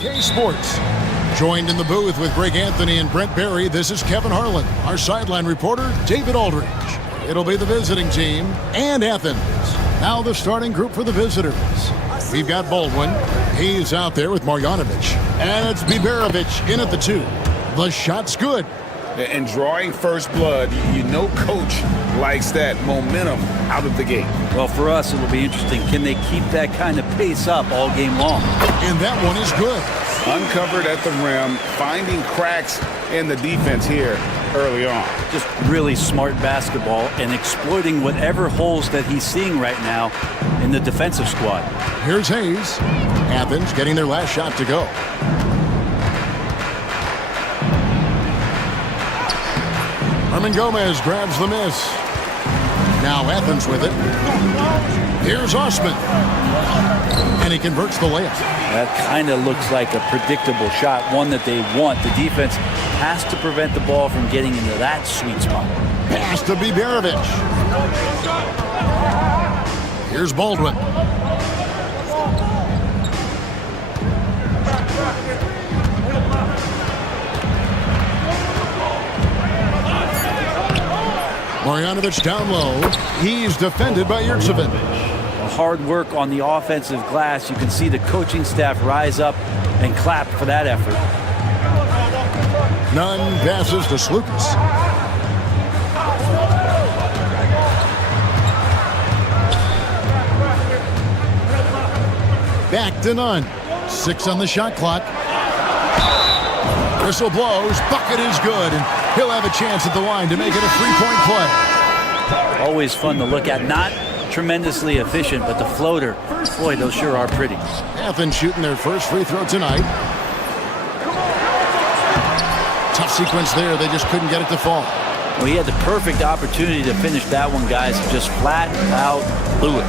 SportyfAI Sports. Joined in the booth with Greg Anthony and Brent Barry, this is Kevin Harlan. Our sideline reporter, David Aldridge. It'll be the visiting team and Athens. Now the starting group for the visitors. We've got Baldwin. He's out there with Marjanovic. And it's Biberovic in at the 2. The shot's good. And drawing first blood, you know coach likes that momentum out of the gate. Well, for us, it'll be interesting. Can they keep that kind of pace up all game long? And that one is good. Uncovered at the rim, finding cracks in the defense here early on. Just really smart basketball and exploiting whatever holes that he's seeing right now in the defensive squad. Here's Hayes. Athens getting their last shot to go. Herman Gomez grabs the miss. Now Athens with it. Here's Osman. And he converts the layup. That kind of looks like a predictable shot, one that they want. The defense has to prevent the ball from getting into that sweet spot. Pass to Biberovic. Here's Baldwin. Marjanovic down low. He's defended by Yurtseven. Hard work on the offensive glass. You can see the coaching staff rise up and clap for that effort. Nunn passes to Slukas. Back to Nunn. 6 on the shot clock. Whistle blows. Bucket is good. And he'll have a chance at the line to make it a 3-point play. Always fun to look at. Not tremendously efficient, but the floater, boy, those sure are pretty. Athens shooting their first free throw tonight. Tough sequence there. They just couldn't get it to fall. Well, he had the perfect opportunity to finish that one, guys. Just flat out blew it.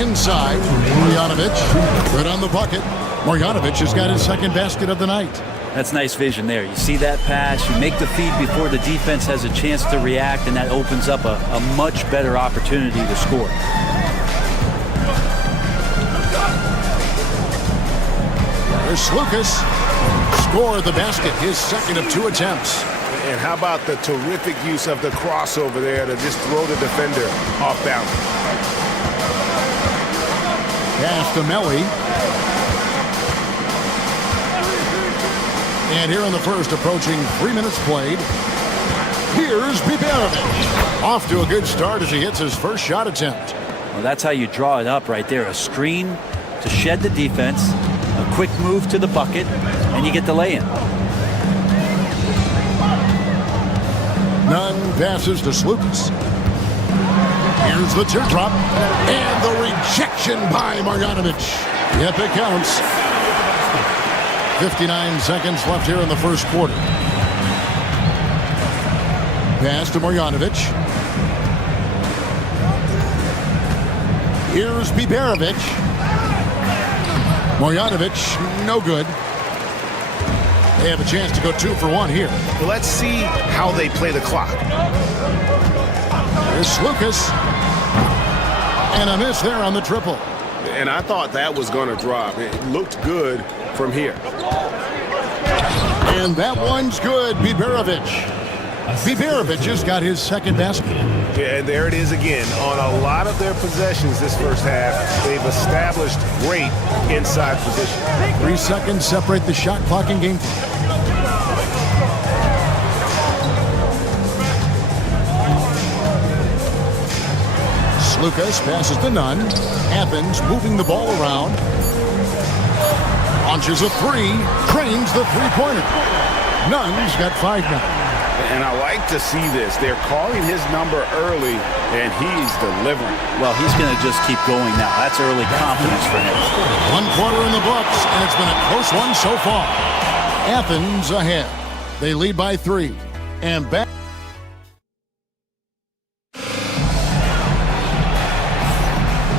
Inside, Marjanovic. Good on the bucket. Marjanovic has got his second basket of the night. That's nice vision there. You see that pass, you make the feed before the defense has a chance to react, and that opens up a much better opportunity to score. There's Slukas. Scored the basket, his second of 2 attempts. And how about the terrific use of the crossover there to just throw the defender off balance. Pass to Melly. And here in the first, approaching 3 minutes played, here's Biberovic. Off to a good start as he hits his first shot attempt. Well, that's how you draw it up right there. A screen to shed the defense, a quick move to the bucket, and you get the lay-in. Nunn passes to Slukas. Here's the teardrop. And the rejection by Marjanovic. Yep, it counts. 59 seconds left here in the first quarter. Pass to Marjanovic. Here's Biberovic. Marjanovic, no good. They have a chance to go 2 for 1 here. Well, let's see how they play the clock. Here's Slukas. And a miss there on the triple. And I thought that was going to drop. It looked good from here. And that one's good. Biberovic. Biberovic just got his second basket. Yeah, and there it is again. On a lot of their possessions this first half, they've established great inside position. 3 seconds separate the shot clock and game clock. Slukas passes to Nunn. Athens moving the ball around. Launches a 3. Trains the three-pointer. Nunn's got 5 now. And I like to see this. They're calling his number early, and he's delivering. Well, he's going to just keep going now. That's early confidence for him. 1 quarter in the books, and it's been a close one so far. Athens ahead. They lead by 3. And back.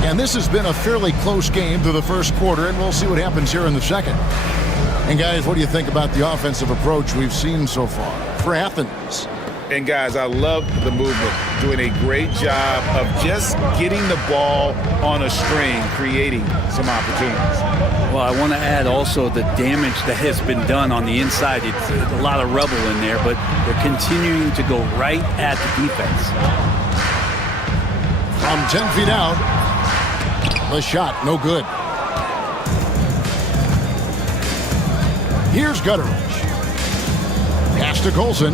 And this has been a fairly close game through the first quarter, and we'll see what happens here in the second. And guys, what do you think about the offensive approach we've seen so far for Athens? And guys, I love the movement. Doing a great job of just getting the ball on a string, creating some opportunities. Well, I want to add also the damage that has been done on the inside. It's a lot of rubble in there, but they're continuing to go right at the defense. From 10 feet out, the shot, no good. Here's Gutteridge. Pass to Colson.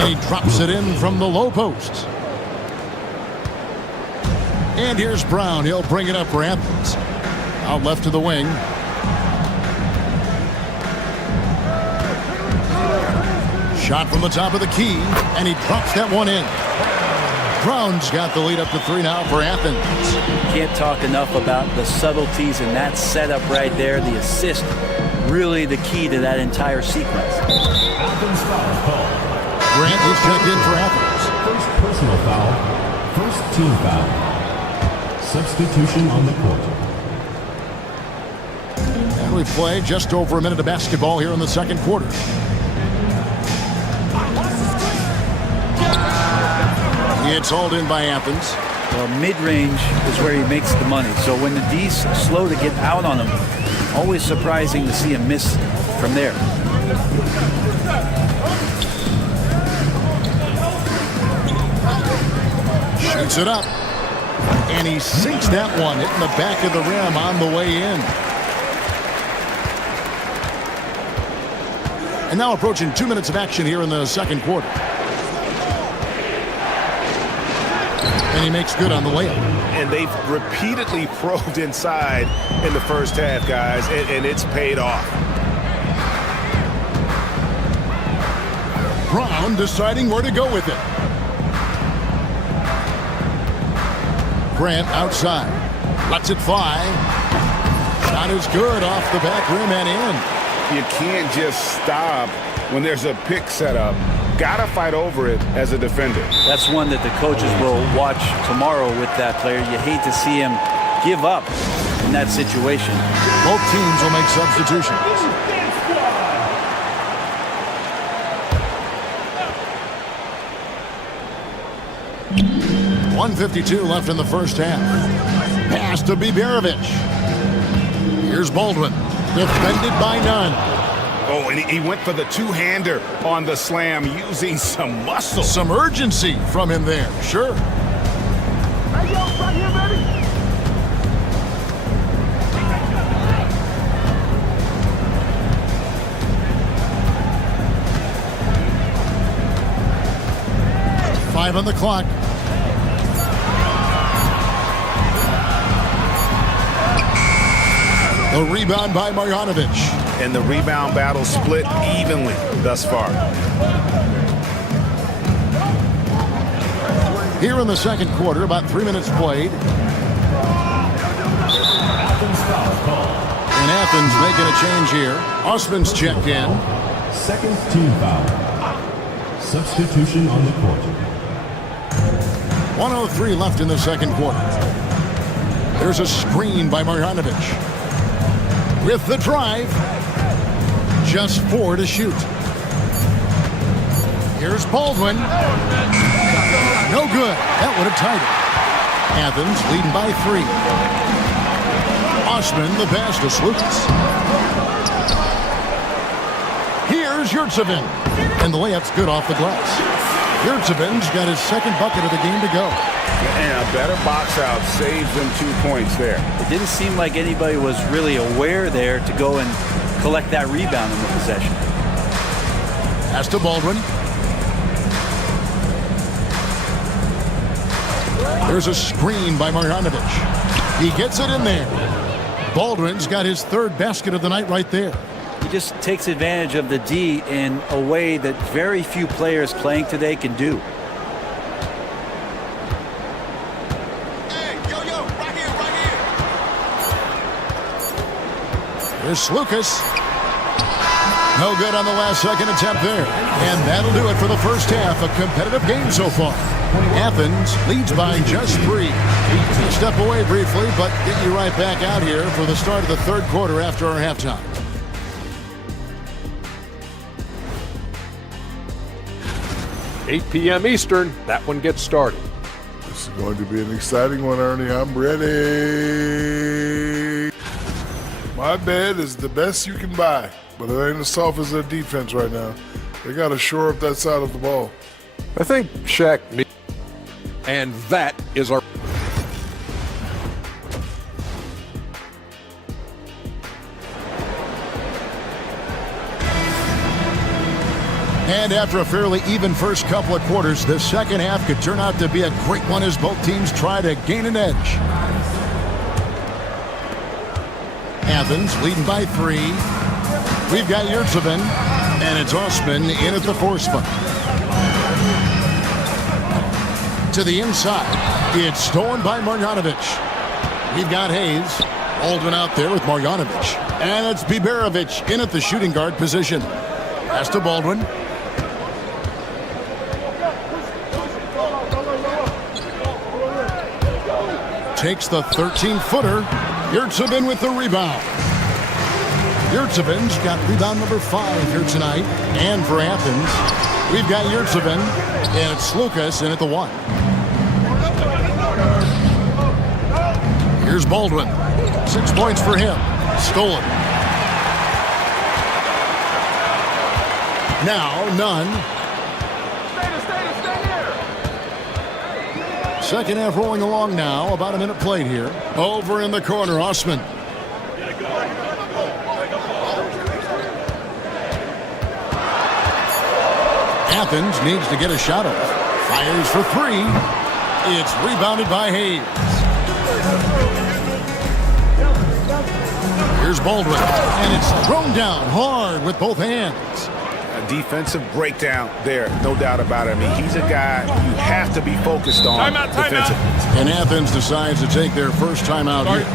And he drops it in from the low post. And here's Brown. He'll bring it up for Athens. Out left to the wing. Shot from the top of the key, and he drops that one in. Brown's got the lead up to 3 now for Athens. Can't talk enough about the subtleties in that setup right there. The assist, really the key to that entire sequence. Grant is checked in for Athens. First personal foul, first team foul. Substitution on the court. And we play just over a minute of basketball here in the second quarter. It's hauled in by Athens. Well, mid-range is where he makes the money. So when the D's slow to get out on him, always surprising to see him miss from there. Shoots it up. And he sinks that one, hitting the back of the rim on the way in. And now approaching 2 minutes of action here in the second quarter. And he makes good on the layup. And they've repeatedly probed inside in the first half, guys, and it's paid off. Brown deciding where to go with it. Grant outside. Lets it fly. Shot is good off the back rim and in. You can't just stop when there's a pick set up. Gotta fight over it as a defender. That's one that the coaches will watch tomorrow with that player. You hate to see him give up in that situation. Both teams will make substitutions. .152 left in the first half. Pass to Biberovic. Here's Baldwin. Defended by none. Oh, and he went for the two-hander on the slam, using some muscle. Some urgency from him there, sure. Hey, yo, right here, baby. Five on the clock. The rebound by Marjanovic. And the rebound battle split evenly thus far. Here in the second quarter, about 3 minutes played. And Athens making a change here. Osman's checked in. Second team foul. Substitution on the court. 1:03 left in the second quarter. There's a screen by Marjanovic. With the drive. Just 4 to shoot. Here's Baldwin. No good. That would have tied it. Athens leading by 3. Osman the pass to Slukas. Here's Yurtsevin. And the layup's good off the glass. Yurtsevin's got his second bucket of the game to go. And a better box out saves them 2 points there. It didn't seem like anybody was really aware there to go and collect that rebound in the possession. Pass to Baldwin. There's a screen by Marjanovic. He gets it in there. Baldwin's got his third basket of the night right there. He just takes advantage of the D in a way that very few players playing today can do. Hey, yo, right here, right here. Here's Slukas. No good on the last second attempt there. And that'll do it for the first half. A competitive game so far. Athens leads by just 3. Step away briefly, but get you right back out here for the start of the third quarter after our halftime. 8 p.m. Eastern, that one gets started. It's going to be an exciting one, Ernie. I'm ready. My bed is the best you can buy, but it ain't as soft as their defense right now. They got to shore up that side of the ball. I think Shaq, and that is our. And after a fairly even first couple of quarters, the second half could turn out to be a great one as both teams try to gain an edge. Athens leading by 3. We've got Yurtsevin, and it's Osman in at the 4 spot. To the inside, it's stolen by Marjanovic. We've got Hayes. Baldwin out there with Marjanovic. And it's Biberovic in at the shooting guard position. Pass to Baldwin. Takes the 13-footer. Yurtsevin with the rebound. Yurtsevin's got rebound number 5 here tonight. And for Athens, we've got Yurtsevin, and it's Lucas in at the 1. Here's Baldwin. 6 points for him. Stolen. Now, none. Second half rolling along now. About a minute played here. Over in the corner, Osman. Athens needs to get a shot off. Fires for 3. It's rebounded by Hayes. Here's Baldwin, and it's thrown down hard with both hands. A defensive breakdown there, no doubt about it. I mean, he's a guy you have to be focused on defensively. And Athens decides to take their first timeout here.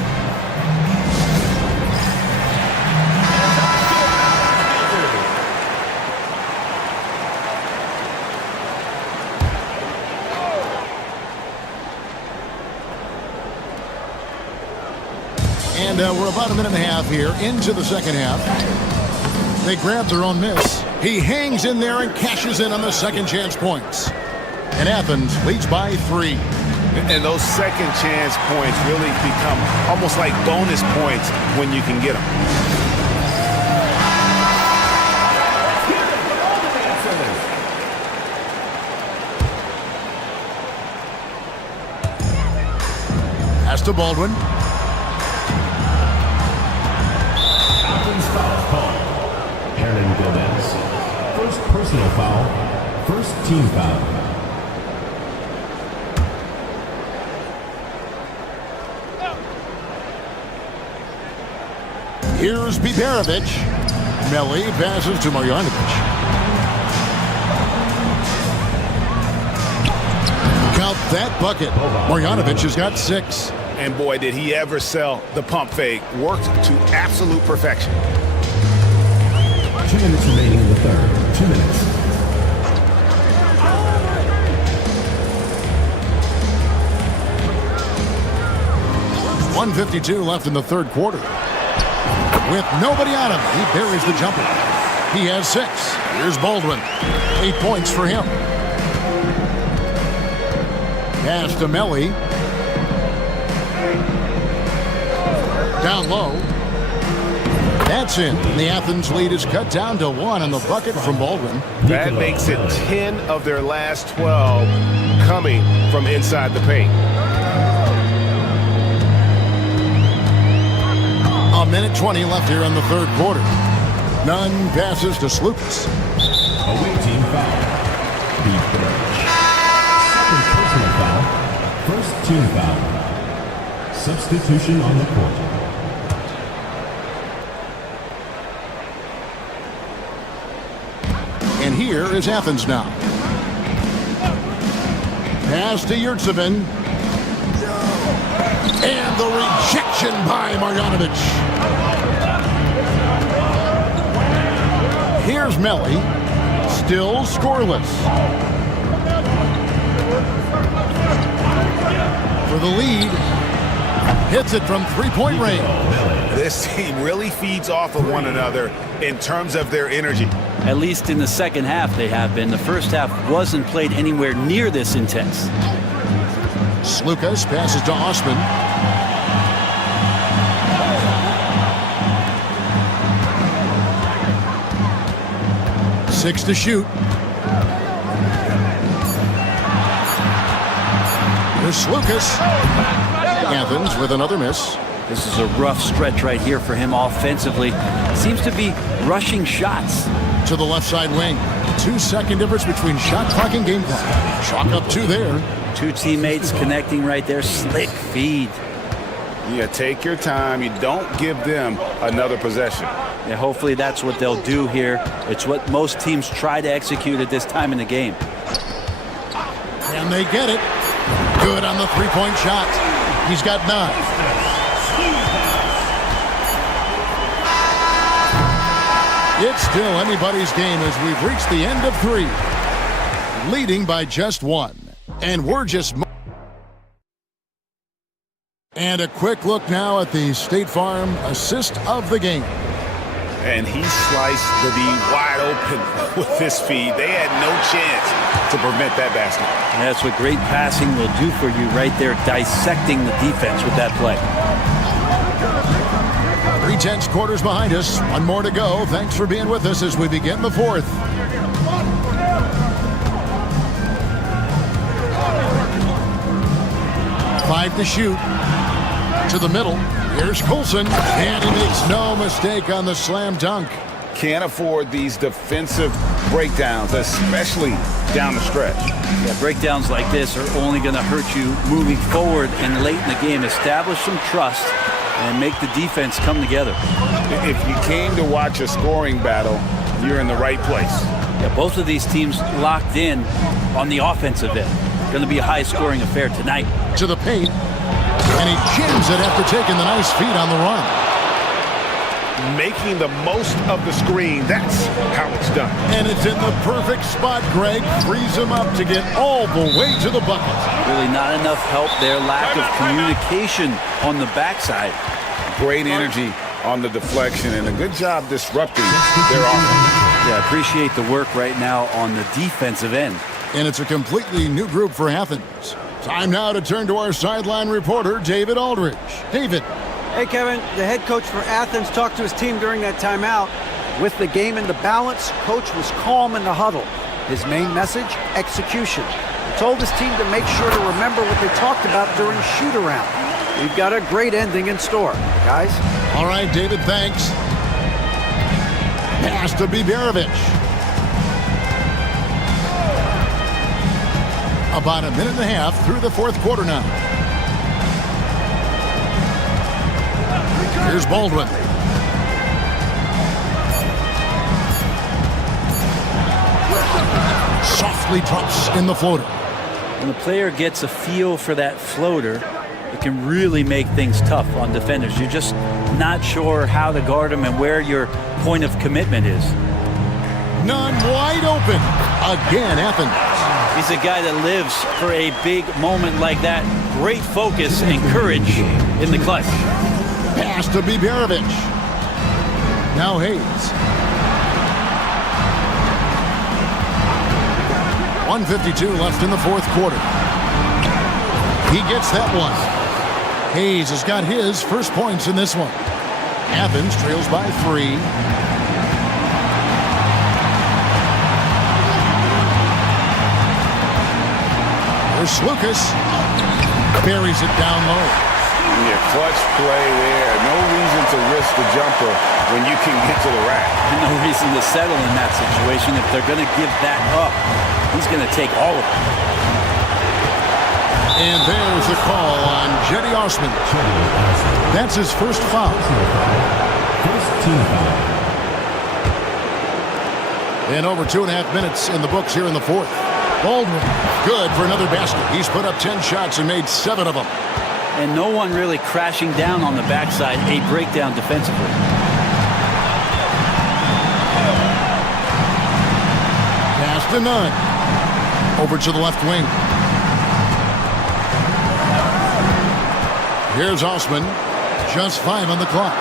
And we're about a minute and a half here into the second half. They grab their own miss. He hangs in there and cashes in on the second chance points. And Athens leads by 3. And those second chance points really become almost like bonus points when you can get them. Pass to Baldwin. Foul call. Aaron Gomez. First personal foul. First team foul. Here's Biberovic. Melli passes to Marjanovic. Count that bucket. Marjanovic has got 6. And boy, did he ever sell the pump fake. Worked to absolute perfection. 2 minutes remaining in the third. 2 minutes. .152 left in the third quarter. With nobody on him, he buries the jumper. He has 6. Here's Baldwin. 8 points for him. Pass to Melli. Down low. That's in. The Athens lead is cut down to 1 on the bucket from Baldwin. That makes it 10 of their last 12 coming from inside the paint. A minute 20 left here in the third quarter. None passes to Slukas. Away team foul. Second personal foul. First team foul. Substitution on the court. And here is Athens now. Pass to Yurtsevin. And the rejection by Marjanovic. Here's Melli. Still scoreless. For the lead. Hits it from 3-point range. This team really feeds off of one another in terms of their energy. At least in the second half they have been. The first half wasn't played anywhere near this intense. Slukas passes to Osman. 6 to shoot. Here's Slukas. Athens with another miss. This is a rough stretch right here for him offensively. Seems to be rushing shots. To the left side wing. 2-second difference between shot clock and game clock. Chalk up 2 there. 2 teammates connecting right there. Slick feed. Yeah, take your time. You don't give them another possession. Yeah, hopefully that's what they'll do here. It's what most teams try to execute at this time in the game. And they get it. Good on the three-point shot. He's got 9. It's still anybody's game as we've reached the end of 3. Leading by just 1. And we're just... And a quick look now at the State Farm assist of the game. And he sliced the D wide open with his feed. They had no chance to prevent that basket. And that's what great passing will do for you right there, dissecting the defense with that play. 3/10 quarters behind us. 1 more to go. Thanks for being with us as we begin the 4th. Five to shoot. To the middle. Here's Coulson. And he makes no mistake on the slam dunk. Can't afford these defensive breakdowns, especially down the stretch. Yeah, breakdowns like this are only going to hurt you moving forward and late in the game. Establish some trust and make the defense come together. If you came to watch a scoring battle, you're in the right place. Yeah, both of these teams locked in on the offensive end. Going to be a high-scoring affair tonight. To the paint. And he jams it after taking the nice feed on the run. Making the most of the screen. That's how it's done. And it's in the perfect spot. Greg frees him up to get all the way to the bucket. Really not enough help there. Lack of communication on the backside. Great energy on the deflection and a good job disrupting their offense. Yeah, appreciate the work right now on the defensive end. And it's a completely new group for Athens. Time now to turn to our sideline reporter, David Aldridge. David. Hey, Kevin. The head coach for Athens talked to his team during that timeout. With the game in the balance, coach was calm in the huddle. His main message, execution. He told his team to make sure to remember what they talked about during shoot-around. We've got a great ending in store, guys. All right, David, thanks. Pass to Biberovic. About a minute and a half through the 4th quarter now. Here's Baldwin. Softly drops in the floater. When the player gets a feel for that floater, it can really make things tough on defenders. You're just not sure how to guard them and where your point of commitment is. None wide open. Again, Athens. He's a guy that lives for a big moment like that. Great focus and courage in the clutch. Pass to Biberovic. Now Hayes. 1:52 left in the 4th quarter. He gets that one. Hayes has got his first points in this one. Athens trails by 3. There's Slukas. Buries it down low. Yeah, clutch play there. No reason to risk the jumper when you can get to the rack. No reason to settle in that situation. If they're going to give that up, he's going to take all of it. And there's a call on Jetty Osman. That's his first foul. First team foul. And over 2.5 minutes in the books here in the 4th. Baldwin, good for another basket. He's put up 10 shots and made 7 of them. And no one really crashing down on the backside. A breakdown defensively. Pass to Nunn. Over to the left wing. Here's Osman. Just 5 on the clock.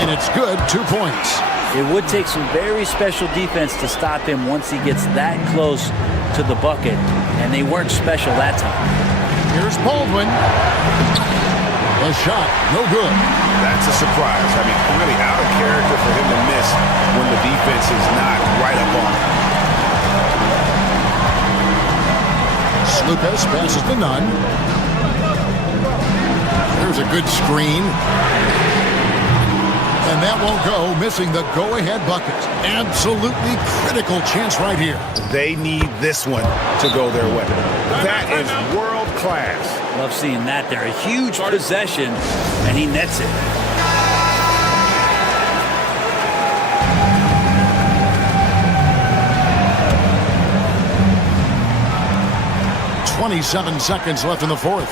And it's good. 2 points. It would take some very special defense to stop him once he gets that close to the bucket. And they weren't special that time. Here's Baldwin. A shot, no good. That's a surprise. I mean, really out of character for him to miss when the defense is not right up on him. Lucas passes to Nunn. There's a good screen. And that won't go, missing the go-ahead bucket. Absolutely critical chance right here. They need this one to go their way. That is world class. Love seeing that there. A huge possession, and he nets it. 27 seconds left in the fourth.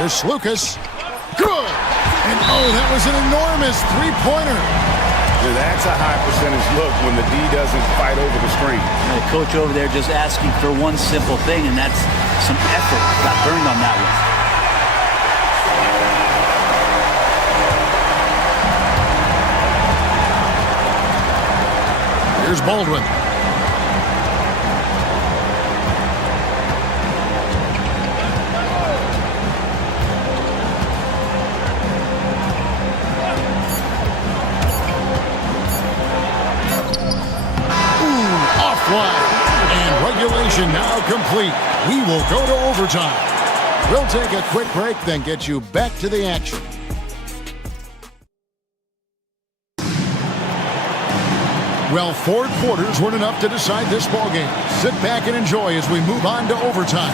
Here's Lucas. Good! And oh, that was an enormous three-pointer. That's a high percentage look when the D doesn't fight over the screen. The coach over there just asking for one simple thing, and that's some effort. Got burned on that one. Here's Baldwin. Offline. And regulation now complete. We will go to overtime. We'll take a quick break, then get you back to the action. Well, 4 quarters weren't enough to decide this ballgame. Sit back and enjoy as we move on to overtime.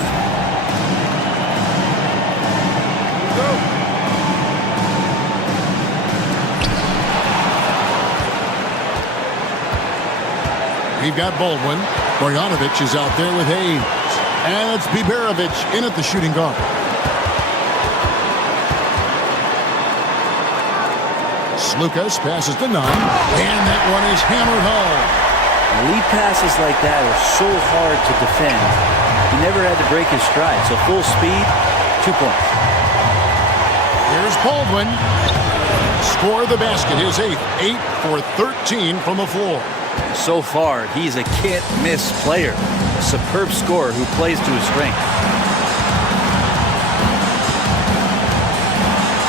We've got Baldwin. Bojanovic is out there with Hayes. And it's Biberovic in at the shooting guard. Lucas passes to Nunn, and that one is hammered home. Lead passes like that are so hard to defend. He never had to break his stride, so full speed, 2 points. Here's Baldwin. Score the basket, his 8th. 8 for 13 from the floor. So far, he's a can't-miss player. A superb scorer who plays to his strength.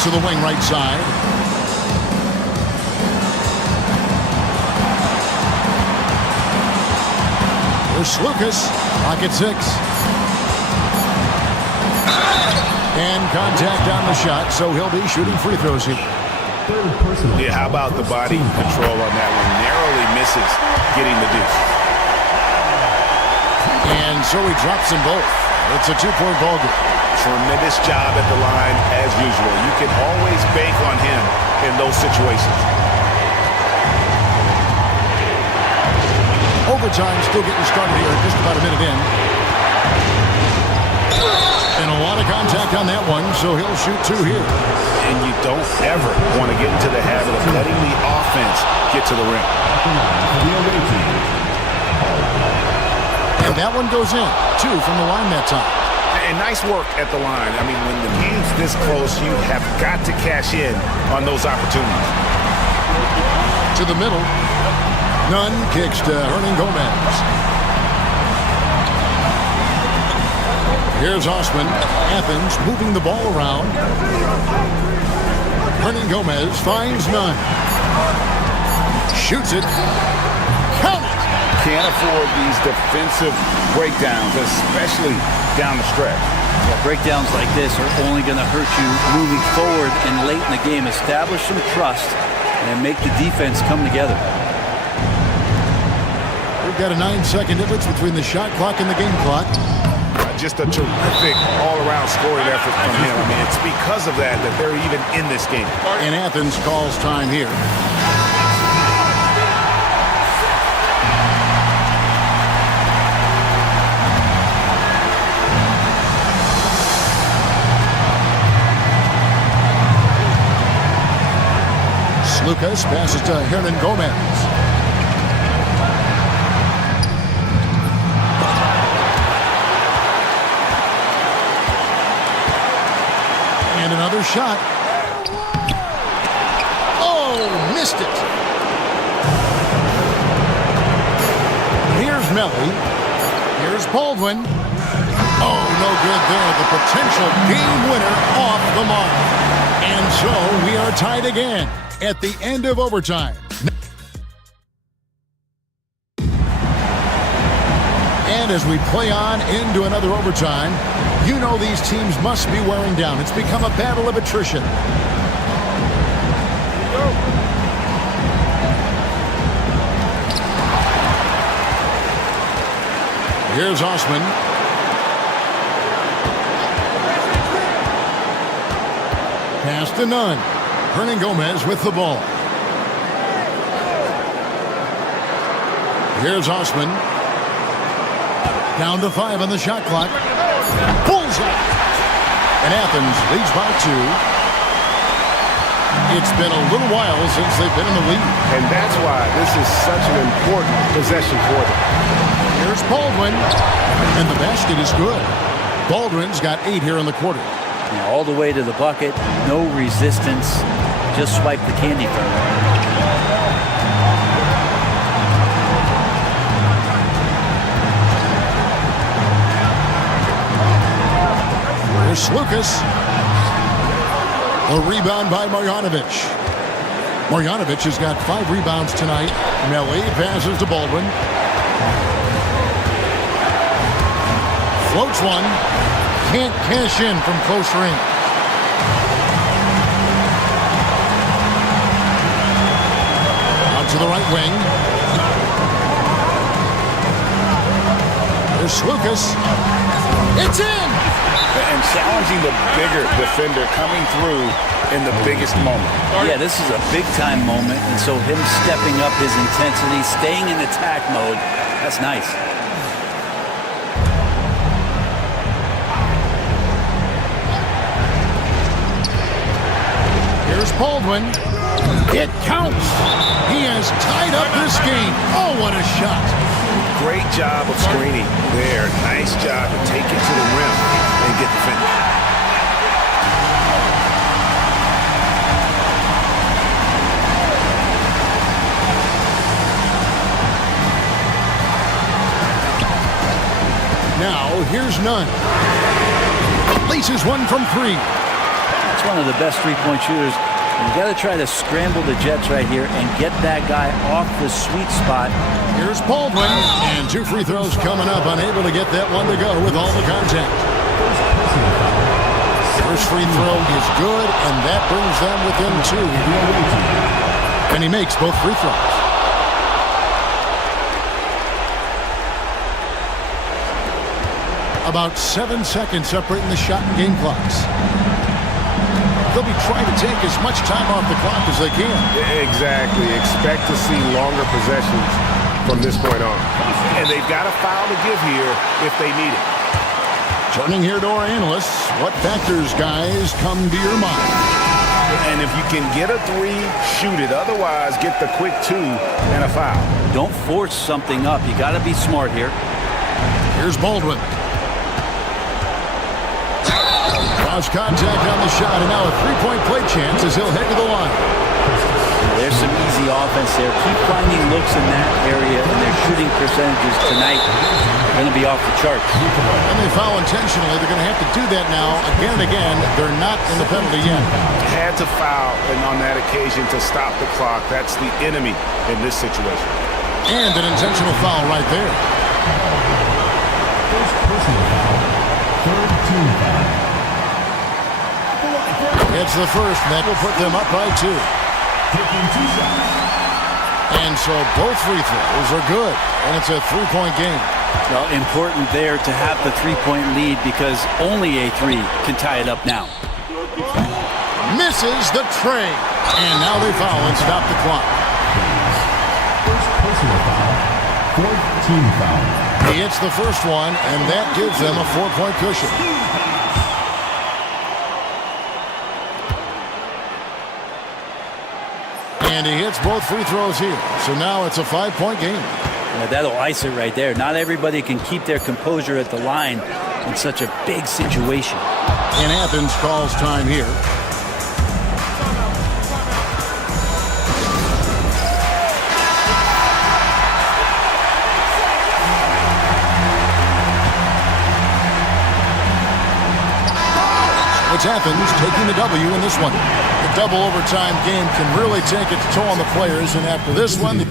To the wing right side. There's Lucas, pocket 6. And contact on the shot, so he'll be shooting free throws here. Yeah, how about the body control on that one? Narrowly misses getting the deuce. And so he drops them both. It's a 2-point ball game. Tremendous job at the line, as usual. You can always bank on him in those situations. Overtime still getting started here, just about a minute in. And a lot of contact on that one, so he'll shoot 2 here. And you don't ever want to get into the habit of letting the offense get to the rim. And that one goes in. 2 from the line that time. And nice work at the line. I mean, when the game's this close, you have got to cash in on those opportunities. To the middle. Nunn kicks to Hernan Gomez. Here's Osman. Athens moving the ball around. Hernan Gomez finds Nunn. Shoots it. Count it! Can't afford these defensive breakdowns, especially down the stretch. Yeah, breakdowns like this are only going to hurt you moving forward and late in the game. Establish some trust and make the defense come together. We've got a 9-second difference between the shot clock and the game clock. Just a terrific all-around scoring effort from him. I mean, it's because of that they're even in this game. And Athens calls time here. Lucas passes to Hernan Gomez. And another shot. Oh, missed it. Here's Melly. Here's Baldwin. Oh, no good there. The potential game winner off the mark. And so we are tied again at the end of overtime. And as we play on into another overtime, you know these teams must be wearing down. It's become a battle of attrition. Here's Osman. Pass to Nunn. Hernan Gomez with the ball. Here's Osman. Down to 5 on the shot clock. Bullseye! And Athens leads by 2. It's been a little while since they've been in the lead. And that's why this is such an important possession for them. Here's Baldwin. And the basket is good. Baldwin's got 8 here in the quarter. Yeah, all the way to the bucket. No resistance. Just swipe the candy card. Here's Lucas. A rebound by Marjanovic. Marjanovic has got 5 rebounds tonight. Melly passes to Baldwin. Floats one. Can't cash in from close range. Out to the right wing. There's Lucas. It's in! And challenging the bigger defender coming through in the biggest moment. Yeah, this is a big-time moment, and so him stepping up his intensity, staying in attack mode, that's nice. Here's Baldwin. It counts! He has tied up this game. Oh, what a shot! Great job of screening there. Nice job to take it to the rim and get the finish. Now, here's Nunn. Laces one from 3. It's one of the best three-point shooters. You got to try to scramble the Jets right here and get that guy off the sweet spot. Here's Baldwin, and 2 free throws coming up. Unable to get that one to go with all the contact. First free throw is good, and that brings them within 2. And he makes both free throws. About 7 seconds separating the shot and game clocks. They'll be trying to take as much time off the clock as they can. Exactly. Expect to see longer possessions from this point on. And they've got a foul to give here if they need it. Turning here to our analysts, what factors, guys, come to your mind? And if you can get a 3, shoot it. Otherwise, get the quick 2 and a foul. Don't force something up. You got to be smart here. Here's Baldwin. Cross contact on the shot, and now a 3-point play chance as he'll head to the line. There's some easy offense there. Keep finding looks in that area, and their shooting percentages tonight are going to be off the charts. And they foul intentionally. They're going to have to do that now again and again. They're not in the penalty yet. Had to foul, and on that occasion to stop the clock. That's the enemy in this situation. And an intentional foul right there. First personal foul. Third team foul. It's the first, and that will put them up by 2. Taking 2 shots. And so both free throws are good, and it's a 3-point game. Well, important there to have the 3-point lead because only a 3 can tie it up now. Misses the tray. And now they foul and stop the clock. First personal foul. Fourth team foul. He hits the first one, and that gives them a 4-point cushion. And he hits both free throws here. So now it's a 5-point game. Yeah, that'll ice it right there. Not everybody can keep their composure at the line in such a big situation. And Athens calls time here. It's Athens taking the W in this one. The double overtime game can really take its toll on the players, and after this one...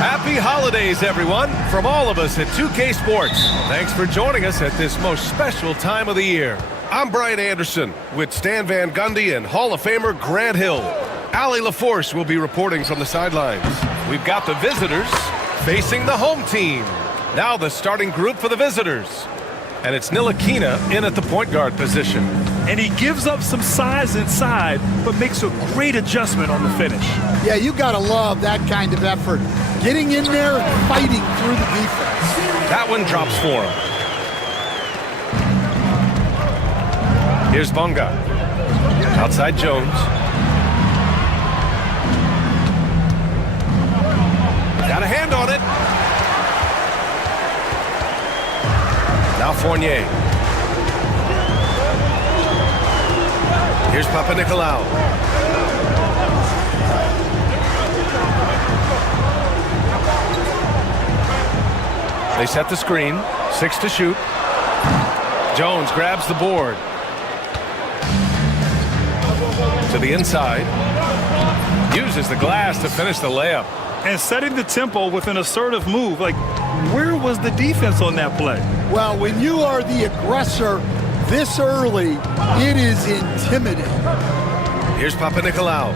Happy holidays, everyone, from all of us at 2K Sports. Thanks for joining us at this most special time of the year. I'm Brian Anderson with Stan Van Gundy and Hall of Famer Grant Hill. Allie LaForce will be reporting from the sidelines. We've got the visitors facing the home team. Now the starting group for the visitors. And it's Ntilikina in at the point guard position. And he gives up some size inside, but makes a great adjustment on the finish. Yeah, you got to love that kind of effort. Getting in there and fighting through the defense. That one drops for him. Here's Bonga. Outside Jones. Got a hand on it. Now Fournier. Here's Papanikolaou. They set the screen. 6 to shoot. Jones grabs the board. To the inside. Uses the glass to finish the layup. And setting the tempo with an assertive move. Like, where was the defense on that play? Well, when you are the aggressor this early, it is intimidating. Here's Papanikolaou.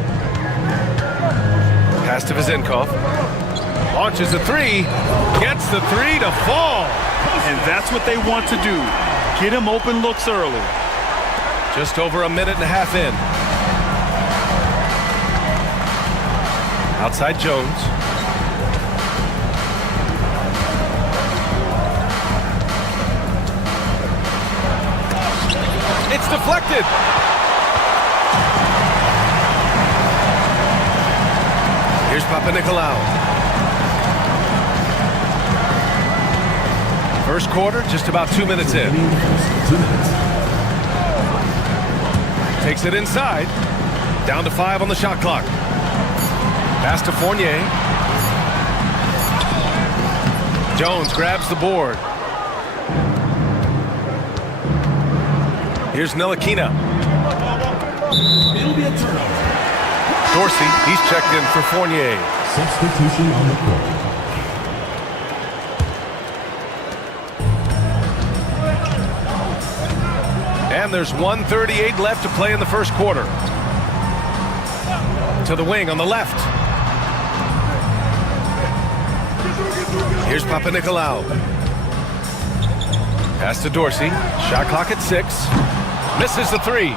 Pass to Vezenkov. Launches a three. Gets the three to fall. And that's what they want to do. Get him open looks early. Just over a minute and a half in. Outside Jones. It's deflected. Here's Papanikolaou. First quarter, just about 2 minutes in. Takes it inside. Down to 5 on the shot clock. Pass to Fournier. Jones grabs the board. Here's Ntilikina. It'll be a turnover. Dorsey, he's checked in for Fournier. Substitution on the court. And there's 1:38 left to play in the first quarter. To the wing on the left. Here's Papanikolaou. Pass to Dorsey. Shot clock at 6. Misses the three.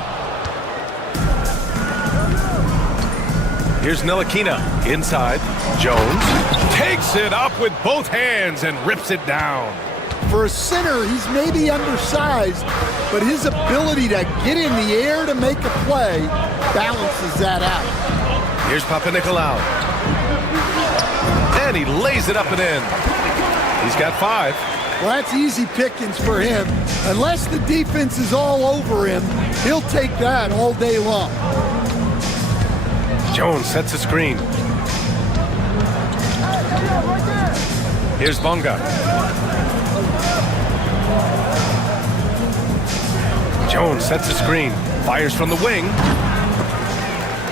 Here's Ntilikina. Inside. Jones takes it up with both hands and rips it down. For a center, he's maybe undersized, but his ability to get in the air to make a play balances that out. Here's Papanikolaou. And he lays it up and in. He's got 5. Well, that's easy pickings for him. Unless the defense is all over him, he'll take that all day long. Jones sets a screen. Here's Bonga. Jones sets a screen, fires from the wing,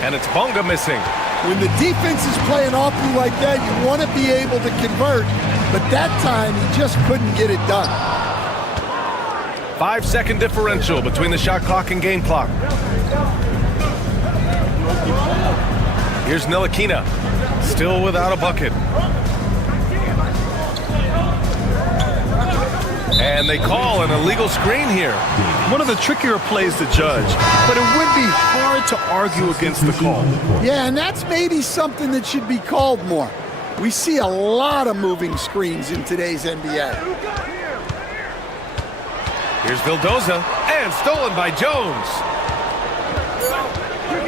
and it's Bonga missing. When the defense is playing off you like that, you want to be able to convert, but that time he just couldn't get it done. 5-second differential between the shot clock and game clock. Here's Ntilikina, still without a bucket. And they call an illegal screen here. One of the trickier plays to judge, but it would be hard to argue against the call. Yeah, and that's maybe something that should be called more. We see a lot of moving screens in today's NBA. Here's Vildoza, and stolen by Jones.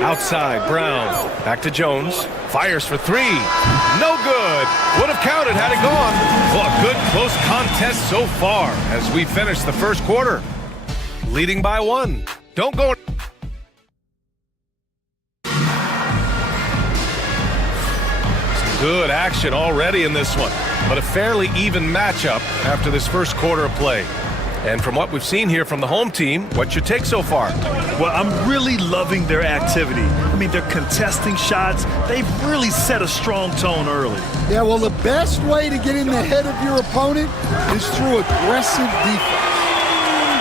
Outside, Brown. Back to Jones. Fires for three. No good. Would have counted had it gone. Well, a good close contest so far as we finish the first quarter. Leading by 1. Don't go. Some good action already in this one, but a fairly even matchup after this first quarter of play. And from what we've seen here from the home team, what's your take so far? Well, I'm really loving their activity. I mean, they're contesting shots. They've really set a strong tone early. Yeah, well, the best way to get in the head of your opponent is through aggressive defense.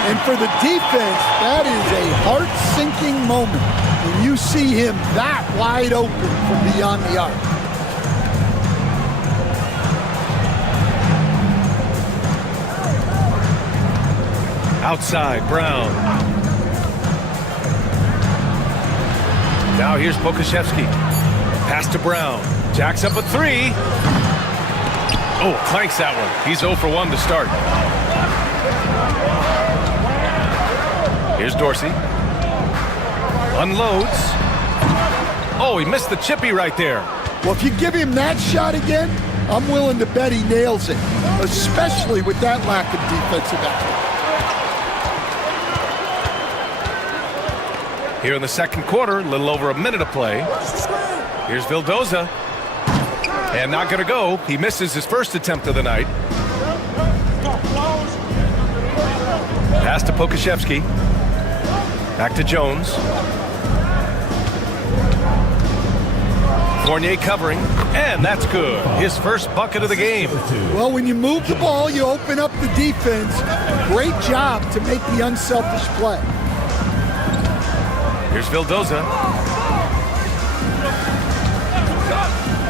And for the defense, that is a heart-sinking moment when you see him that wide open from beyond the arc. Outside, Brown. Now here's Pokashevsky. Pass to Brown. Jacks up a three. Oh, clanks that one. He's 0 for 1 to start. Here's Dorsey. Unloads. Oh, he missed the chippy right there. Well, if you give him that shot again, I'm willing to bet he nails it, especially with that lack of defensive effort. Here in the second quarter, a little over a minute of play. Here's Vildoza. And not going to go. He misses his first attempt of the night. Pass to Pokashevsky. Back to Jones. Fournier covering, and that's good. His first bucket of the game. Well, when you move the ball, you open up the defense. Great job to make the unselfish play. Here's Vildoza.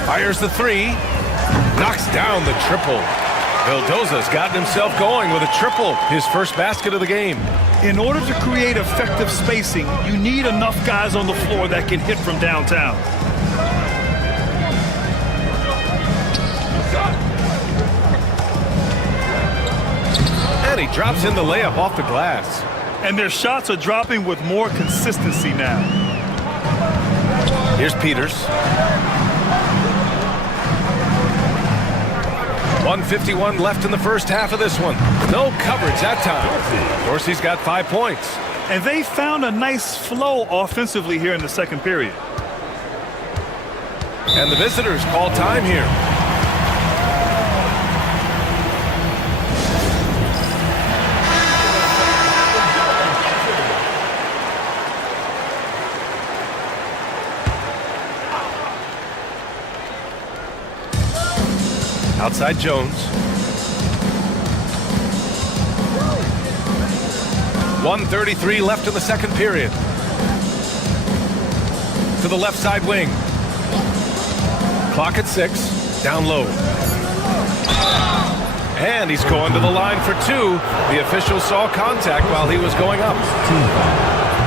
Fires the three. Knocks down the triple. Vildoza's gotten himself going with a triple. His first basket of the game. In order to create effective spacing, you need enough guys on the floor that can hit from downtown. And he drops in the layup off the glass. And their shots are dropping with more consistency now. Here's Peters. 1:51 left in the first half of this one. No coverage that time. Dorsey's got 5 points. And they found a nice flow offensively here in the second period. And the visitors call time here. Outside Jones. 1:33 left in the second period. To the left side wing. Clock at 6. Down low. And he's going to the line for 2. The official saw contact while he was going up.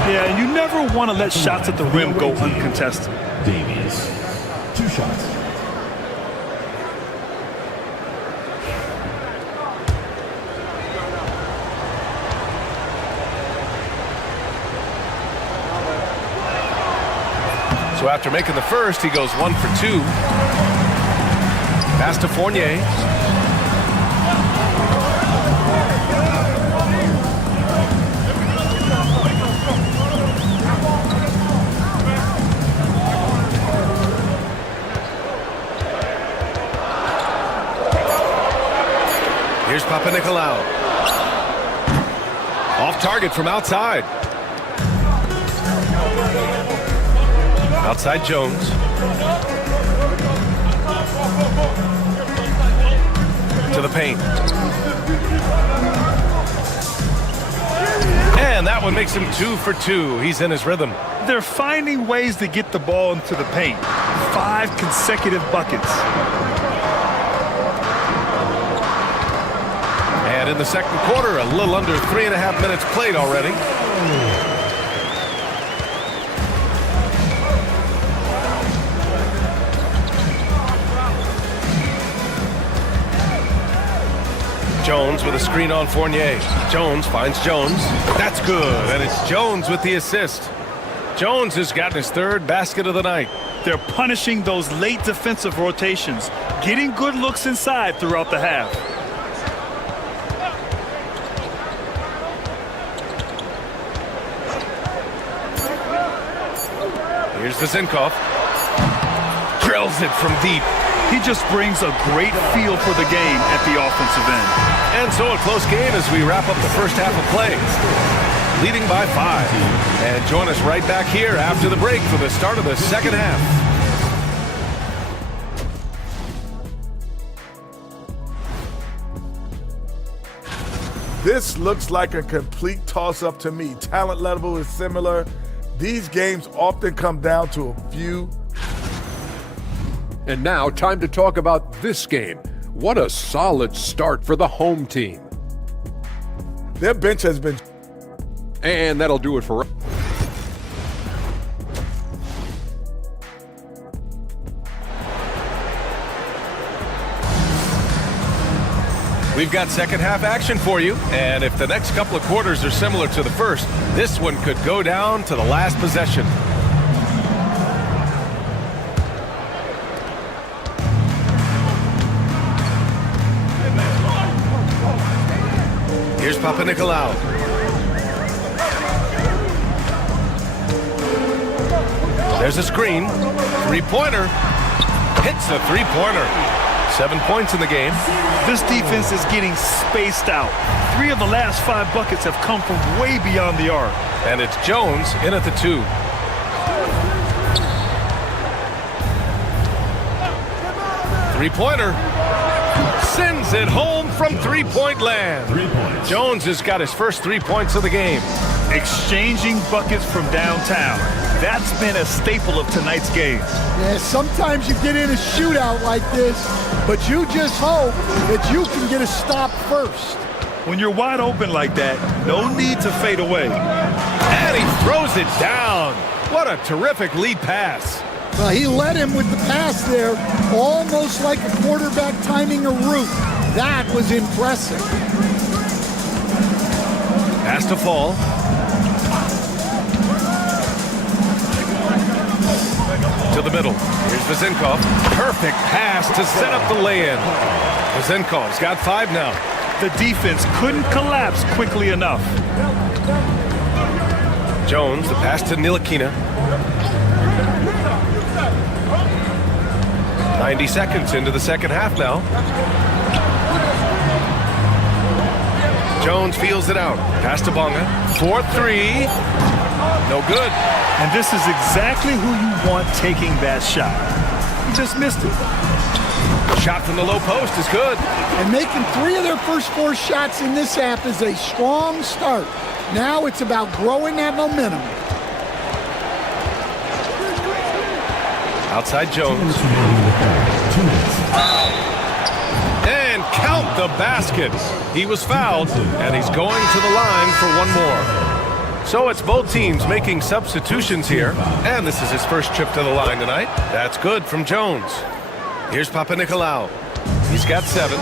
Yeah, you never want to let shots at the rim go uncontested. Davies, 2 shots. So after making the first, he goes 1 for 2. Pass to Fournier. Here's Papanikolaou. Off target from outside. Outside Jones. To the paint. And that one makes him 2 for 2. He's in his rhythm. They're finding ways to get the ball into the paint. 5 consecutive buckets. And in the second quarter, a little under 3.5 minutes played already. Jones with a screen on Fournier. Jones finds Jones. That's good, and it's Jones with the assist. Jones has gotten his 3rd basket of the night. They're punishing those late defensive rotations, getting good looks inside throughout the half. Here's Vezinkov. Drills it from deep. He just brings a great feel for the game at the offensive end. And so a close game as we wrap up the first half of play. Leading by 5. And join us right back here after the break for the start of the second half. This looks like a complete toss-up to me. Talent level is similar. These games often come down to a few. And now, time to talk about this game. What a solid start for the home team. Their bench has been... And that'll do it for... We've got second half action for you, and if the next couple of quarters are similar to the first, this one could go down to the last possession. Here's Papanikolaou. There's a screen. Three-pointer. Hits the three-pointer. 7 points in the game. This defense is getting spaced out. 3 of the last 5 buckets have come from way beyond the arc. And it's Jones in at the 2. Three-pointer. Sends it home from three-point land. 3 points. Jones has got his first 3 points of the game. Exchanging buckets from downtown. That's been a staple of tonight's game. Yeah, sometimes you get in a shootout like this, but you just hope that you can get a stop first. When you're wide open like that, no need to fade away. And he throws it down. What a terrific lead pass. Well, he led him with the pass there, almost like a quarterback timing a route. That was impressive. Pass to fall. To the middle. Here's Vezinkov. Perfect pass to set up the lay-in. Vezinkov's got 5 now. The defense couldn't collapse quickly enough. Jones, the pass to Ntilikina. 90 seconds into the second half now. Jones feels it out. Pass to Bonga. 4-3. No good. And this is exactly who you want taking that shot. He just missed it. Shot from the low post is good. And making 3 of their first 4 shots in this half is a strong start. Now it's about growing that momentum. Outside Jones. 2 minutes. And count the basket. He was fouled, and he's going to the line for 1 more. So it's both teams making substitutions here, and this is his first trip to the line tonight. That's good from Jones. Here's Papanikolaou. He's got 7.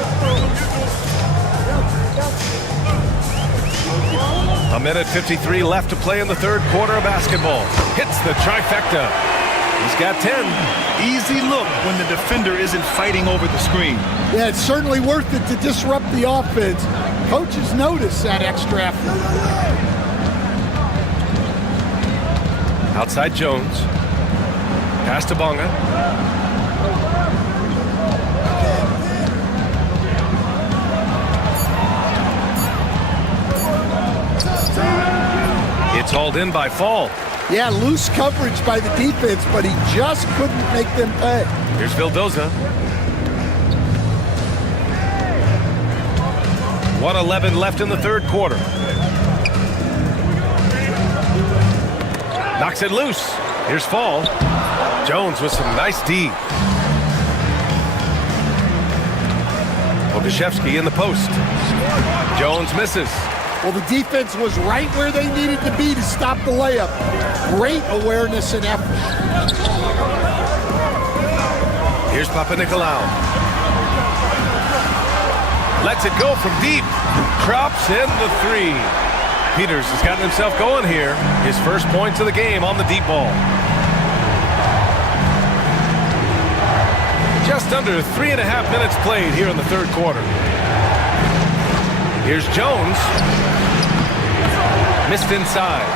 A minute 53 left to play in the third quarter of basketball. Hits the trifecta. He's got 10. Easy look when the defender isn't fighting over the screen. Yeah, it's certainly worth it to disrupt the offense. Coaches notice that extra effort. Outside Jones. Pass to Bonga. hauled in by Fall. Yeah, loose coverage by the defense, but he just couldn't make them pay. Here's Vildoza. 1:11 left in the third quarter. Knocks it loose. Here's Fall. Jones with some nice D. Okashevsky in the post. Jones misses. Well, the defense was right where they needed to be to stop the layup. Great awareness and effort. Here's Papanikolaou. Lets it go from deep. Drops in the three. Peters has gotten himself going here. His first points of the game on the deep ball. Just under 3.5 minutes played here in the third quarter. Here's Jones. Missed inside.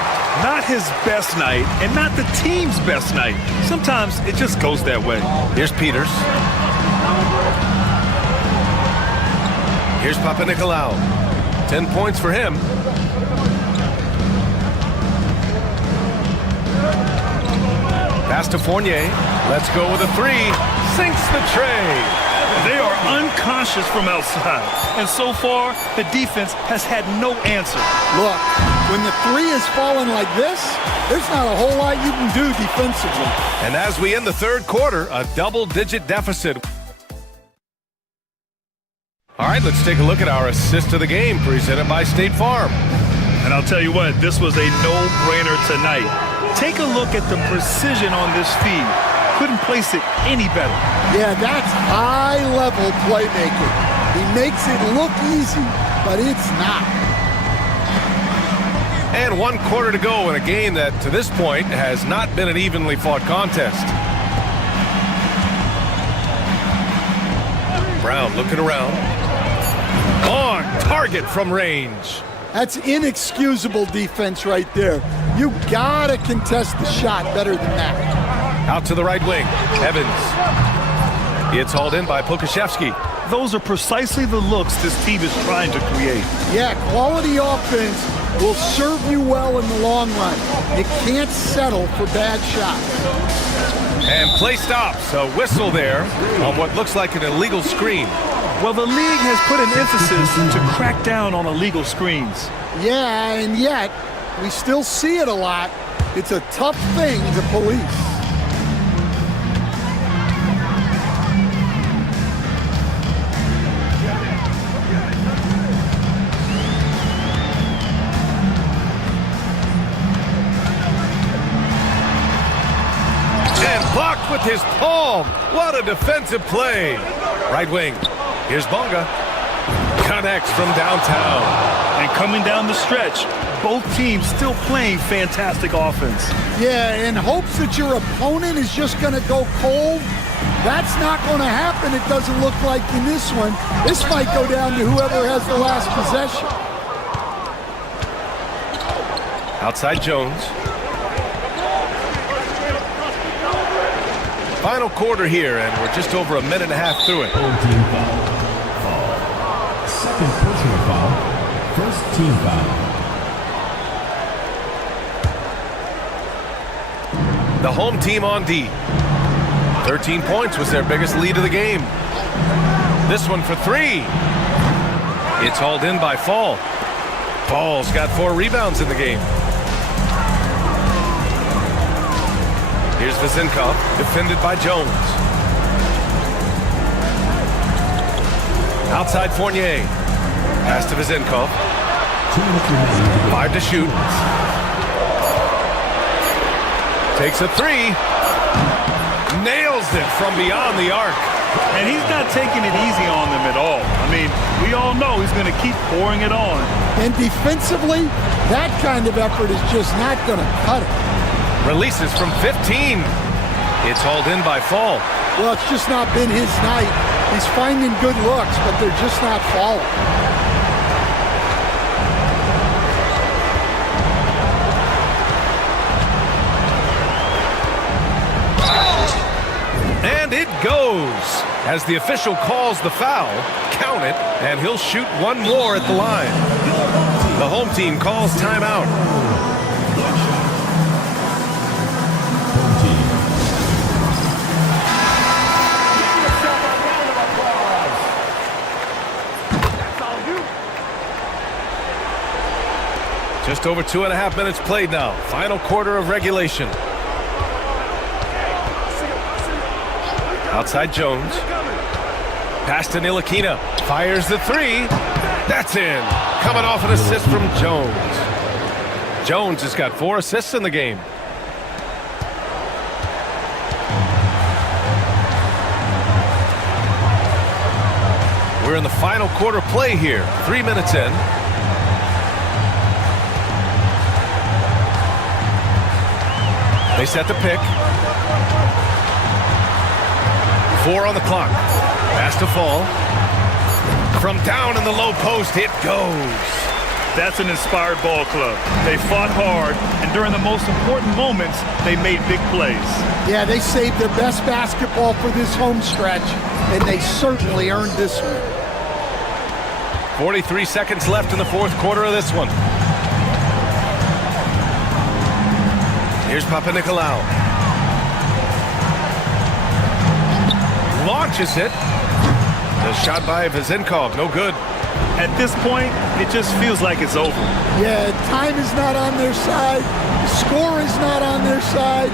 Not his best night, and not the team's best night. Sometimes it just goes that way. Here's Peters. Here's Papanikolaou. 10 points for him. Pass to Fournier. Let's go with a three. Sinks the tray. They are unconscious from outside, and so far, the defense has had no answer. Look, when the three is falling like this, there's not a whole lot you can do defensively. And as we end the third quarter, a double-digit deficit. All right, let's take a look at our assist of the game presented by State Farm. And I'll tell you what, this was a no-brainer tonight. Take a look at the precision on this feed. Couldn't place it any better. Yeah, that's high-level playmaking. He makes it look easy, but it's not. And 1 quarter to go in a game that, to this point, has not been an evenly fought contest. Brown looking around. On target from range. That's inexcusable defense right there. You gotta contest the shot better than that. Out to the right wing. Evans. It's hauled in by Pokashevsky. Those are precisely the looks this team is trying to create. Yeah, quality offense will serve you well in the long run. You can't settle for bad shots. And play stops. A whistle there on what looks like an illegal screen. Well, the league has put an emphasis to crack down on illegal screens. Yeah, and yet, we still see it a lot. It's a tough thing to police. And blocked with his palm. What a defensive play. Right wing. Here's Bonga. Connects from downtown. And coming down the stretch, both teams still playing fantastic offense. Yeah, in hopes that your opponent is just going to go cold. That's not going to happen, it doesn't look like in this one. This might go down to whoever has the last possession. Outside Jones. Final quarter here, and we're just over a minute and a half through it. Team foul. Second personal foul. First team foul. The home team on D. 13 points was their biggest lead of the game. This one for three. It's hauled in by Fall. Fall's got 4 rebounds in the game. Here's Vezinkov, defended by Jones. Outside Fournier. Pass to Vezinkov. 5 to shoot. Takes a three. Nails it from beyond the arc. And he's not taking it easy on them at all. I mean, we all know he's going to keep pouring it on. And defensively, that kind of effort is just not going to cut it. Releases from 15. It's hauled in by Fall. Well, it's just not been his night. He's finding good looks, but they're just not falling. And it goes. As the official calls the foul, count it, and he'll shoot one more at the line. The home team calls timeout. Just over 2.5 minutes played now. Final quarter of regulation. Outside Jones. Pass to Ntilikina. Fires the three. That's in. Coming off an assist from Jones. Jones has got 4 assists in the game. We're in the final quarter play here. 3 minutes in. They set the pick. 4 on the clock. Pass to fall. From down in the low post, it goes. That's an inspired ball club. They fought hard, and during the most important moments, they made big plays. Yeah, they saved their best basketball for this home stretch, and they certainly earned this one. 43 seconds left in the fourth quarter of this one. Here's Papanikolaou. Launches it. The shot by Vezenkov, no good. At this point, it just feels like it's over. Yeah, time is not on their side. The score is not on their side.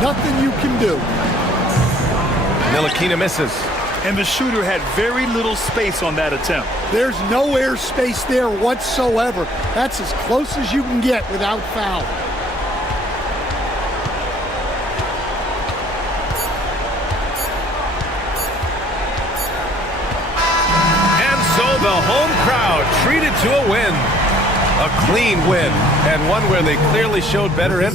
Nothing you can do. Ntilikina misses. And the shooter had very little space on that attempt. There's no air space there whatsoever. That's as close as you can get without foul. The home crowd treated to a win. A clean win, and one where they clearly showed better in.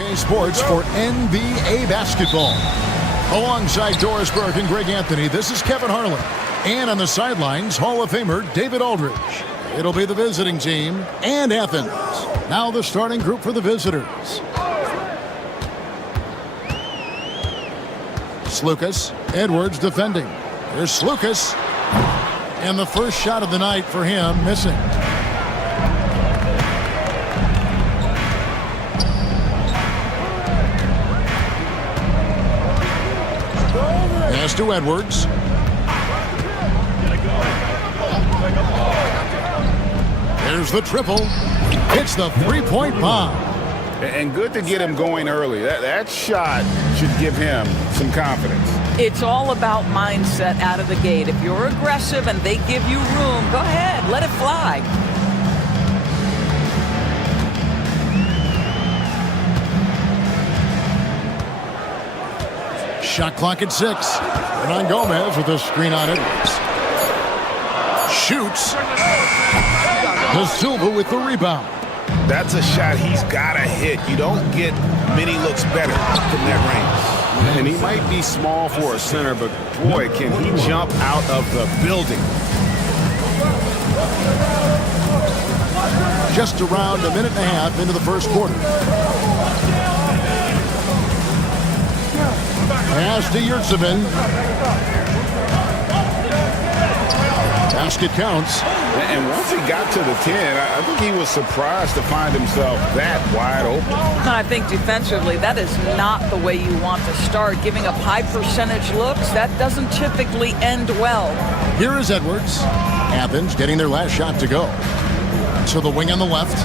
2K Sports for NBA basketball. Alongside Doris Burke and Greg Anthony, this is Kevin Harlan. And on the sidelines, Hall of Famer David Aldridge. It'll be the visiting team and Athens. Now the starting group for the visitors. Slukas, Edwards defending. Here's Slukas. And the first shot of the night for him, missing. Pass to Edwards. There's the triple. Hits the three-point bomb. And good to get him going early. That shot should give him some confidence. It's all about mindset out of the gate. If you're aggressive and they give you room, go ahead, let it fly. Shot clock at 6. Hernan Gomez with a screen on Edwards. Shoots. De Silva with the rebound. That's a shot he's got to hit. You don't get many looks better from that range. And he might be small for a center, but boy, can he jump out of the building. Just around a minute and a half into the first quarter. Pass to Yurtsevin. Basket counts. And once he got to the 10, I think he was surprised to find himself that wide open. I think defensively, that is not the way you want to start. Giving up high percentage looks, that doesn't typically end well. Here is Edwards. Athens getting their last shot to go. To the wing on the left.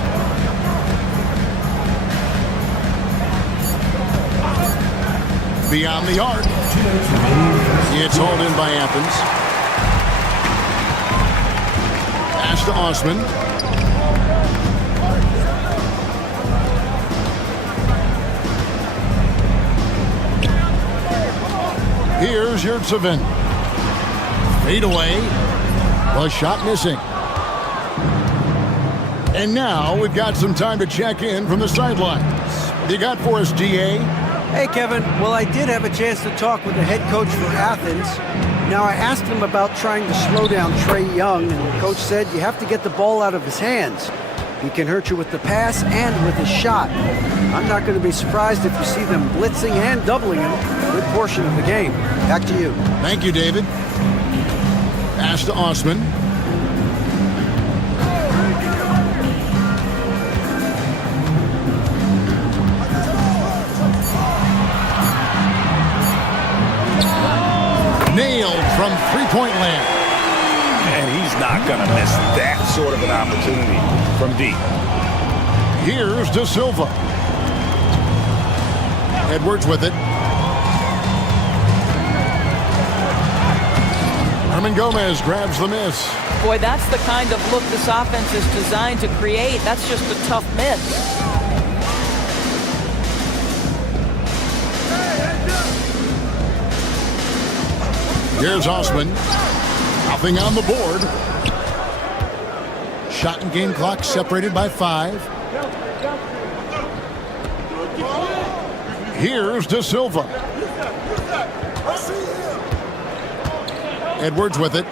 Beyond the arc. It's hauled in by Athens. Pass to Osman. Here's Yurtsevin. Fade away. The shot missing. And now we've got some time to check in from the sidelines. What do you got for us, GA? Hey, Kevin. Well, I did have a chance to talk with the head coach for Athens. Now, I asked him about trying to slow down Trae Young, and the coach said you have to get the ball out of his hands. He can hurt you with the pass and with his shot. I'm not going to be surprised if you see them blitzing and doubling him a good portion of the game. Back to you. Thank you, David. Pass to Osman. Nailed from three-point land. And he's not going to miss that sort of an opportunity from deep. Here's De Silva. Edwards with it. Hernan Gomez grabs the miss. Boy, that's the kind of look this offense is designed to create. That's just a tough miss. Here's Osman. Nothing on the board. Shot and game clock separated by 5. Here's De Silva. Edwards with it.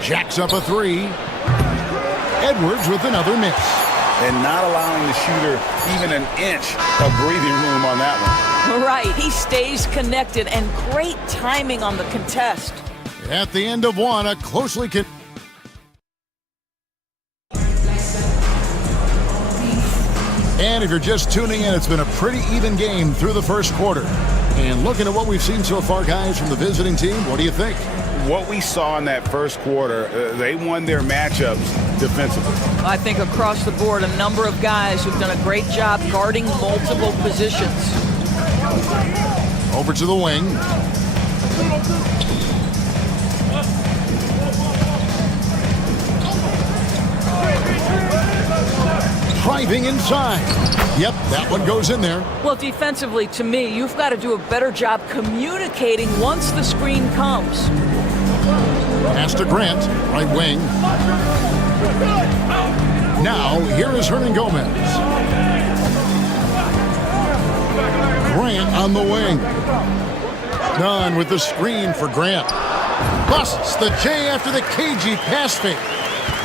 Jacks up a 3. Edwards with another miss. And not allowing the shooter even an inch of breathing room on that one. Right, he stays connected, and great timing on the contest. At the end of one, a closely And if you're just tuning in, it's been a pretty even game through the first quarter. And looking at what we've seen so far, guys, from the visiting team, what do you think? What we saw in that first quarter, they won their matchups defensively. I think across the board, a number of guys who've done a great job guarding multiple positions. Over to the wing. Driving inside. Yep, that one goes in there. Well, defensively, to me, you've got to do a better job communicating once the screen comes. Pass to Grant, right wing. Now, here is Hernan Gomez. Grant on the wing. Nunn with the screen for Grant. Busts the J after the cagey pass fake.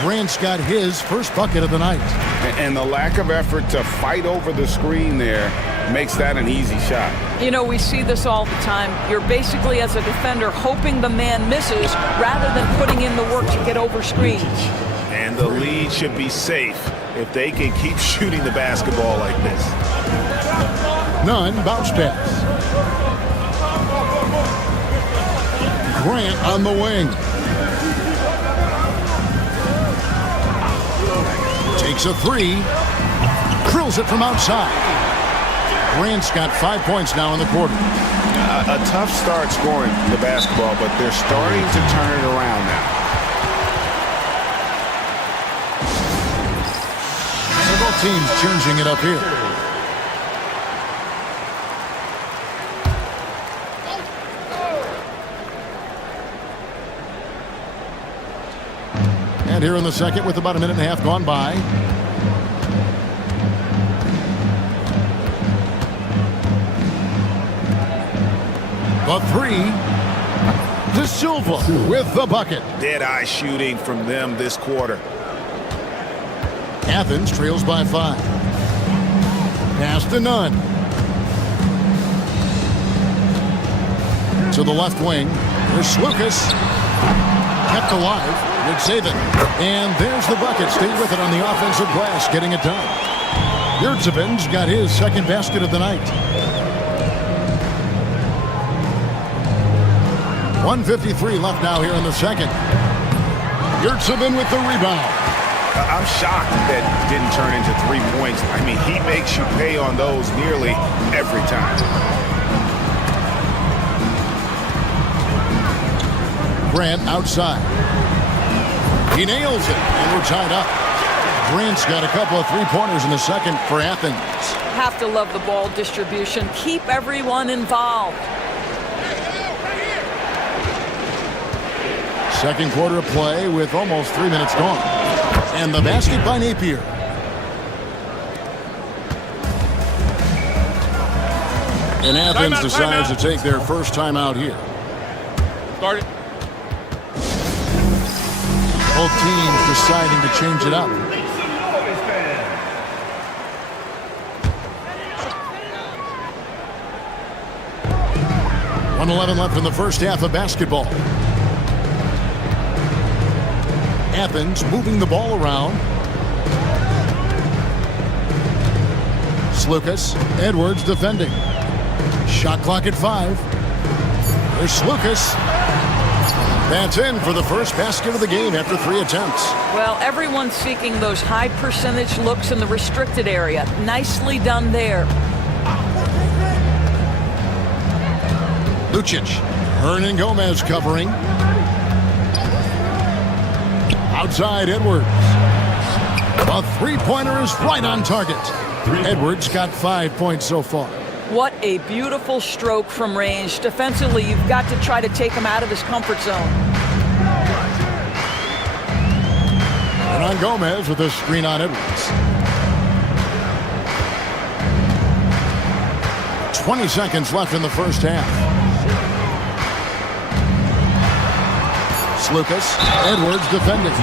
Grant's got his first bucket of the night. And the lack of effort to fight over the screen there makes that an easy shot. You know, we see this all the time. You're basically, as a defender, hoping the man misses rather than putting in the work to get over screens. And the lead should be safe if they can keep shooting the basketball like this. Nunn, bounce pass. Grant on the wing. Takes a three. Drills it from outside. Grant's got 5 points now in the quarter. A tough start scoring the basketball, but they're starting to turn it around now. Several teams changing it up here. And here in the second with about a minute and a half gone by. The three. De Silva with the bucket. Dead-eye shooting from them this quarter. Athens trails by 5. Pass to Nunn. To the left wing. There's Lucas. Kept alive. Would save it. And there's the bucket. Stayed with it on the offensive glass, getting it done. Yurtseven's got his second basket of the night. 1:53 left now here in the second. Yurtseven with the rebound. I'm shocked that didn't turn into 3 points. I mean, he makes you pay on those nearly every time. Grant outside. He nails it, and we're tied up. Grant's got a couple of three-pointers in the second for Athens. Have to love the ball distribution. Keep everyone involved. Second quarter of play with almost 3 minutes gone. And the basket by Napier. And Athens decides to take their first time out here. Start it. Both teams deciding to change it up. .111 left in the first half of basketball. Athens moving the ball around. Slukas, Edwards defending. Shot clock at 5. There's Slukas. That's in for the first basket of the game after 3 attempts. Well, everyone's seeking those high percentage looks in the restricted area. Nicely done there. Lucic. Hernan Gomez covering. Outside Edwards. A three-pointer is right on target. Edwards got 5 points so far. What a beautiful stroke from range. Defensively, you've got to try to take him out of his comfort zone. And on Gomez with a screen on Edwards. 20 seconds left in the first half. Lucas, Edwards defending.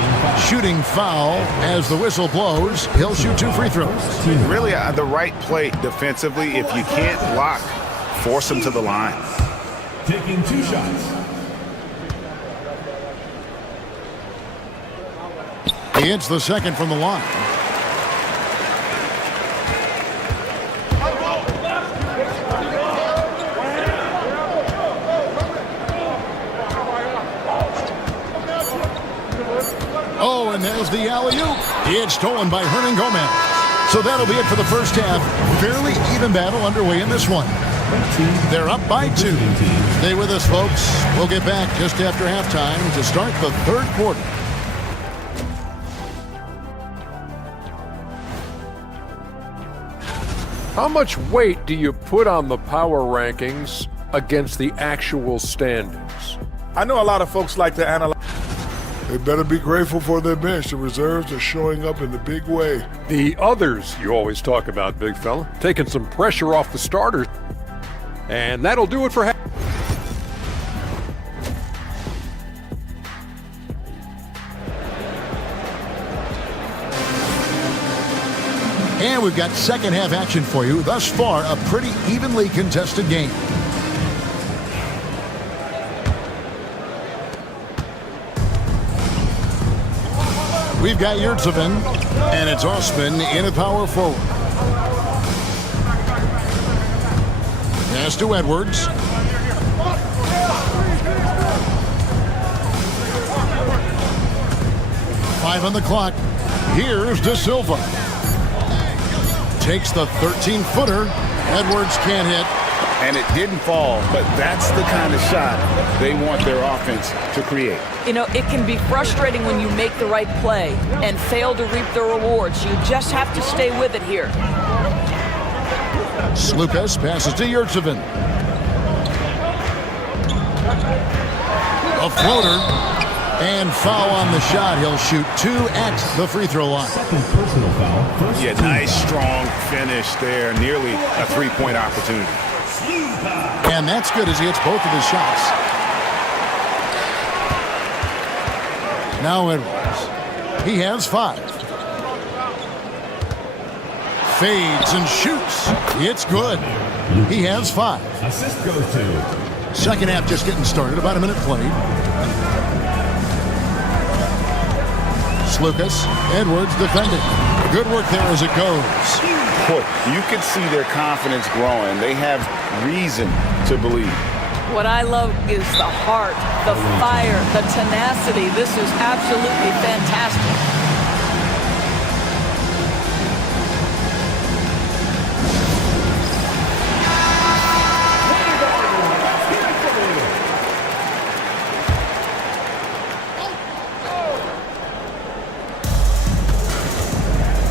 Shooting foul as the whistle blows. He'll shoot 2 free throws. Really the right play defensively. If you can't block, force him to the line. Taking 2 shots. He hits the second from the line. Oh, and there's the alley-oop. It's stolen by Hernan Gomez. So that'll be it for the first half. Fairly even battle underway in this one. They're up by 2. Stay with us, folks. We'll get back just after halftime to start the third quarter. How much weight do you put on the power rankings against the actual standings? I know a lot of folks like to analyze. They better be grateful for their bench. The reserves are showing up in a big way. The others you always talk about, big fella. Taking some pressure off the starters. And that'll do it for half. And we've got second half action for you. Thus far, a pretty evenly contested game. We've got Yurtsevin, and it's Osman in a power forward. Pass to Edwards. Five on the clock. Here's De Silva. Takes the 13-footer. Edwards can't hit. And it didn't fall, but that's the kind of shot they want their offense to create. You know, it can be frustrating when you make the right play and fail to reap the rewards. You just have to stay with it here. Slukas passes to Yurtsevin. A floater. And foul on the shot. He'll shoot 2 at the free throw line. Second personal foul. Yeah, nice, strong finish there. Nearly a three-point opportunity. And that's good as he hits both of his shots. Now Edwards. He has 5. Fades and shoots. It's good. He has 5. Assist goes to. Second half just getting started. About a minute played. Lucas, Edwards defending. Good work there as it goes. Boy, you can see their confidence growing. They have reason to believe. What I love is the heart, the fire, the tenacity. This is absolutely fantastic.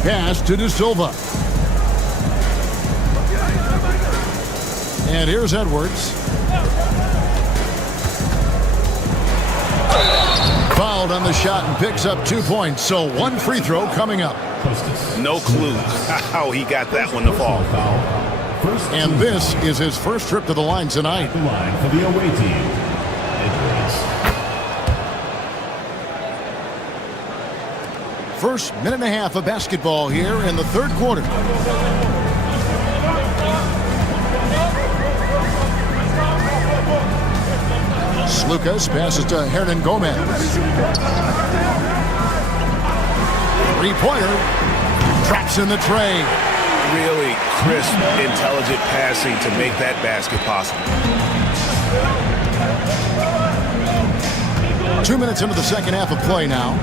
Pass to De Silva. And here's Edwards. Fouled on the shot and picks up 2 points. So 1 free throw coming up. No clue how he got that one to fall. And this is his first trip to the line tonight. The line for the away team. First minute and a half of basketball here in the third quarter. Slukas passes to Hernan Gomez. 3-pointer. Drops in the tray. Really crisp, intelligent passing to make that basket possible. 2 minutes into the second half of play now.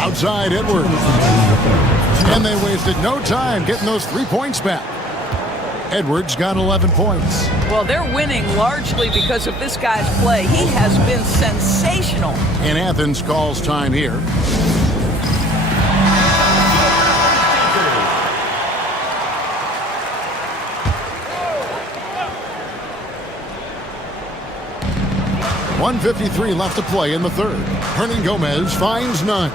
Outside Edwards. And they wasted no time getting those 3 points back. Edwards got 11 points. Well, they're winning largely because of this guy's play. He has been sensational. And Athens calls time here. .153 left to play in the third. Hernan Gomez finds none.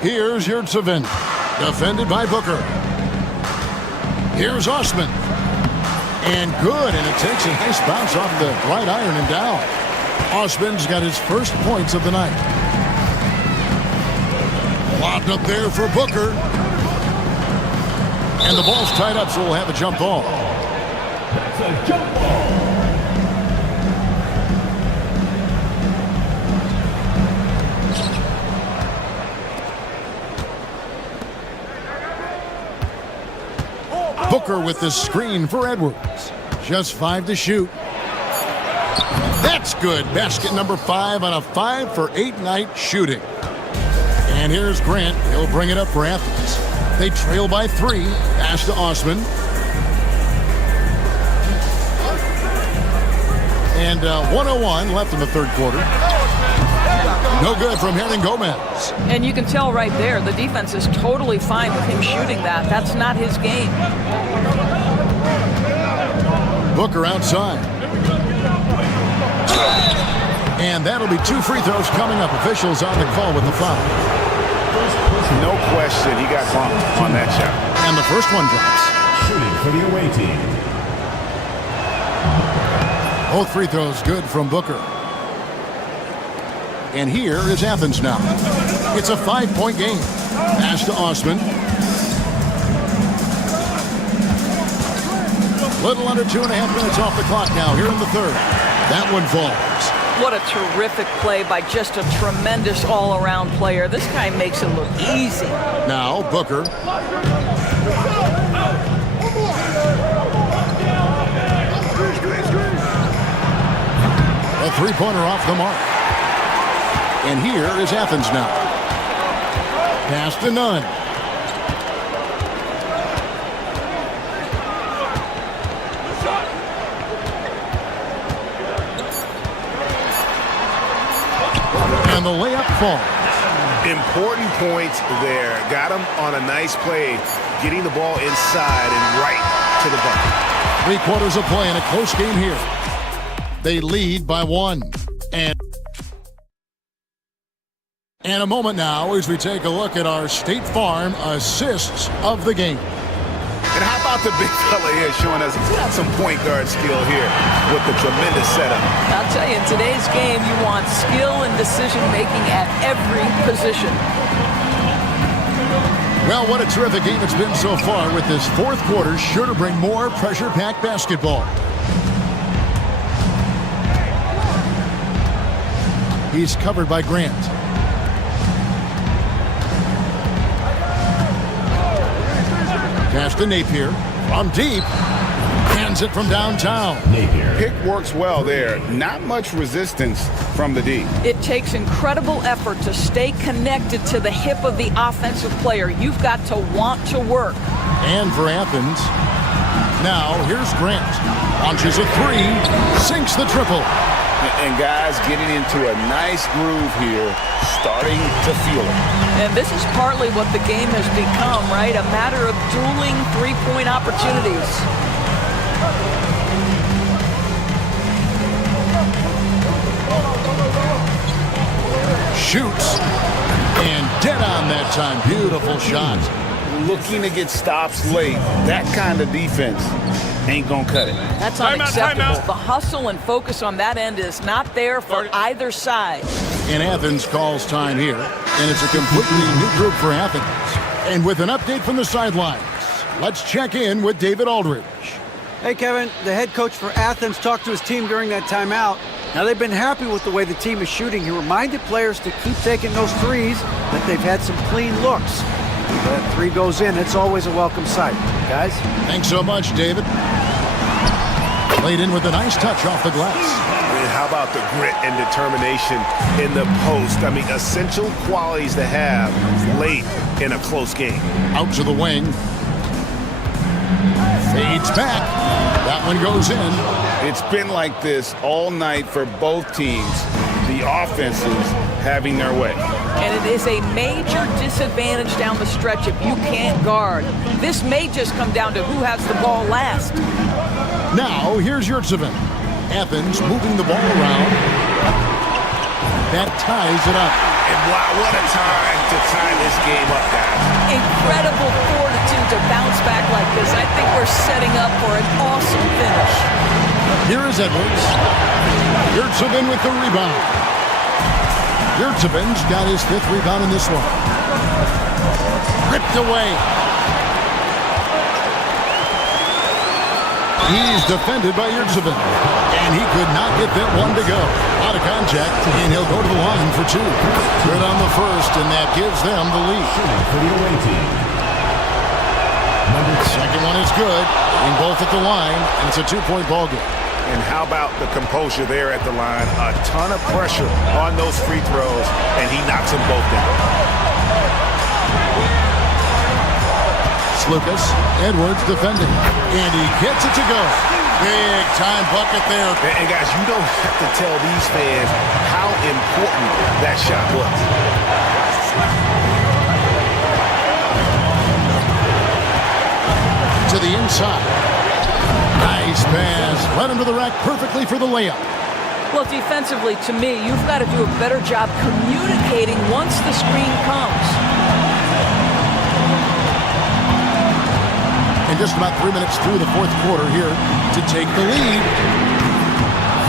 Here's Yurtsevin, defended by Booker. Here's Osman. And good, and it takes a nice bounce off the right iron and down. Osman's got his first points of the night. Lobbed up there for Booker. And the ball's tied up, so we'll have a jump ball. That's a jump ball. Booker with the screen for Edwards. Just 5 to shoot. That's good. Basket number 5 on a 5 for 8 night shooting. And here's Grant. He'll bring it up for Athens. They trail by 3. Pass to Osman. And 1:01 left in the third quarter. No good from Hernan Gomez. And you can tell right there, the defense is totally fine with him shooting that. That's not his game. Booker outside. And that'll be 2 free throws coming up. Officials on the call with the foul. No question, he got bumped on that shot. And the first one drops. Shooting for the away team. Both free throws good from Booker. And here is Athens now. It's a 5-point game. Pass to Osman. Little under 2.5 minutes off the clock now here in the third. That one falls. What a terrific play by just a tremendous all-around player. This guy makes it look easy. Now Booker. A three-pointer off the mark. And here is Athens now. Pass to Nunn. And the layup falls. Important points there. Got him on a nice play, getting the ball inside and right to the bucket. 3 quarters of play in a close game here. They lead by 1. And a moment now as we take a look at our State Farm assists of the game. And how about the big fella here showing us he's got some point guard skill here with the tremendous setup. I'll tell you, in today's game, you want skill and decision-making at every position. Well, what a terrific game it's been so far, with this fourth quarter sure to bring more pressure-packed basketball. He's covered by Grant. Pass to Napier from deep. Hands it from downtown. Napier. Pick works well there. Not much resistance from the D. It takes incredible effort to stay connected to the hip of the offensive player. You've got to want to work. And for Athens, now here's Grant. Launches a 3, sinks the triple. And guys getting into a nice groove here, starting to feel it. And this is partly what the game has become, right? A matter of dueling three-point opportunities. Shoots. And dead on that time. Beautiful shot. Looking to get stops late. That kind of defense ain't gonna cut it. That's unacceptable. The hustle and focus on that end is not there for either side. And Athens calls time here, and it's a completely new group for Athens. And with an update from the sidelines, let's check in with David Aldridge. Hey, Kevin, the head coach for Athens talked to his team during that timeout. Now, they've been happy with the way the team is shooting. He reminded players to keep taking those threes, that they've had some clean looks. If that 3 goes in, it's always a welcome sight. Guys? Thanks so much, David. Played in with a nice touch off the glass. And how about the grit and determination in the post? I mean, essential qualities to have late in a close game. Out to the wing. Fades back. That one goes in. It's been like this all night for both teams. The offenses having their way. And it is a major disadvantage down the stretch if you can't guard. This may just come down to who has the ball last. Now, here's Yurtsevin. Athens moving the ball around. That ties it up. And wow, what a time to tie this game up, guys. Incredible fortitude to bounce back like this. I think we're setting up for an awesome finish. Here is Edwards. Yurtsevin with the rebound. Yurtsevin's got his 5th rebound in this one. Ripped away. He's defended by Yurtsevin. And he could not get that one to go. Out of contact, and he'll go to the line for 2. Good on the first, and that gives them the lead. For the away team. Second one is good. Getting both at the line, and it's a 2-point ball game. And how about the composure there at the line? A ton of pressure on those free throws, and he knocks them both down. Lucas, Edwards defending, and he gets it to go. Big time bucket there. And guys, you don't have to tell these fans how important that shot was. To the inside. Nice pass. Led him to the rack perfectly for the layup. Well, defensively, to me, you've got to do a better job communicating once the screen comes. And just about 3 minutes through the fourth quarter here to take the lead.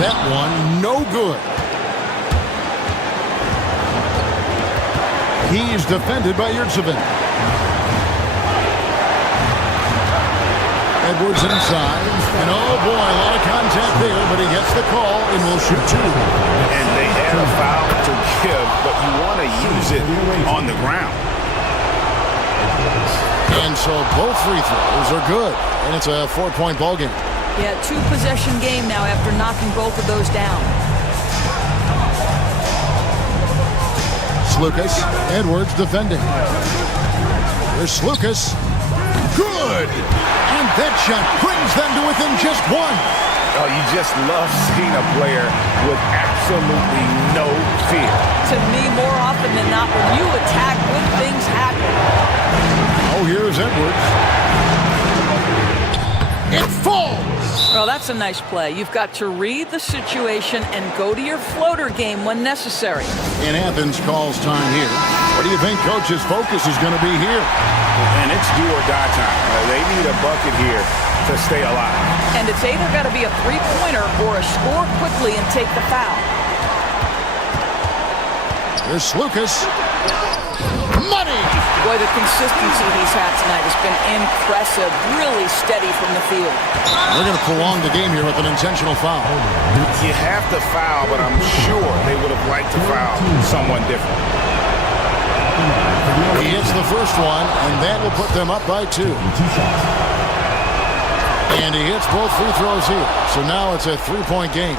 That one, no good. He's defended by Yurtsevin. Edwards inside. And oh boy, a lot of contact there, but he gets the call and will shoot two. And they had a foul to give, but you want to use it on the ground. And so both free throws are good. And it's a 4-point ball game. Yeah, 2-possession game now after knocking both of those down. Lucas, Edwards defending. Here's Slukas. Good! And that shot brings them to within just one. Oh, you just love seeing a player with absolutely no fear. To me, more often than not, when you attack, good things happen. Oh, here's Edwards. It falls! Well, that's a nice play. You've got to read the situation and go to your floater game when necessary. And Athens calls time here. What do you think Coach's focus is going to be here? And it's do or die time. They need a bucket here to stay alive. And it's either got to be a three-pointer or a score quickly and take the foul. There's Slukas. Money! Boy, the consistency he's had tonight has been impressive. Really steady from the field. They're going to prolong the game here with an intentional foul. You have to foul, but I'm sure they would have liked to foul someone different. He hits the first one, and that will put them up by 2. And he hits both free throws here. So now it's a 3-point game.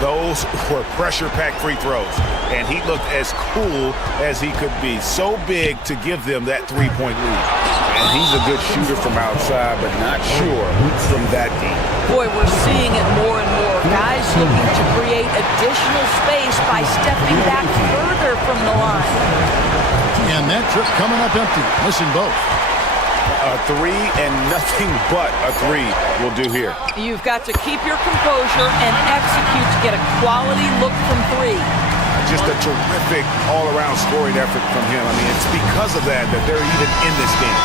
Those were pressure-packed free throws, and he looked as cool as he could be. So big to give them that 3-point lead. And he's a good shooter from outside, but not sure from that deep. Boy, we're seeing it more and more. Guys looking to create additional space by stepping back further from the line. And that trip coming up empty, missing both. A 3 and nothing but a 3 will do here. You've got to keep your composure and execute to get a quality look from 3. Just a terrific all-around scoring effort from him. I mean, it's because of that they're even in this game.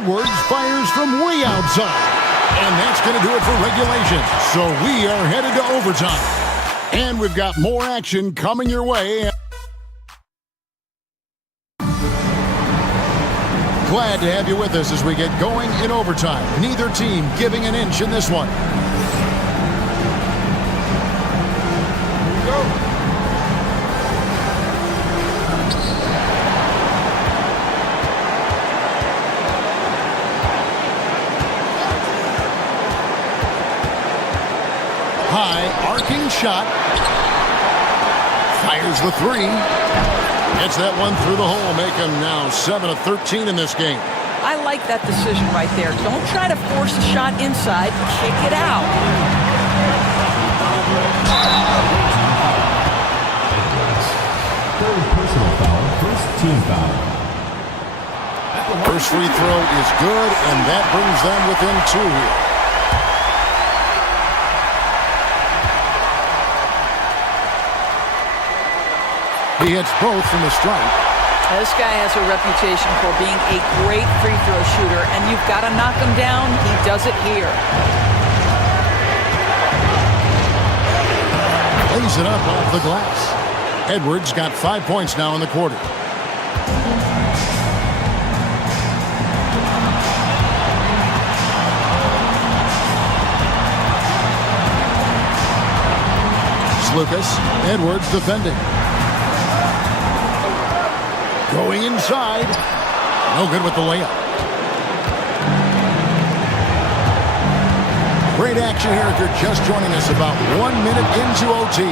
Edwards fires from way outside. And that's going to do it for regulation. So we are headed to overtime. And we've got more action coming your way. Glad to have you with us as we get going in overtime. Neither team giving an inch in this one. High arcing shot. Fires the 3. Gets that one through the hole, make him now 7 of 13 in this game. I like that decision right there. Don't try to force a shot inside. Kick it out. Third personal foul, first team foul. First free throw is good, and that brings them within 2 here. He hits both from the strike. This guy has a reputation for being a great free throw shooter, and you've got to knock him down. He does it here. Lays it up off the glass. Edwards got 5 points now in the quarter. Lucas, Edwards defending. Going inside. No good with the layup. Great action here if you're just joining us about 1 minute into OT.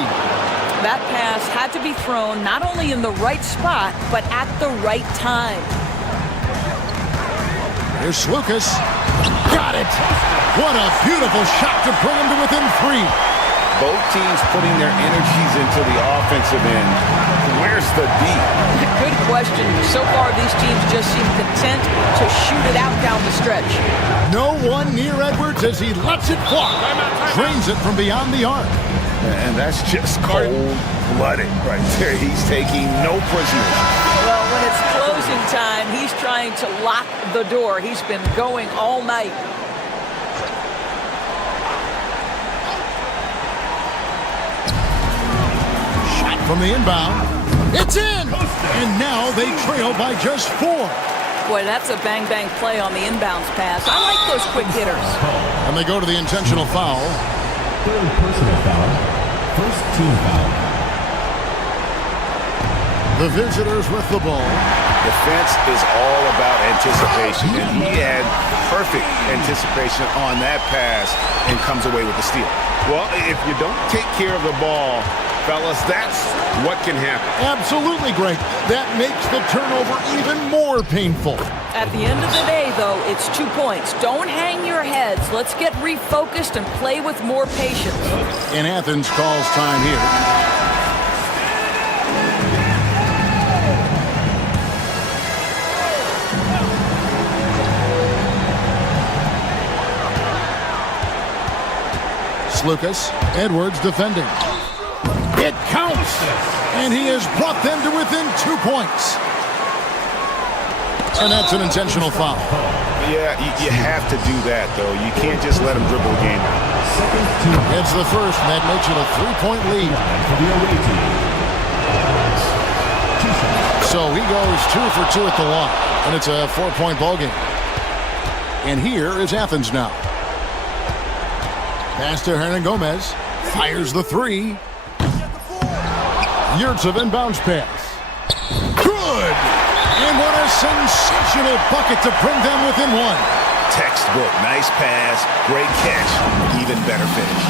That pass had to be thrown not only in the right spot, but at the right time. Here's Lucas. Got it. What a beautiful shot to bring him to within 3. Both teams putting their energies into the offensive end. Where's the D? Good question. So far, these teams just seem content to shoot it out down the stretch. No one near Edwards as he lets it fly. Drains it from beyond the arc. And that's just cold-blooded right there. He's taking no prisoners. Well, when it's closing time, he's trying to lock the door. He's been going all night. Shot from the inbound. It's in! And now they trail by just 4. Boy, that's a bang-bang play on the inbounds pass. I like those quick hitters. And they go to the intentional foul. Third personal foul. First team foul. The visitors with the ball. Defense is all about anticipation, and he had perfect anticipation on that pass and comes away with the steal. Well, if you don't take care of the ball, fellas, that's what can happen. Absolutely, Greg. That makes the turnover even more painful. At the end of the day, though, it's 2 points. Don't hang your heads. Let's get refocused and play with more patience. And Athens calls time here. Lucas, Edwards defending. It counts! And he has brought them to within 2 points. And that's an intentional foul. Yeah, you have to do that, though. You can't just let him dribble the game. It's the first, and that makes it a 3-point lead. So he goes 2 for 2 at the line, and it's a 4-point ball game. And here is Athens now. Pass to Hernan Gomez. Fires the 3. Yurts of inbounds pass. Good! And what a sensational bucket to bring them within 1. Textbook. Nice pass. Great catch. Even better finish.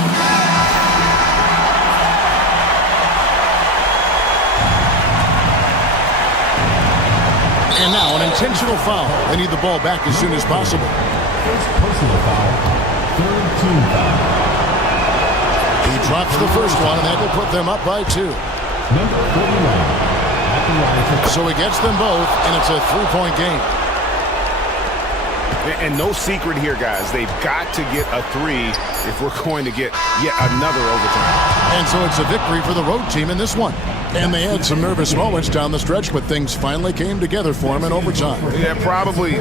And now an intentional foul. They need the ball back as soon as possible. First personal foul. Third team foul. He drops the first one, and that will put them up by 2. Number 41. So he gets them both, and it's a 3-point game. And no secret here, guys. They've got to get a 3 if we're going to get yet another overtime. And so it's a victory for the road team in this one. And they had some nervous moments down the stretch, but things finally came together for them in overtime. Yeah, probably.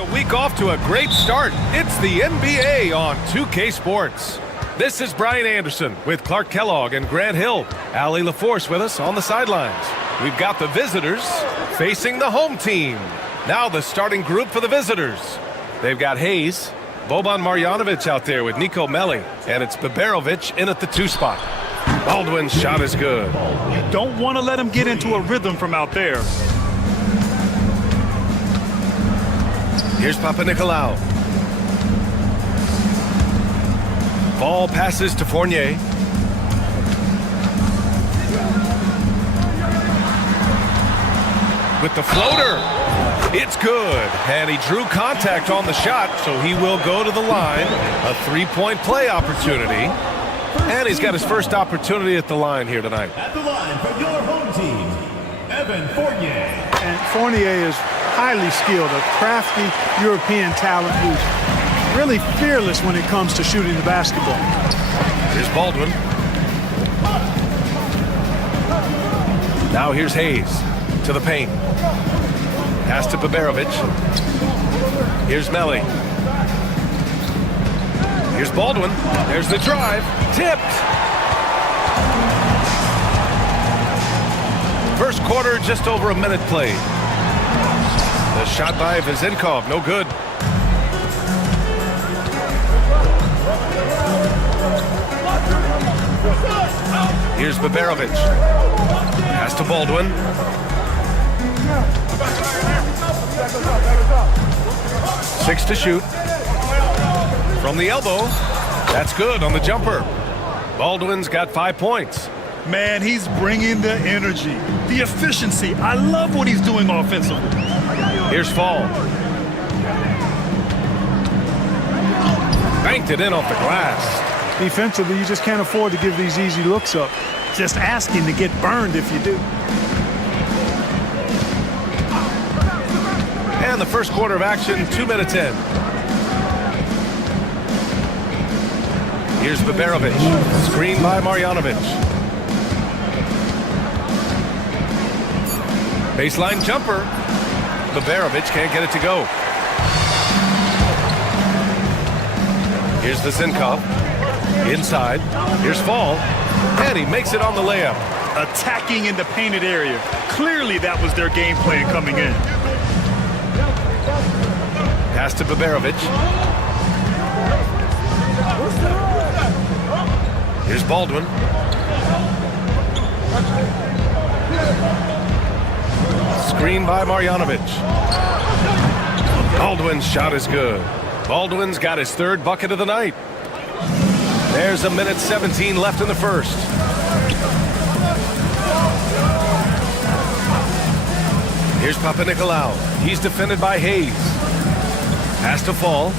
the week off to a great start. It's the NBA on 2K Sports. This is Brian Anderson with Clark Kellogg and Grant Hill. Allie LaForce with us on the sidelines. We've got the visitors facing the home team. Now the starting group for the visitors. They've got Hayes, Boban Marjanovic out there with Nico Melli, and it's Baberovic in at the 2 spot. Baldwin's shot is good. You don't want to let him get into a rhythm from out there. Here's Papanikolaou. Ball passes to Fournier. With the floater. It's good. And he drew contact on the shot, so he will go to the line. A 3-point play opportunity. And he's got his first opportunity at the line here tonight. At the line for your home team, Evan Fournier. And Fournier is highly skilled, a crafty European talent who's really fearless when it comes to shooting the basketball. Here's Baldwin. Now here's Hayes to the paint. Pass to Baberovic. Here's Melli. Here's Baldwin. There's the drive. Tipped. First quarter, just over a minute played. The shot by Vezenkov, no good. Here's Baberovic. Pass to Baldwin. Six to shoot. From the elbow. That's good on the jumper. Baldwin's got 5 points. Man, he's bringing the energy, the efficiency. I love what he's doing offensively. Here's Fall. Banked it in off the glass. Defensively, you just can't afford to give these easy looks up. Just asking to get burned if you do. And the first quarter of action, 2 minutes in. Here's Baberovic. Screen by Marjanovic. Baseline jumper. Baberovic can't get it to go. Here's Vezenkov. Inside. Here's Fall. And he makes it on the layup. Attacking in the painted area. Clearly that was their game plan coming in. Pass to Baberovic. Here's Baldwin. Screen by Marjanovic. Baldwin's shot is good. Baldwin's got his 3rd bucket of the night. There's a minute 17 left in the first. Here's Papanikolaou. He's defended by Hayes. Pass to Fall.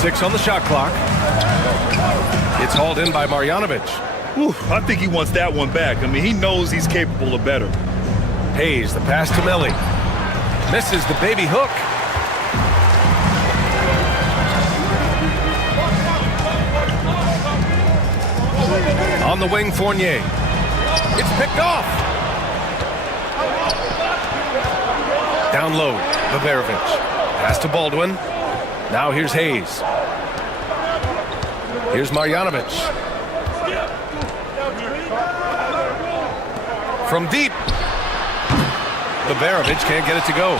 6 on the shot clock. It's hauled in by Marjanovic. Ooh, I think he wants that one back. I mean, he knows he's capable of better. Hayes, the pass to Melli. Misses the baby hook. On the wing, Fournier. It's picked off. Down low, Baberovic. Pass to Baldwin. Now here's Hayes. Here's Marjanovic. From deep. Baberovic can't get it to go.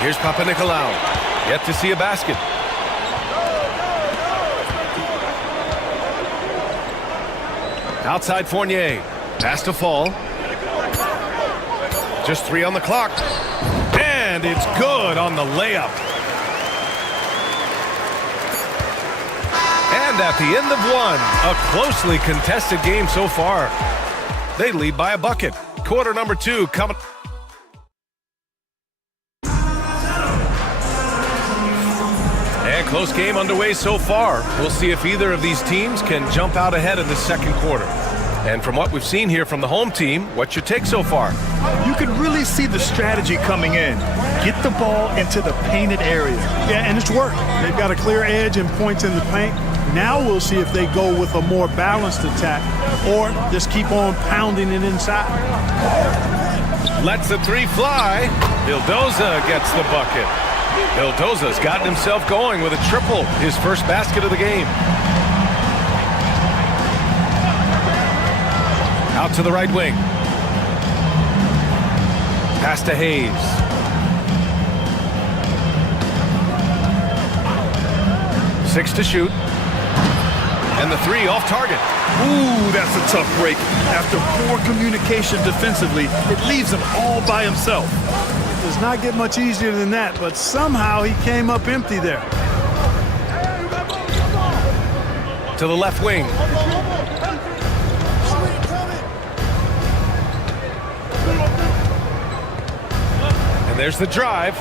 Here's Papanikolaou. Yet to see a basket. Outside Fournier. Pass to Fall. Just 3 on the clock. And it's good on the layup. And at the end of one, a closely contested game so far. They lead by a bucket. Quarter number 2 coming. And close game underway so far. We'll see if either of these teams can jump out ahead in the second quarter. And from what we've seen here from the home team, what's your take so far? You can really see the strategy coming in. Get the ball into the painted area. Yeah, and it's worked. They've got a clear edge and points in the paint. Now we'll see if they go with a more balanced attack or just keep on pounding it inside. Lets the three fly. Vildoza gets the bucket. Vildoza's gotten himself going with a triple, his first basket of the game. Out to the right wing. Pass to Hayes. Six to shoot. And the three off target. Ooh, that's a tough break. After poor communication defensively, it leaves him all by himself. It does not get much easier than that, but somehow he came up empty there. To the left wing. And there's the drive.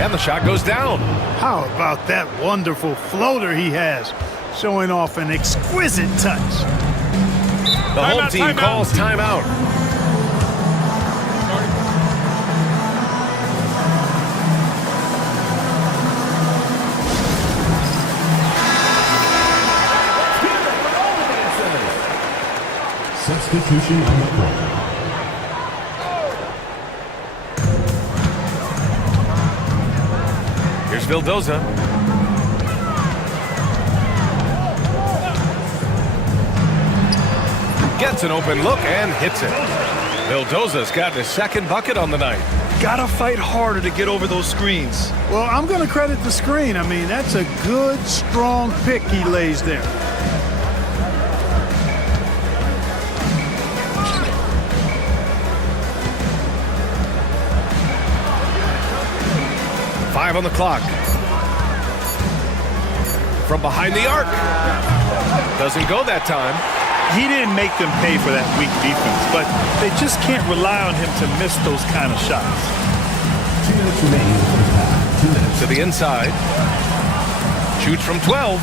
And the shot goes down. How about that wonderful floater he has, showing off an exquisite touch. The home team calls timeout. Substitution on the court. Here's Vildoza. Gets an open look and hits it. Vildoza's got his second bucket on the night. Gotta fight harder to get over those screens. Well, I'm gonna credit the screen. I mean, that's a good, strong pick he lays there. Five on the clock. From behind the arc. Doesn't go that time. He didn't make them pay for that weak defense, but they just can't rely on him to miss those kind of shots. 2 minutes remaining in the first half. 2 minutes. To the inside. Shoots from 12.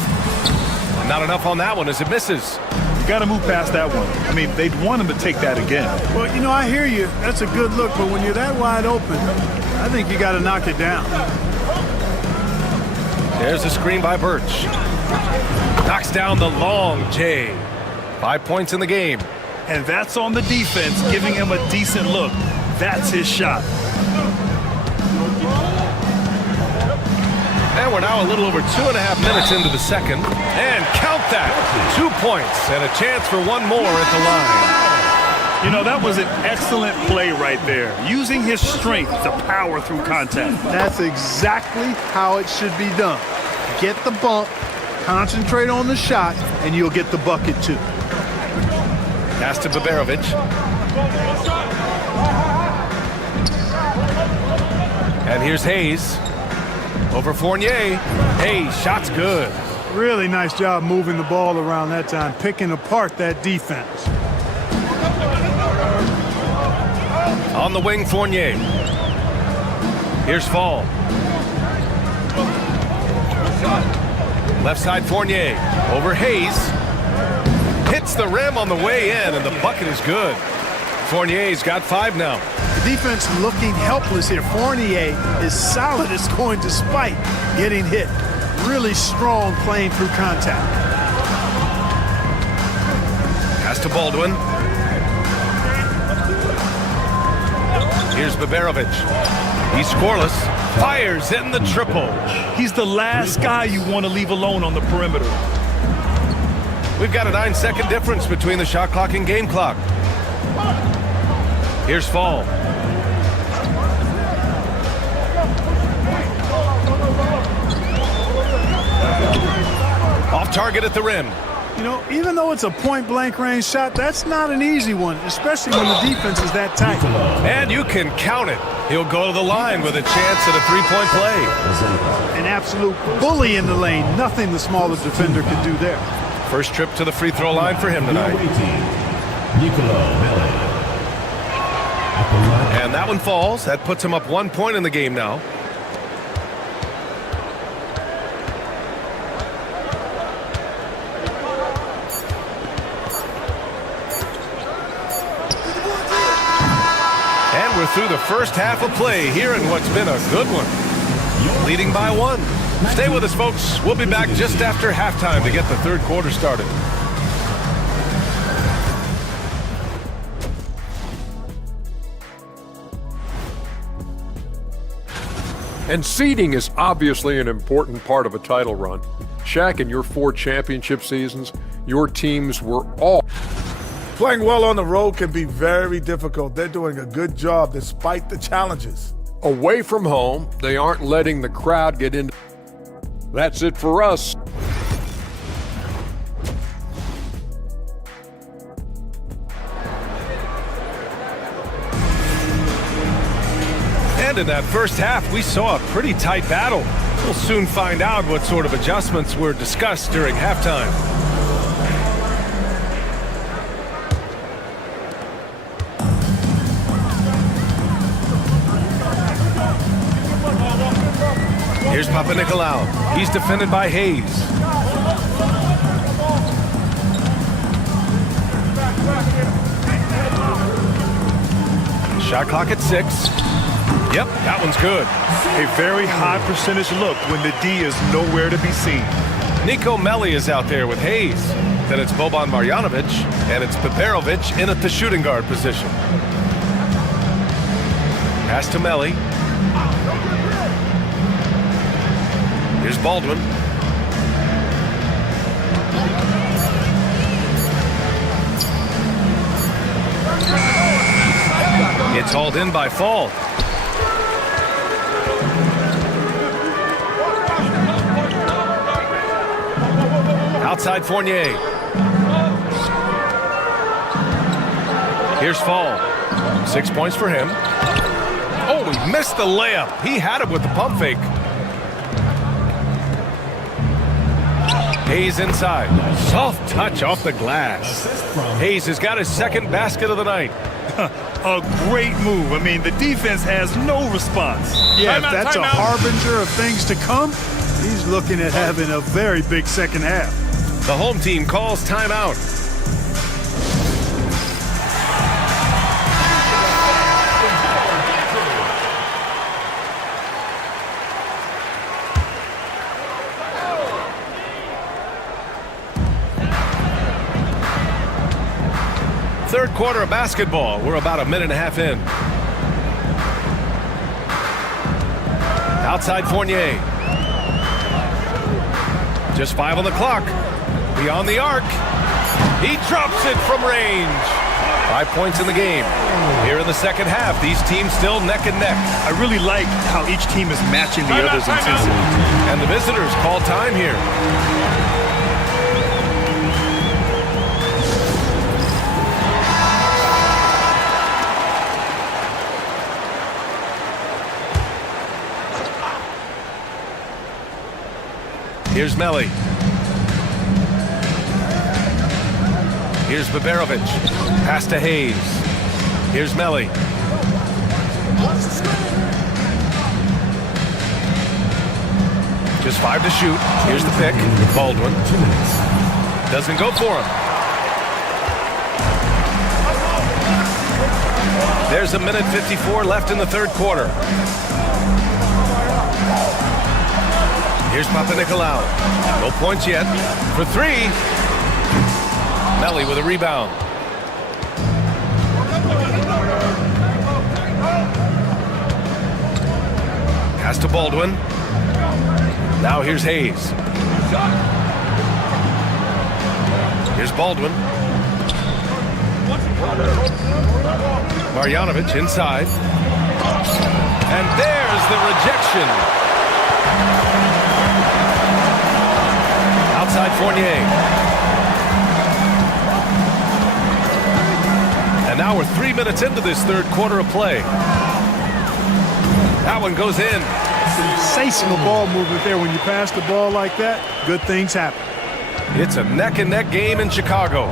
Not enough on that one as it misses. You got to move past that one. I mean, they'd want him to take that again. Well, you know, I hear you. That's a good look, but when you're that wide open, I think you got to knock it down. There's a screen by Birch. Knocks down the long J. 5 points in the game. And that's on the defense, giving him a decent look. That's his shot. And we're now a little over 2.5 minutes into the second. And count that. 2 points and a chance for one more at the line. You know, that was an excellent play right there. Using his strength to power through contact. That's exactly how it should be done. Get the bump, concentrate on the shot, and you'll get the bucket too. Pass to Baberovic. And here's Hayes. Over Fournier. Hayes, shot's good. Really nice job moving the ball around that time, picking apart that defense. On the wing, Fournier. Here's Fall. Left side, Fournier. Over Hayes. Hits the rim on the way in, and the bucket is good. Fournier's got 5 now. The defense looking helpless here. Fournier is solid as going despite getting hit. Really strong playing through contact. Pass to Baldwin. Here's Baberovic. He's scoreless. Fires in the triple. He's the last guy you want to leave alone on the perimeter. We've got a 9-second difference between the shot clock and game clock. Here's Fall. Off target at the rim. You know, even though it's a point-blank range shot, that's not an easy one, especially when the defense is that tight. And you can count it. He'll go to the line with a chance at a three-point play. An absolute bully in the lane. Nothing the smallest defender could do there. First trip to the free throw line for him tonight. And that one falls. That puts him up 1 point in the game now. And we're through the first half of play here in what's been a good one. Leading by 1. Stay with us, folks. We'll be back just after halftime to get the third quarter started. And seeding is obviously an important part of a title run. Shaq, in your 4 championship seasons, your teams were all... Playing well on the road can be very difficult. They're doing a good job despite the challenges. Away from home, they aren't letting the crowd get in. That's it for us. And in that first half, we saw a pretty tight battle. We'll soon find out what sort of adjustments were discussed during halftime. Here's Papanikolaou. He's defended by Hayes. Shot clock at 6. Yep, that one's good. A very high percentage look when the D is nowhere to be seen. Nico Melli is out there with Hayes. Then it's Boban Marjanovic, and it's Peperovic in at the shooting guard position. Pass to Melli. Here's Baldwin. It's hauled in by Fall. Outside Fournier. Here's Fall. 6 points for him. Oh, he missed the layup. He had it with the pump fake. Hayes inside. Soft touch off the glass. Hayes has got his second basket of the night. A great move. I mean, the defense has no response. Yeah, if that's a harbinger of things to come, he's looking at having a very big second half. The home team calls timeout. Third quarter of basketball. We're about a minute and a half in. Outside Fournier. Just 5 on the clock. Beyond the arc. He drops it from range. 5 points in the game. Here in the second half, these teams still neck and neck. I really like how each team is matching the other's intensity. And the visitors call time here. Here's Melli. Here's Peperovic. Pass to Hayes. Here's Melli. Just 5 to shoot. Here's the pick. Baldwin. Doesn't go for him. There's a minute 54 left in the third quarter. Here's Papanikolaou. No points yet. For 3. Melli with a rebound. Pass to Baldwin. Now here's Hayes. Here's Baldwin. Marjanovic inside. And there's the rejection. Outside Fournier. And now we're 3 minutes into this third quarter of play. That one goes in. Sensational ball movement there. When you pass the ball like that, good things happen. It's a neck-and-neck game in Chicago.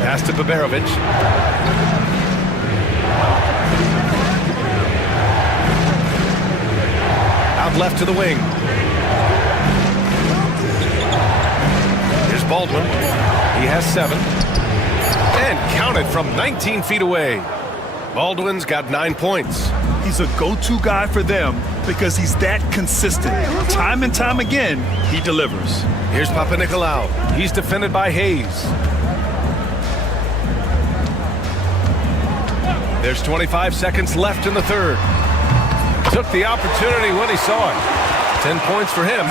Pass to Peperovic. Out left to the wing. Here's Baldwin. He has 7. And counted from 19 feet away. Baldwin's got 9 points. He's a go-to guy for them because he's that consistent. Time and time again, he delivers. Here's Papanikolaou. He's defended by Hayes. There's 25 seconds left in the third. Took the opportunity when he saw it. 10 points for him.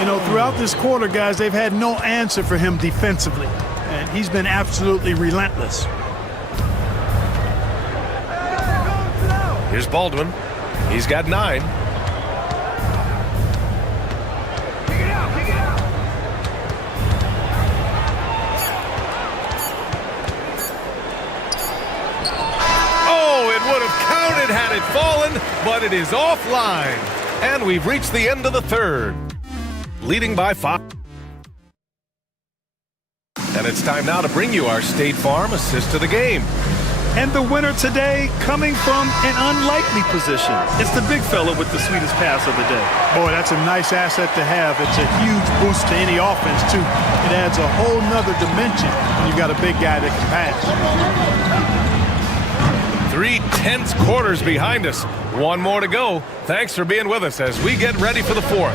You know, throughout this quarter, guys, they've had no answer for him defensively. And he's been absolutely relentless. Here's Baldwin. He's got 9. Oh, it would have counted had it fallen, but it is offline. And we've reached the end of the third. Leading by 5. And it's time now to bring you our State Farm assist of the game. And the winner today coming from an unlikely position. It's the big fella with the sweetest pass of the day. Boy, that's a nice asset to have. It's a huge boost to any offense, too. It adds a whole nother dimension when you've got a big guy that can pass. 3 tense quarters behind us. 1 more to go. Thanks for being with us as we get ready for the fourth.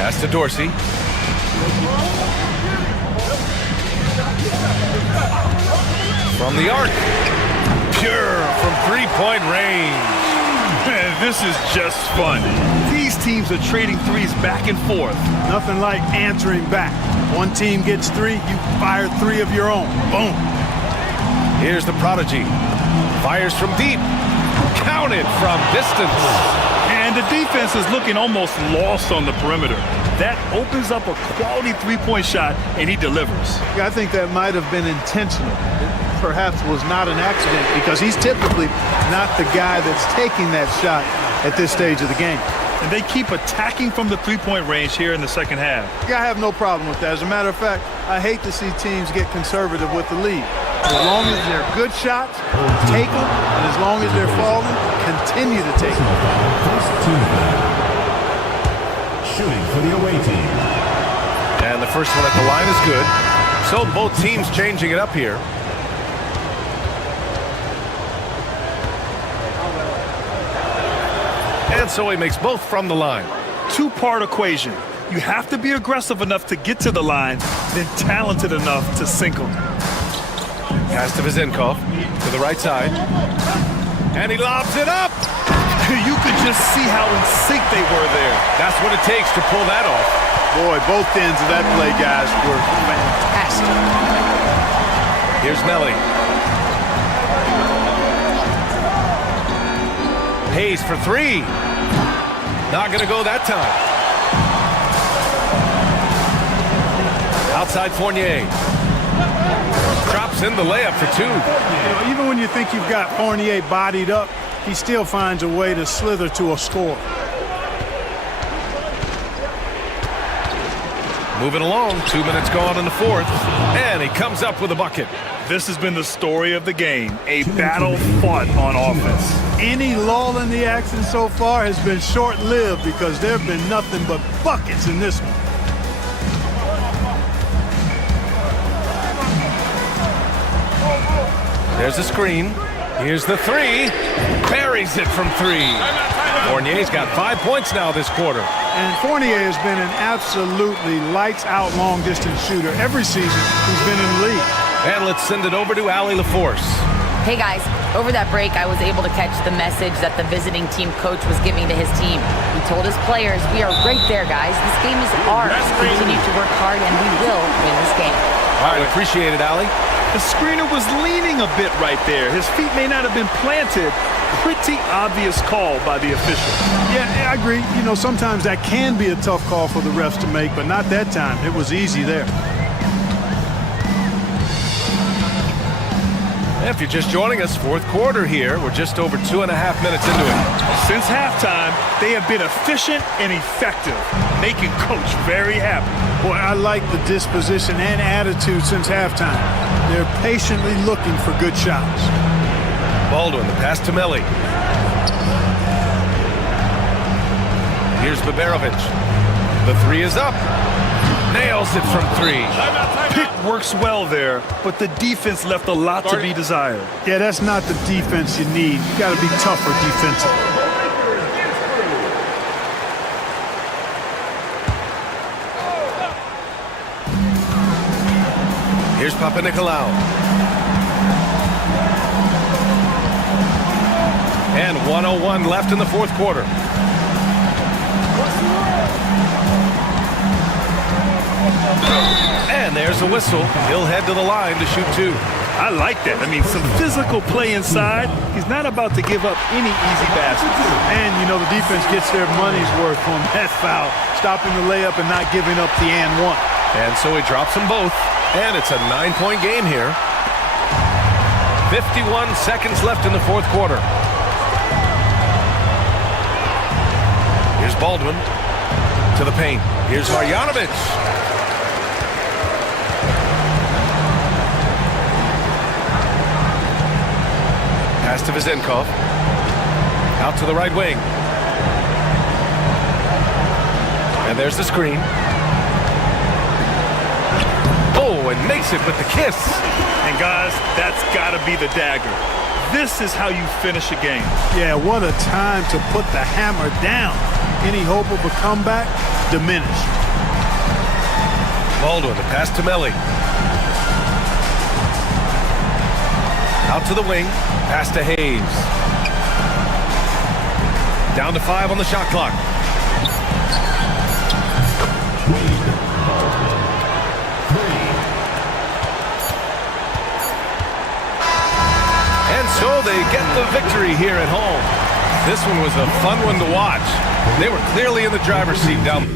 Pass to Dorsey. From the arc. Pure from three-point range. Man, this is just fun. These teams are trading threes back and forth. Nothing like answering back. One team gets 3, you fire 3 of your own. Boom. Here's the prodigy. Fires from deep. Counted from distance. And the defense is looking almost lost on the perimeter. That opens up a quality three-point shot, and he delivers. Yeah, I think that might have been intentional. It perhaps was not an accident because he's typically not the guy that's taking that shot at this stage of the game. And they keep attacking from the three-point range here in the second half. Yeah, I have no problem with that. As a matter of fact, I hate to see teams get conservative with the lead. As long as they're good shots, take them. And as long as they're falling, continue to take them. First team shooting for the away team. And the first one at the line is good. So both teams changing it up here. And so he makes both from the line. Two-part equation. You have to be aggressive enough to get to the line, then talented enough to sink them. Pass to Vizenkov to the right side. And he lobs it up. You could just see how in sync they were there. That's what it takes to pull that off. Boy, both ends of that play, guys, were fantastic. Here's Melly. Hayes for 3. Not going to go that time. Outside Fournier. Drops in the layup for 2. You know, even when you think you've got Fournier bodied up, he still finds a way to slither to a score. Moving along, 2 minutes gone in the fourth, and he comes up with a bucket. This has been the story of the game, a battle fought on offense. Any lull in the action so far has been short-lived because there have been nothing but buckets in this one. There's a screen. Here's the 3. Buries it from 3. Fournier's got 5 points now this quarter. And Fournier has been an absolutely lights-out long-distance shooter every season he's been in the league. And let's send it over to Allie LaForce. Hey, guys. Over that break, I was able to catch the message that the visiting team coach was giving to his team. He told his players, we are right there, guys. This game is ours. Continue to work hard, and we will win this game. All right, appreciate it, Allie. The screener was leaning a bit right there. His feet may not have been planted. Pretty obvious call by the official. Yeah, I agree. You know, sometimes that can be a tough call for the refs to make, but not that time. It was easy there. If you're just joining us, fourth quarter here. We're just over 2.5 minutes into it. Since halftime, they have been efficient and effective, making Coach very happy. Boy, I like the disposition and attitude since halftime. They're patiently looking for good shots. Baldwin, the pass to Melly. Here's Baberovic. The 3 is up. Nails it from 3. Pick works well there, but the defense left a lot to be desired. Yeah, that's not the defense you need. You got to be tougher defensively. Here's Papanikolaou. And 1:01 left in the fourth quarter. And there's a whistle. He'll head to the line to shoot 2. I like that. I mean, some physical play inside. He's not about to give up any easy baskets. And, you know, the defense gets their money's worth on that foul, stopping the layup and not giving up the and one. And so he drops them both. And it's a 9-point game here. 51 seconds left in the fourth quarter. Here's Baldwin to the paint. Here's Marjanovic. Pass to Vezenkov. Out to the right wing. And there's the screen. Oh, and makes it with the kiss. And guys, that's got to be the dagger. This is how you finish a game. Yeah, what a time to put the hammer down. Any hope of a comeback diminished. Baldwin, the pass to Melli. Out to the wing, pass to Hayes. Down to 5 on the shot clock. And so they get the victory here at home. This one was a fun one to watch. They were clearly in the driver's seat down.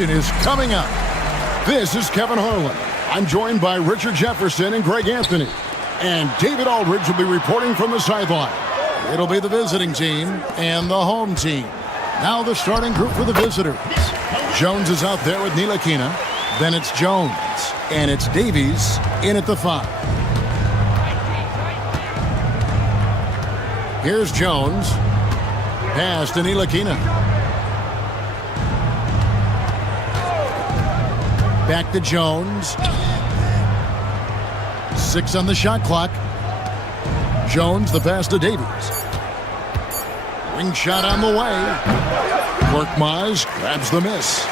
Is coming up. This is Kevin Harlan. I'm joined by Richard Jefferson and Greg Anthony. And David Aldridge will be reporting from the sideline. It'll be the visiting team and the home team. Now the starting group for the visitors. Jones is out there with Ntilikina. Then it's Jones. And it's Davies in at the 5. Here's Jones. Pass to Ntilikina. Back to Jones. 6 on the shot clock. Jones, the pass to Davies. Ring shot on the way. Korkmaz grabs the miss.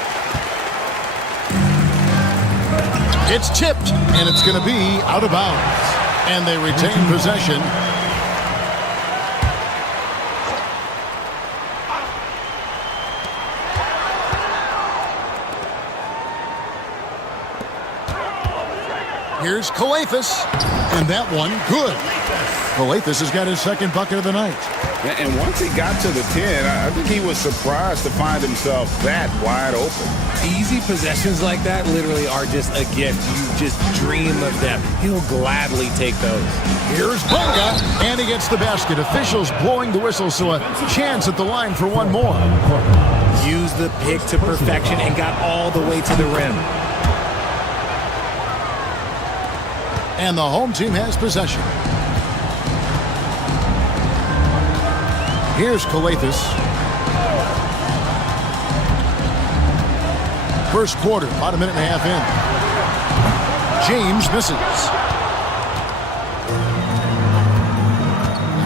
It's tipped, and it's going to be out of bounds. And they retain possession. Here's Calathes, and that one good. Calathes has got his second bucket of the night. And once he got to the 10, I think he was surprised to find himself that wide open. Easy possessions like that literally are just a gift. You just dream of them. He'll gladly take those. Here's Bunga, and he gets the basket. Officials blowing the whistle, so a chance at the line for one more. Used the pick to perfection and got all the way to the rim. And the home team has possession. Here's Calathes. First quarter, about a minute and a half in. James misses.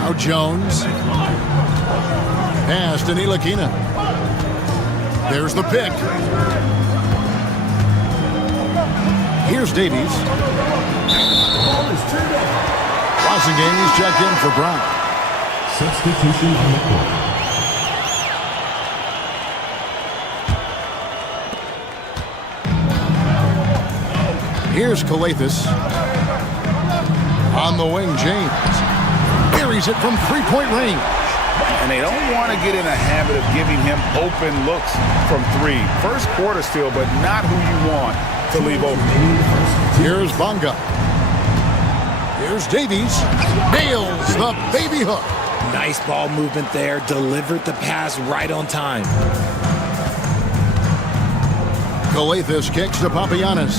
Now Jones. Pass to Ntilikina. There's the pick. Here's Davies. Rosengame is checked in for Brown. Substitution on the court. Here's Calathes. On the wing, James. Buries it from three-point range. and they don't want to get in a habit of giving him open looks from three. First quarter still, but not who you want to leave open. Here's Bonga. Here's Davies. Nails the baby hook. Nice ball movement there. Delivered the pass right on time. Calathes kicks to Papagiannis.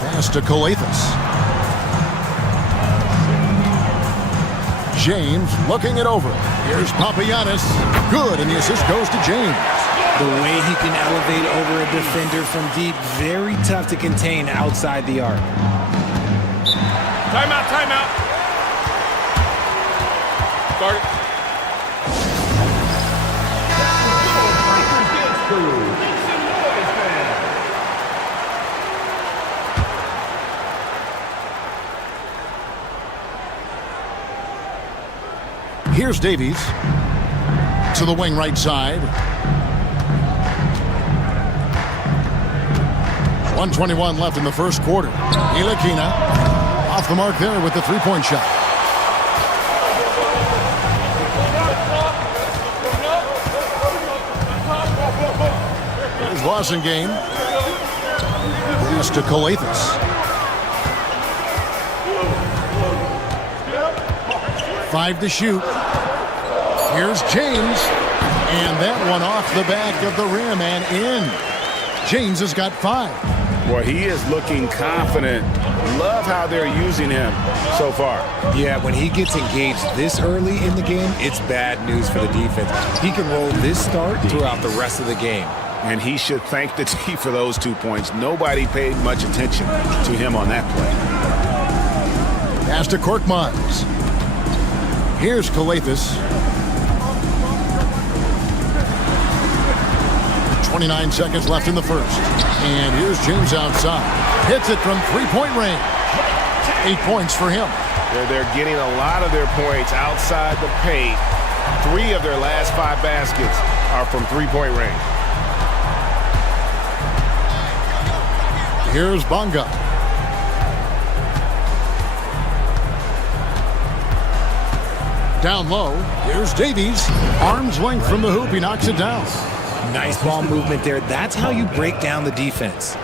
Pass to Calathes. James looking it over. Here's Papagiannis. Good, and the assist goes to James. The way he can elevate over a defender from deep, very tough to contain outside the arc. Timeout, timeout. Start it. Here's Davies to the wing right side. 1:21 left in the first quarter. Ntilikina off the mark there with the three-point shot. Here's Wasengame. Pass to Calathes. 5 to shoot. Here's James. And that one off the back of the rim and in. James has got 5. Boy, he is looking confident. Love how they're using him so far. Yeah, when he gets engaged this early in the game, it's bad news for the defense. He can roll this start throughout the rest of the game. And he should thank the team for those 2 points. Nobody paid much attention to him on that play. Pass to Korkmaz. Here's Calathes. 29 seconds left in the first. And here's James outside. Hits it from three-point range. 8 points for him. They're getting a lot of their points outside the paint. 3 of their last 5 baskets are from three-point range. Here's Bonga. Down low, here's Davies. Arm's length from the hoop, he knocks it down. Nice ball movement there. That's how you break down the defense.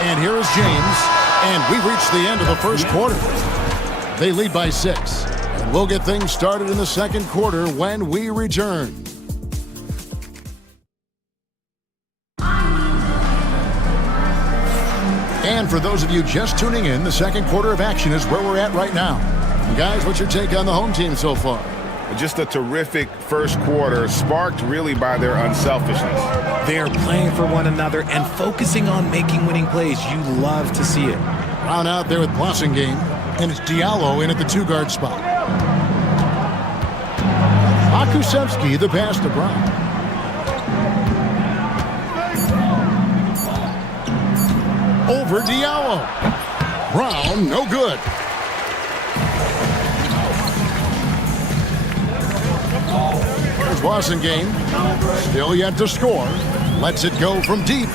And here is James, and we reach the end of the first quarter. They lead by 6, and we'll get things started in the second quarter when we return. And for those of you just tuning in, the second quarter of action is where we're at right now. Guys, what's your take on the home team so far? Just a terrific first quarter, sparked really by their unselfishness. They are playing for one another and focusing on making winning plays. You love to see it. Brown out there with Wasengame, and it's Diallo in at the 2-guard spot. Makusevsky, the pass to Brown. Over Diallo. Brown, no good. Here's Wasengame. Still yet to score. Lets it go from deep.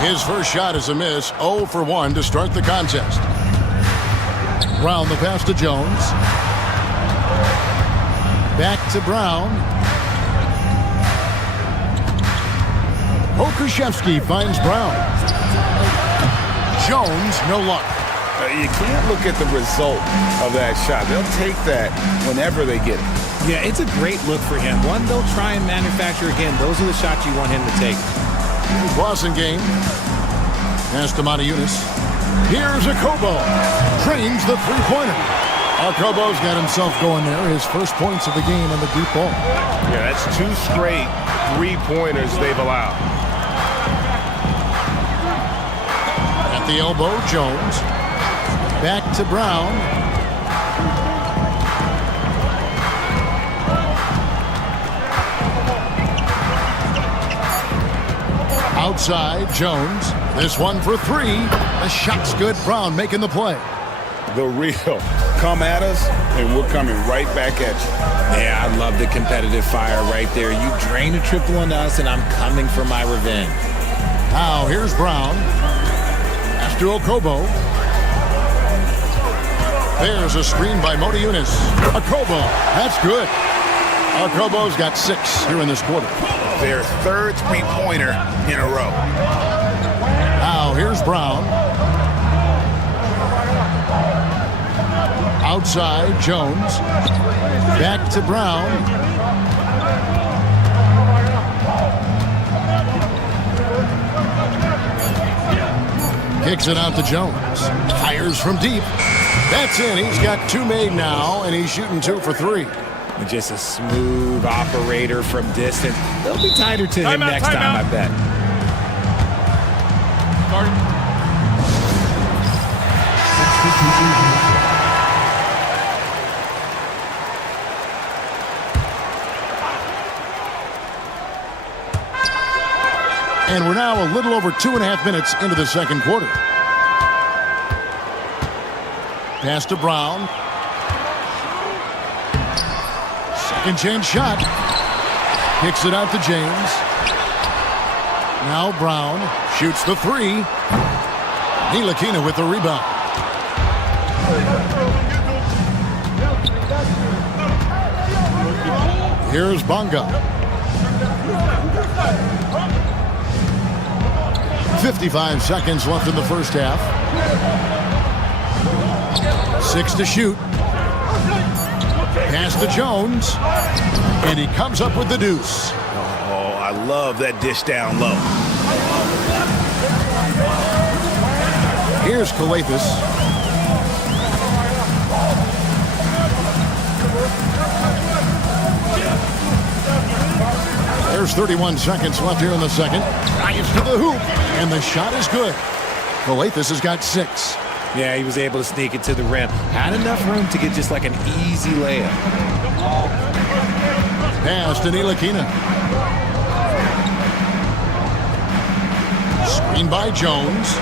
His first shot is a miss. 0 for 1 to start the contest. Brown the pass to Jones. Back to Brown. Pokusevsky finds Brown. Jones, no luck. You can't look at the result of that shot. They'll take that whenever they get it. Yeah, it's a great look for him. One they'll try and manufacture again. Those are the shots you want him to take. Wasengame. Pass to Matajunas. Here's Okobo. Trains the three-pointer. Okobo's got himself going there. His first points of the game on the deep ball. Yeah, that's 2 straight three-pointers they've allowed. At the elbow, Jones. Back to Brown. Outside, Jones. This one for 3. The shot's good. Brown making the play. The real. Come at us, and we're coming right back at you. Yeah, I love the competitive fire right there. You drain a triple on us, and I'm coming for my revenge. Now, here's Brown. Pass to Okobo. There's a screen by Modiunas. Akobo, that's good. Akobo's got 6 here in this quarter. Their third three-pointer in a row. Now here's Brown. Outside, Jones. Back to Brown. Kicks it out to Jones. Fires from deep. That's in. He's got 2 made now, and he's shooting 2 for 3. Just a smooth operator from distance. They'll be tighter to him next time, I bet. And we're now a little over 2.5 minutes into the second quarter. Pass to Brown. Second chance shot. Kicks it out to James. Now Brown shoots the 3. Ntilikina with the rebound. Here's Bonga. 55 seconds left in the first half. 6 to shoot. Pass to Jones. And he comes up with the deuce. Oh, I love that dish down low. Here's Kalathis. There's 31 seconds left here in the second. Drives to the hoop, and the shot is good. Kalathis has got 6. Yeah, he was able to sneak it to the rim. Had enough room to get just like an easy layup. Pass to Ntilikina. Screen by Jones.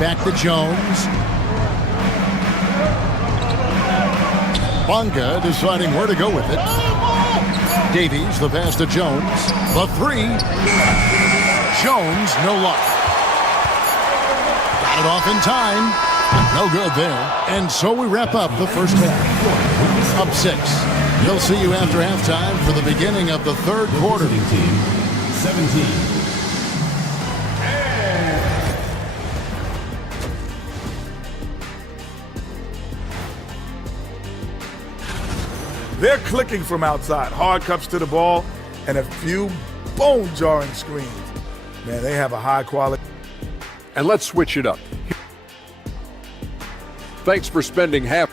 Back to Jones. Bonga deciding where to go with it. Davies, the pass to Jones. The 3. Jones, no luck. Got it off in time. No good there. And so we wrap up the first half. Up 6. We'll see you after halftime for the beginning of the third quarter. 17. They're clicking from outside. Hard cuts to the ball and a few bone-jarring screens. Man, they have a high quality. And let's switch it up. Thanks for spending half.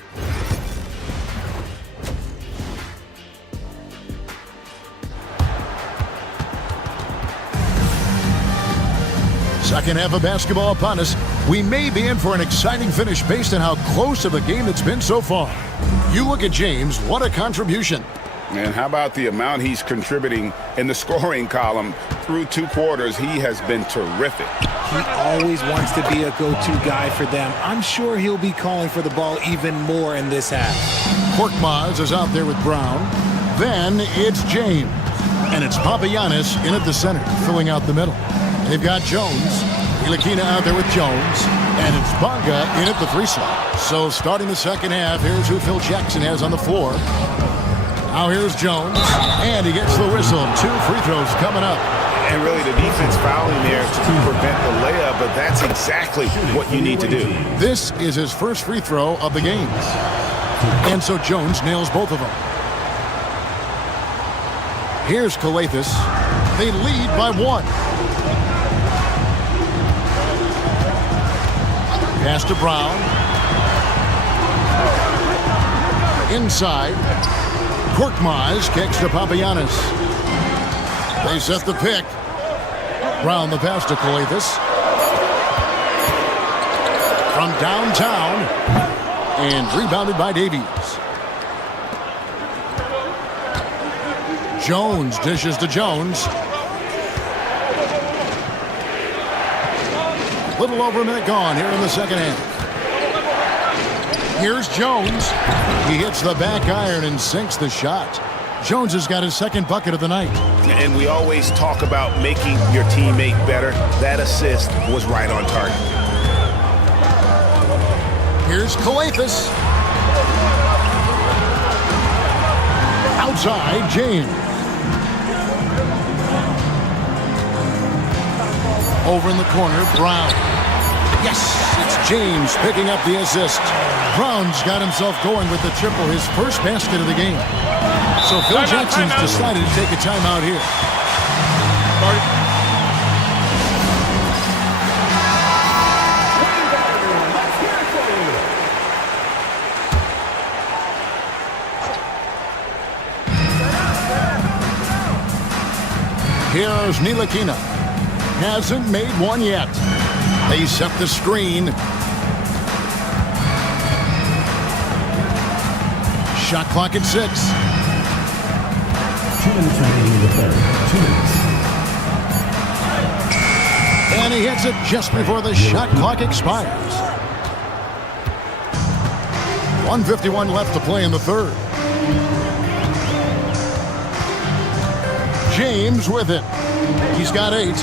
Second half of basketball upon us. We may be in for an exciting finish based on how close of a game it's been so far. You look at James, what a contribution. And how about the amount he's contributing in the scoring column through 2 quarters? He has been terrific. He always wants to be a go-to guy for them. I'm sure he'll be calling for the ball even more in this half. Korkmaz is out there with Brown. Then it's James. And it's Papagiannis in at the center, filling out the middle. They've got Jones. Ntilikina out there with Jones. And it's Bonga in at the 3 slot. So starting the second half, here's who Phil Jackson has on the floor. Now here's Jones. And he gets the whistle. 2 free throws coming up. And really the defense fouling there to prevent the layup, but that's exactly what you need to do. This is his first free throw of the game. And so Jones nails both of them. Here's Kalathis. They lead by 1. Pass to Brown. Inside. Korkmaz kicks to Papagiannis. They set the pick. Brown the pass to Kalathis. From downtown. And rebounded by Davies. Jones dishes to Jones. A little over a minute gone here in the second half. Here's Jones. He hits the back iron and sinks the shot. Jones has got his second bucket of the night. And we always talk about making your teammate better. That assist was right on target. Here's Kalathis. Outside, James. Over in the corner, Brown. Yes, it's James picking up the assist. Brown's got himself going with the triple, his first basket of the game. So Phil Jackson's decided to take a timeout here. Here's Ntilikina. Hasn't made one yet. They set the screen. Shot clock at 6. 2 minutes remaining in the third. 2 minutes. And he hits it just before the shot clock expires. 1:51 left to play in the third. James with it. He's got 8.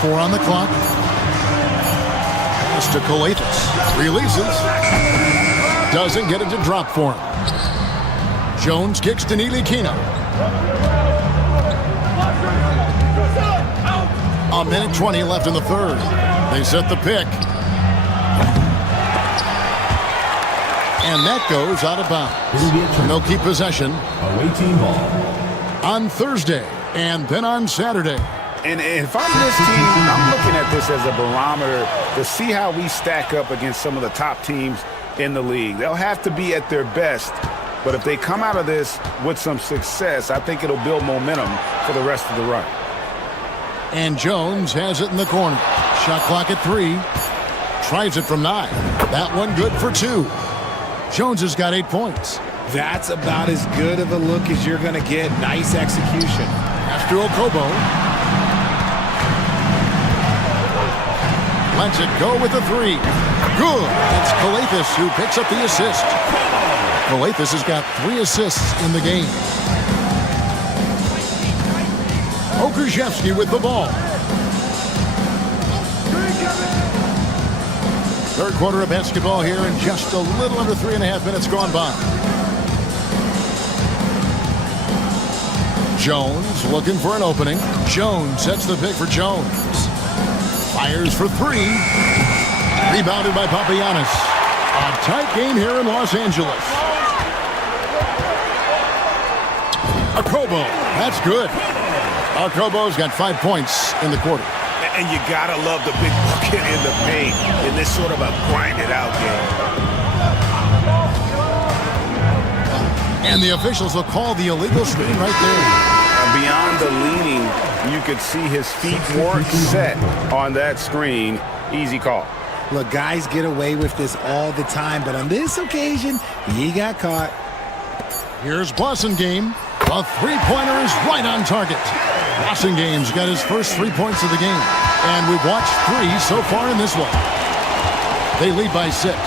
Four on the clock. Pass to Coletas. Releases. Doesn't get it to drop for him. Jones kicks to Ntilikina. A minute 20 left in the third. They set the pick. And that goes out of bounds. They'll keep possession. Away team ball. On Thursday and then on Saturday. And if I'm this team, I'm looking at this as a barometer to see how we stack up against some of the top teams in the league. They'll have to be at their best, but if they come out of this with some success, I think it'll build momentum for the rest of the run. And Jones has it in the corner. Shot clock at 3. Tries it from 9. That one good for 2. Jones has got 8 points. That's about as good of a look as you're going to get. Nice execution. After Okobo. Lets it go with a 3. Good. It's Coletas who picks up the assist. Coletas has got 3 assists in the game. Okushevsky with the ball. Third quarter of basketball here, and just a little under 3.5 minutes gone by. Jones looking for an opening. Jones sets the pick for Jones. Fires for 3. Rebounded by Papagiannis. A tight game here in Los Angeles. Okobo. That's good. Okobo's got 5 points in the quarter. And you gotta love the big bucket in the paint in this sort of a grinded-out game. And the officials will call the illegal screen right there. Beyond the leaning, you could see his feet weren't set on that screen. Easy call. Look, guys get away with this all the time, but on this occasion, he got caught. Here's Blasingame. A three-pointer is right on target. Blasingame got his first 3 points of the game. And we've watched 3 so far in this one. They lead by 6.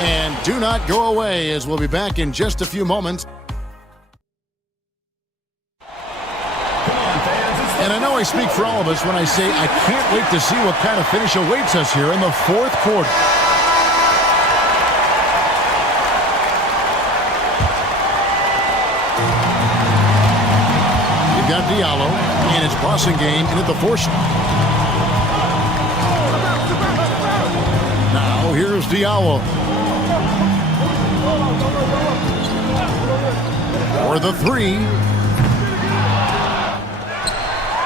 And do not go away, as we'll be back in just a few moments. And I know I speak for all of us when I say I can't wait to see what kind of finish awaits us here in the fourth quarter. You've got Diallo, and it's Blasingame in at the 4 spot. Now here's Diallo. For the 3.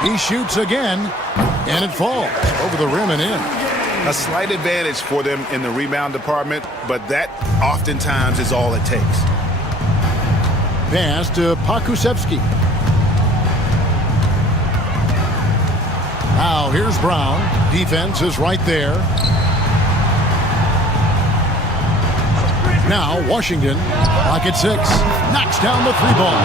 He shoots again, and it falls over the rim and in. A slight advantage for them in the rebound department, but that oftentimes is all it takes. Pass to Pakusevsky. Now here's Brown. Defense is right there. Now Washington, pocket 6, knocks down the 3 ball.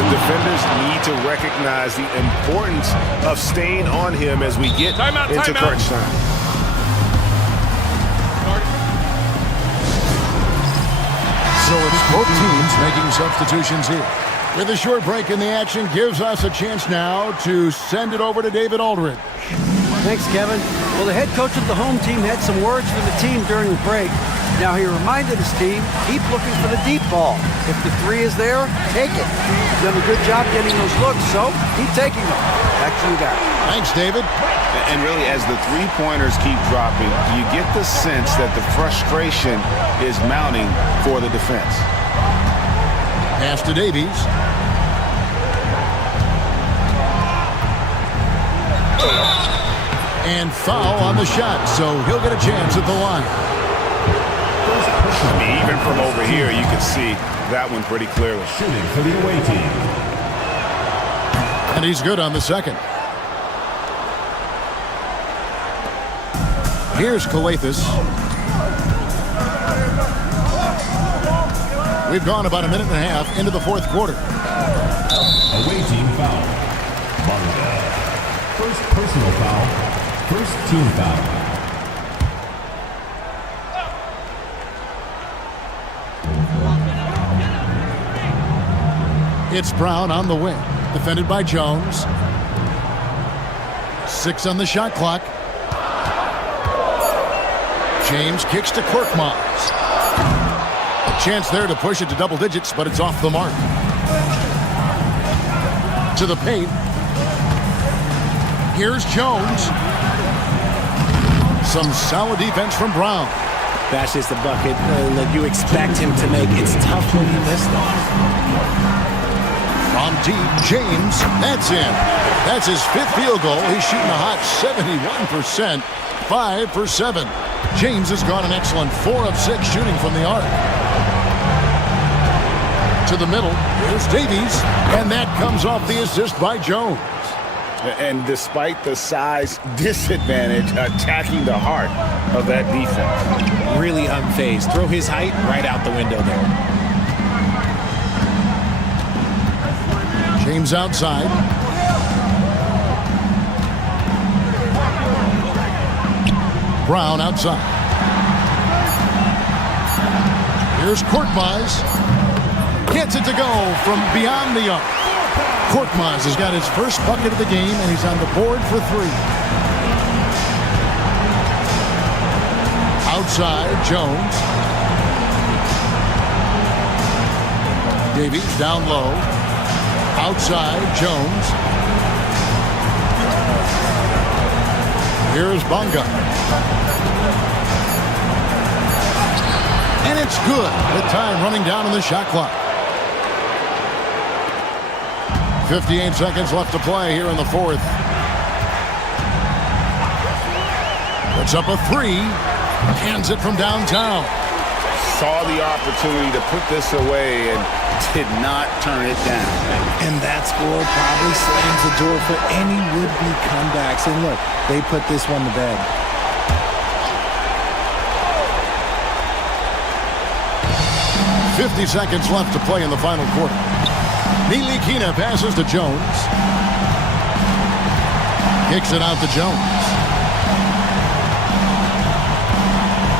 The defenders need to recognize the importance of staying on him as we get into crunch time. So it's both teams making substitutions here. With a short break in the action, gives us a chance now to send it over to David Aldridge. Thanks, Kevin. Well, the head coach of the home team had some words for the team during the break. Now he reminded his team, keep looking for the deep ball. If the three is there, take it. You've done a good job getting those looks, so keep taking them. Back to you guys. Thanks, David. And really, as the three-pointers keep dropping, you get the sense that the frustration is mounting for the defense. Pass to Davies. And foul on the shot, so he'll get a chance at the line. Even from over here, you can see that one pretty clearly. Shooting for the away team. And he's good on the second. Here's Kalathis. We've gone about a minute and a half into the fourth quarter. Away team foul. Bonga. First personal foul. First team foul. It's Brown on the wing, defended by Jones. 6 on the shot clock. James kicks to Korkmaz. A chance there to push it to double digits, but it's off the mark. To the paint. Here's Jones. Some solid defense from Brown. Bashes the bucket that you expect him to make. It's tough when you miss them. From deep, James, that's in. That's his 5th field goal. He's shooting a hot 71%, 5 for 7. James has got an excellent 4 of 6 shooting from the arc. To the middle, here's Davies, and that comes off the assist by Jones. And despite the size disadvantage, attacking the heart of that defense. Really unfazed. Throw his height right out the window there. James outside. Brown outside. Here's Korkmaz. Gets it to go from beyond the arc. Korkmaz has got his first bucket of the game, and he's on the board for 3. Outside, Jones. Davies down low. Outside, Jones. Here's Bonga. And it's good with time running down on the shot clock. 58 seconds left to play here in the fourth. Puts up a 3. Hands it from downtown. Saw the opportunity to put this away and did not turn it down. And that score probably slams the door for any would-be comebacks. And look, they put this one to bed. .50 seconds left to play in the final quarter. Nilikina passes to Jones. Kicks it out to Jones.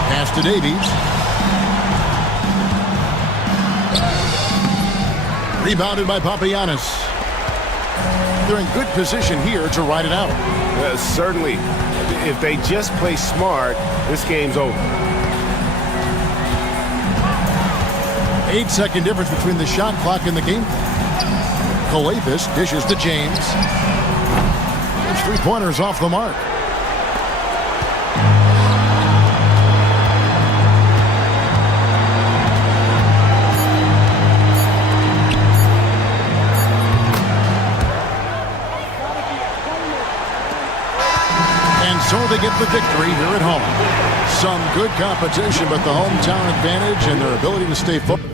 Pass to Davies. Rebounded by Papagiannis. They're in good position here to ride it out. Certainly. If they just play smart, this game's over. 8-second difference between the shot clock and the game. Kalathis dishes to James. His 3-pointers off the mark. So they get the victory here at home. Some good competition, but the hometown advantage and their ability to stay focused.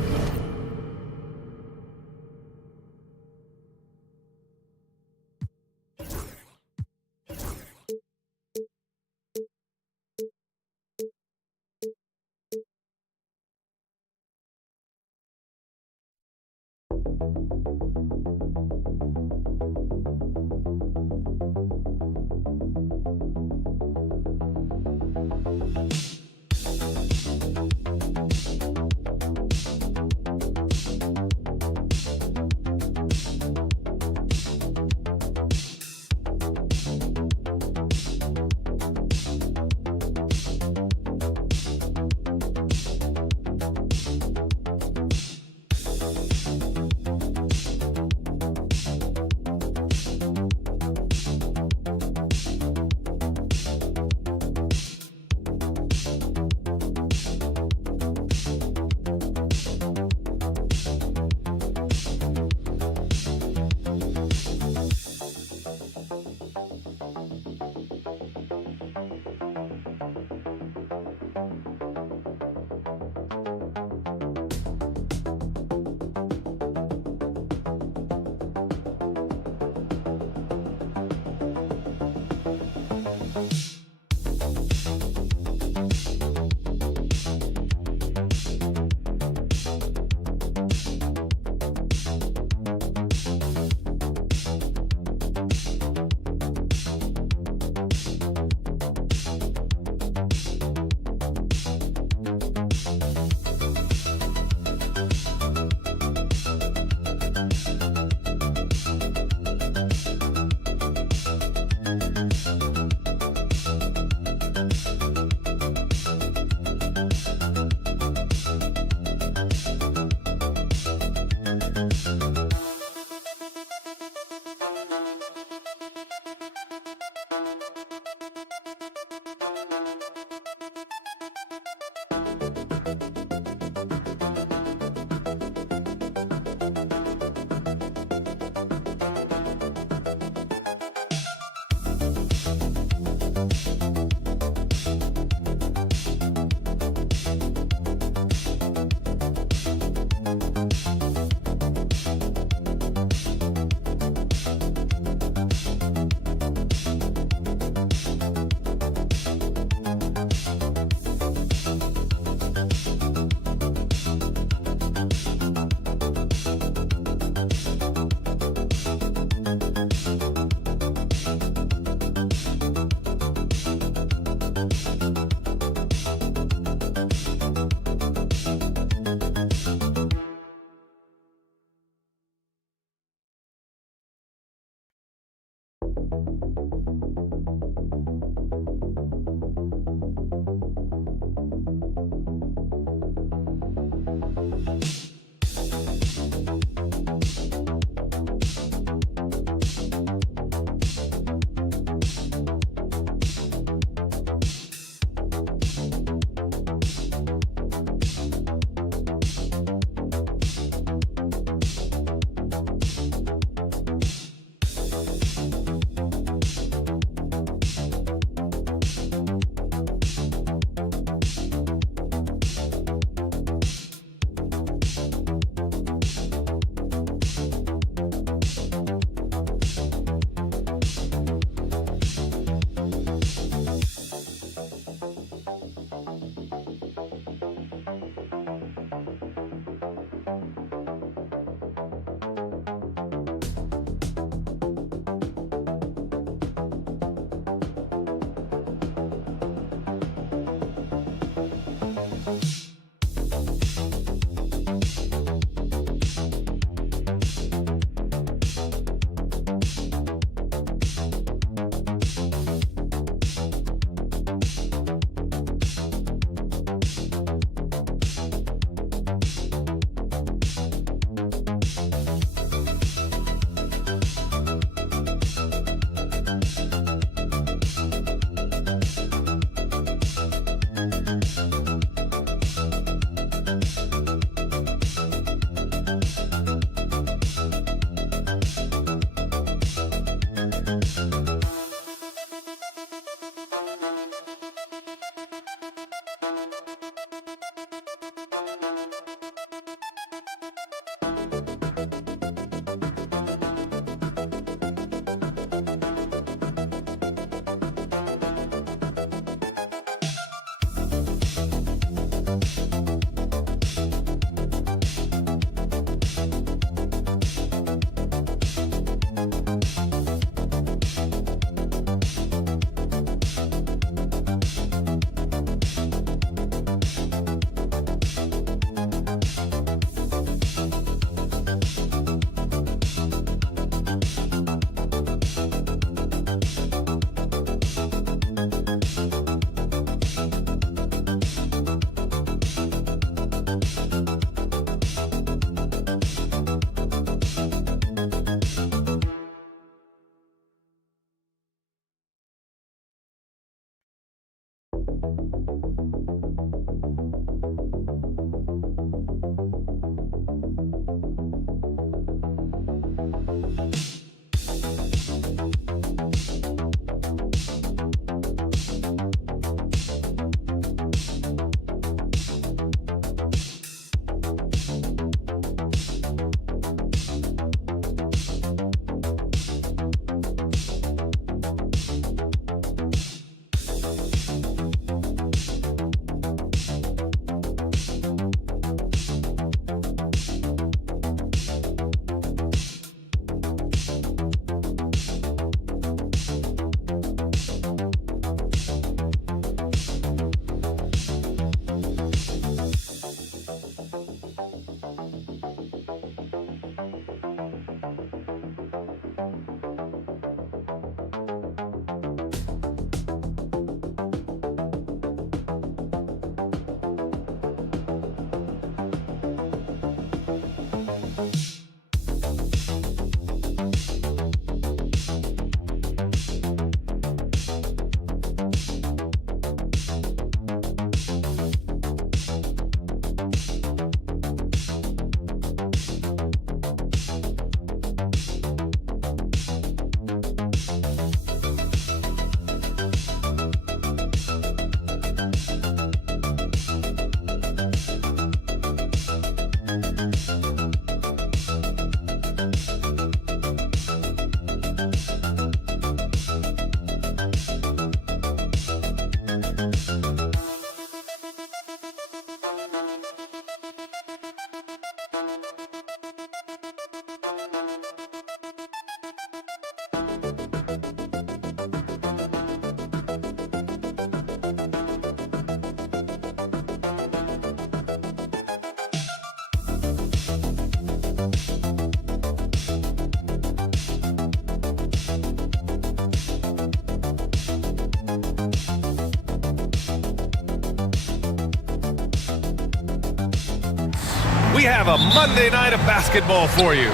We have a Monday night of basketball for you.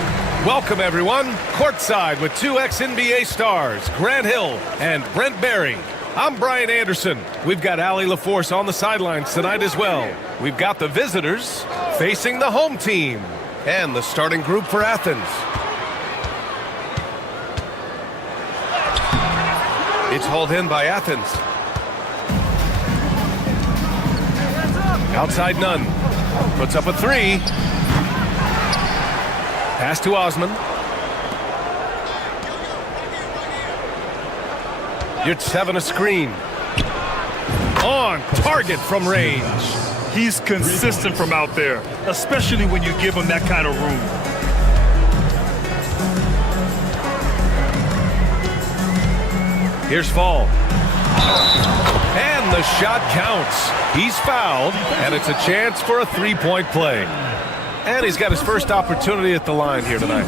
Welcome, everyone. Courtside with two ex-NBA stars, Grant Hill and Brent Barry. I'm Brian Anderson. We've got Allie LaForce on the sidelines tonight as well. We've got the visitors facing the home team and the starting group for Athens. It's hauled in by Athens. Outside Nunn. Puts up a three. Pass to Osman. Yurtseven a screen. On target from range. He's consistent from out there, especially when you give him that kind of room. Here's Fall. And the shot counts. He's fouled, and it's a chance for a three-point play. And he's got his first opportunity at the line here tonight.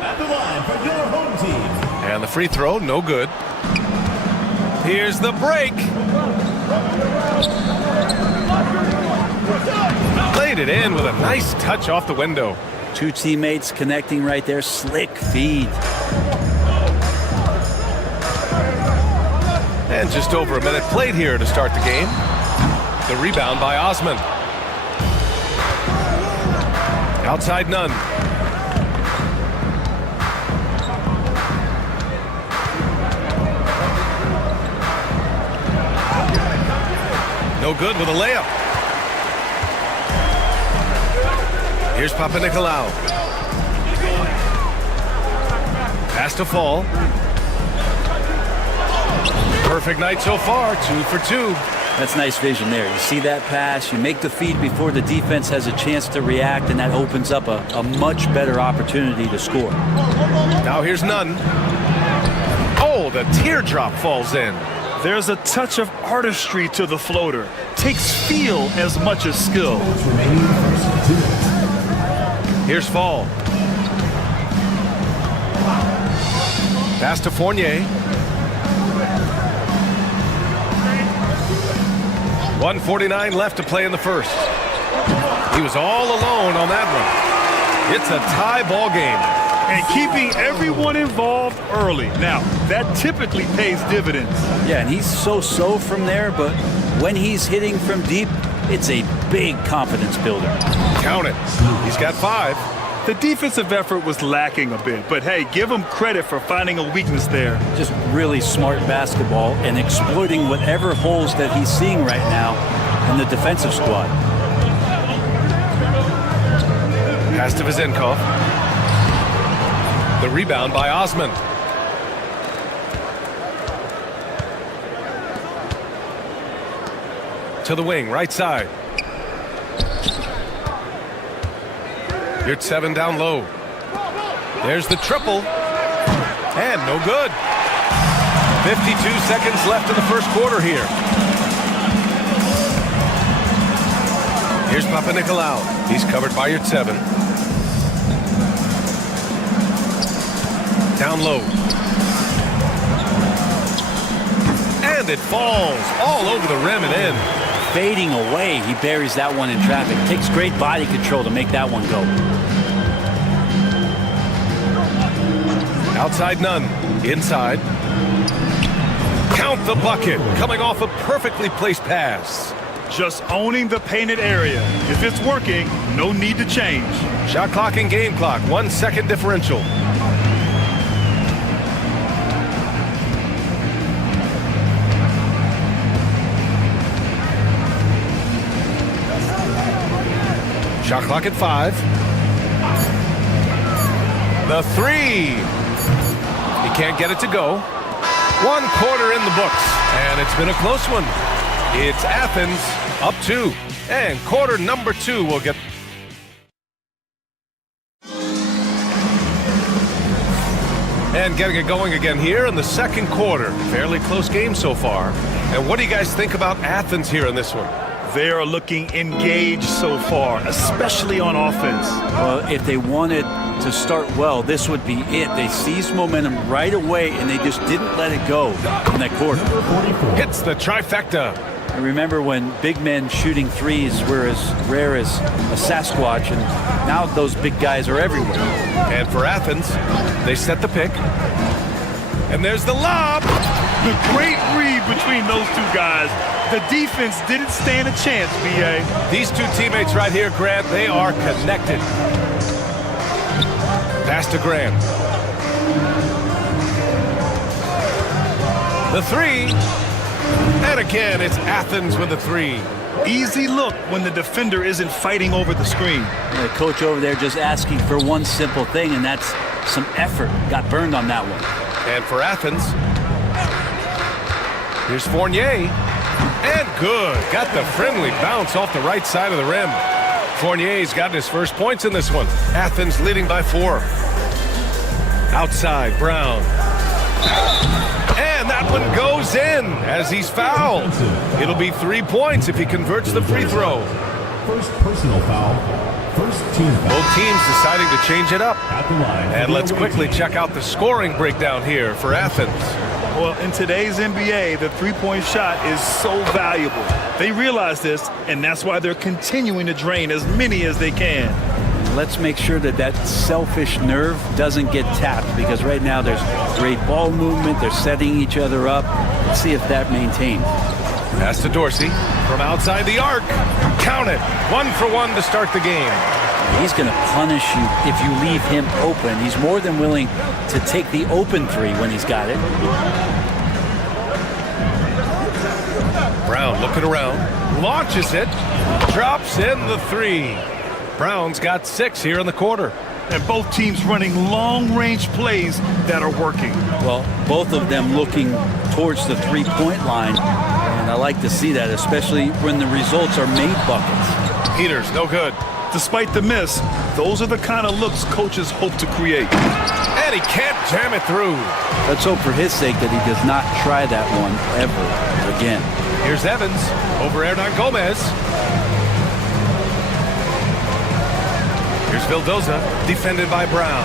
At the line for your home team. And the free throw, no good. Here's the break. Laid it in with a nice touch off the window. Two teammates connecting right there. Slick feed. And just over a minute played here to start the game. The rebound by Osman. Outside Nunn. No good with a layup. Here's Papanikolaou. Pass to Fall. Perfect night so far, 2 for 2. That's nice vision there. You see that pass, you make the feed before the defense has a chance to react, and that opens up a much better opportunity to score. Now here's Nunn. Oh, the teardrop falls in. There's a touch of artistry to the floater. Takes feel as much as skill. Here's Fall. Pass to Fournier. 1:49 left to play in the first. He was all alone on that one. It's a tie ball game. And keeping everyone involved early. Now, that typically pays dividends. Yeah, and he's so-so from there, but when he's hitting from deep, it's a big confidence builder. Count it. He's got 5. The defensive effort was lacking a bit, but hey, give him credit for finding a weakness there. Just really smart basketball and exploiting whatever holes that he's seeing right now in the defensive squad. Pass to Vezenkov. The rebound by Osman. To the wing, right side. You're at 7 down low. There's the triple. And no good. 52 seconds left in the first quarter here. Here's Papanikolaou. He's covered by your 7. Down low. And it falls all over the rim and in. Fading away, he buries that one in traffic. Takes great body control to make that one go. Outside Nunn. Inside. Count the bucket. Coming off a perfectly placed pass. Just owning the painted area. If it's working, no need to change. Shot clock and game clock. 1 second differential. Shot clock at 5. The 3. He can't get it to go. 1 quarter in the books. And it's been a close one. It's Athens up 2. And quarter number 2 will get... And getting it going again here in the second quarter. Fairly close game so far. And what do you guys think about Athens here in this one? They are looking engaged so far, especially on offense. Well, if they wanted to start well, this would be it. They seized momentum right away, and they just didn't let it go in that quarter. Hits the trifecta. I remember when big men shooting threes were as rare as a Sasquatch, and now those big guys are everywhere. And for Athens, they set the pick. And there's the lob. The great read between those two guys. The defense didn't stand a chance, B.A. These two teammates right here, Grant, they are connected. Pass to Graham. The 3. And again, it's Athens with the 3. Easy look when the defender isn't fighting over the screen. The coach over there just asking for one simple thing, and that's some effort. Got burned on that one. And for Athens, here's Fournier. And good. Got the friendly bounce off the right side of the rim. Fournier's gotten his first points in this one. Athens leading by 4. Outside, Brown. And that one goes in as he's fouled. It'll be 3 points if he converts the free throw. First personal foul. First team foul. Both teams deciding to change it up. At the line. And let's quickly check out the scoring breakdown here for Athens. Well, in today's NBA, the three-point shot is so valuable. They realize this, and that's why they're continuing to drain as many as they can. Let's make sure that that selfish nerve doesn't get tapped, because right now there's great ball movement. They're setting each other up. Let's see if that maintains. Pass to Dorsey from outside the arc. Count it. 1 for 1 to start the game. He's going to punish you if you leave him open. He's more than willing to take the open 3 when he's got it. Brown looking around. Launches it. Drops in the 3. Brown's got 6 here in the quarter. And both teams running long-range plays that are working. Well, both of them looking towards the three-point line, and I like to see that, especially when the results are made buckets. Peters, no good. Despite the miss, those are the kind of looks coaches hope to create. And he can't jam it through. Let's hope for his sake that he does not try that one ever again. Here's Evans over Hernan Gomez. Here's Vildoza, defended by Brown.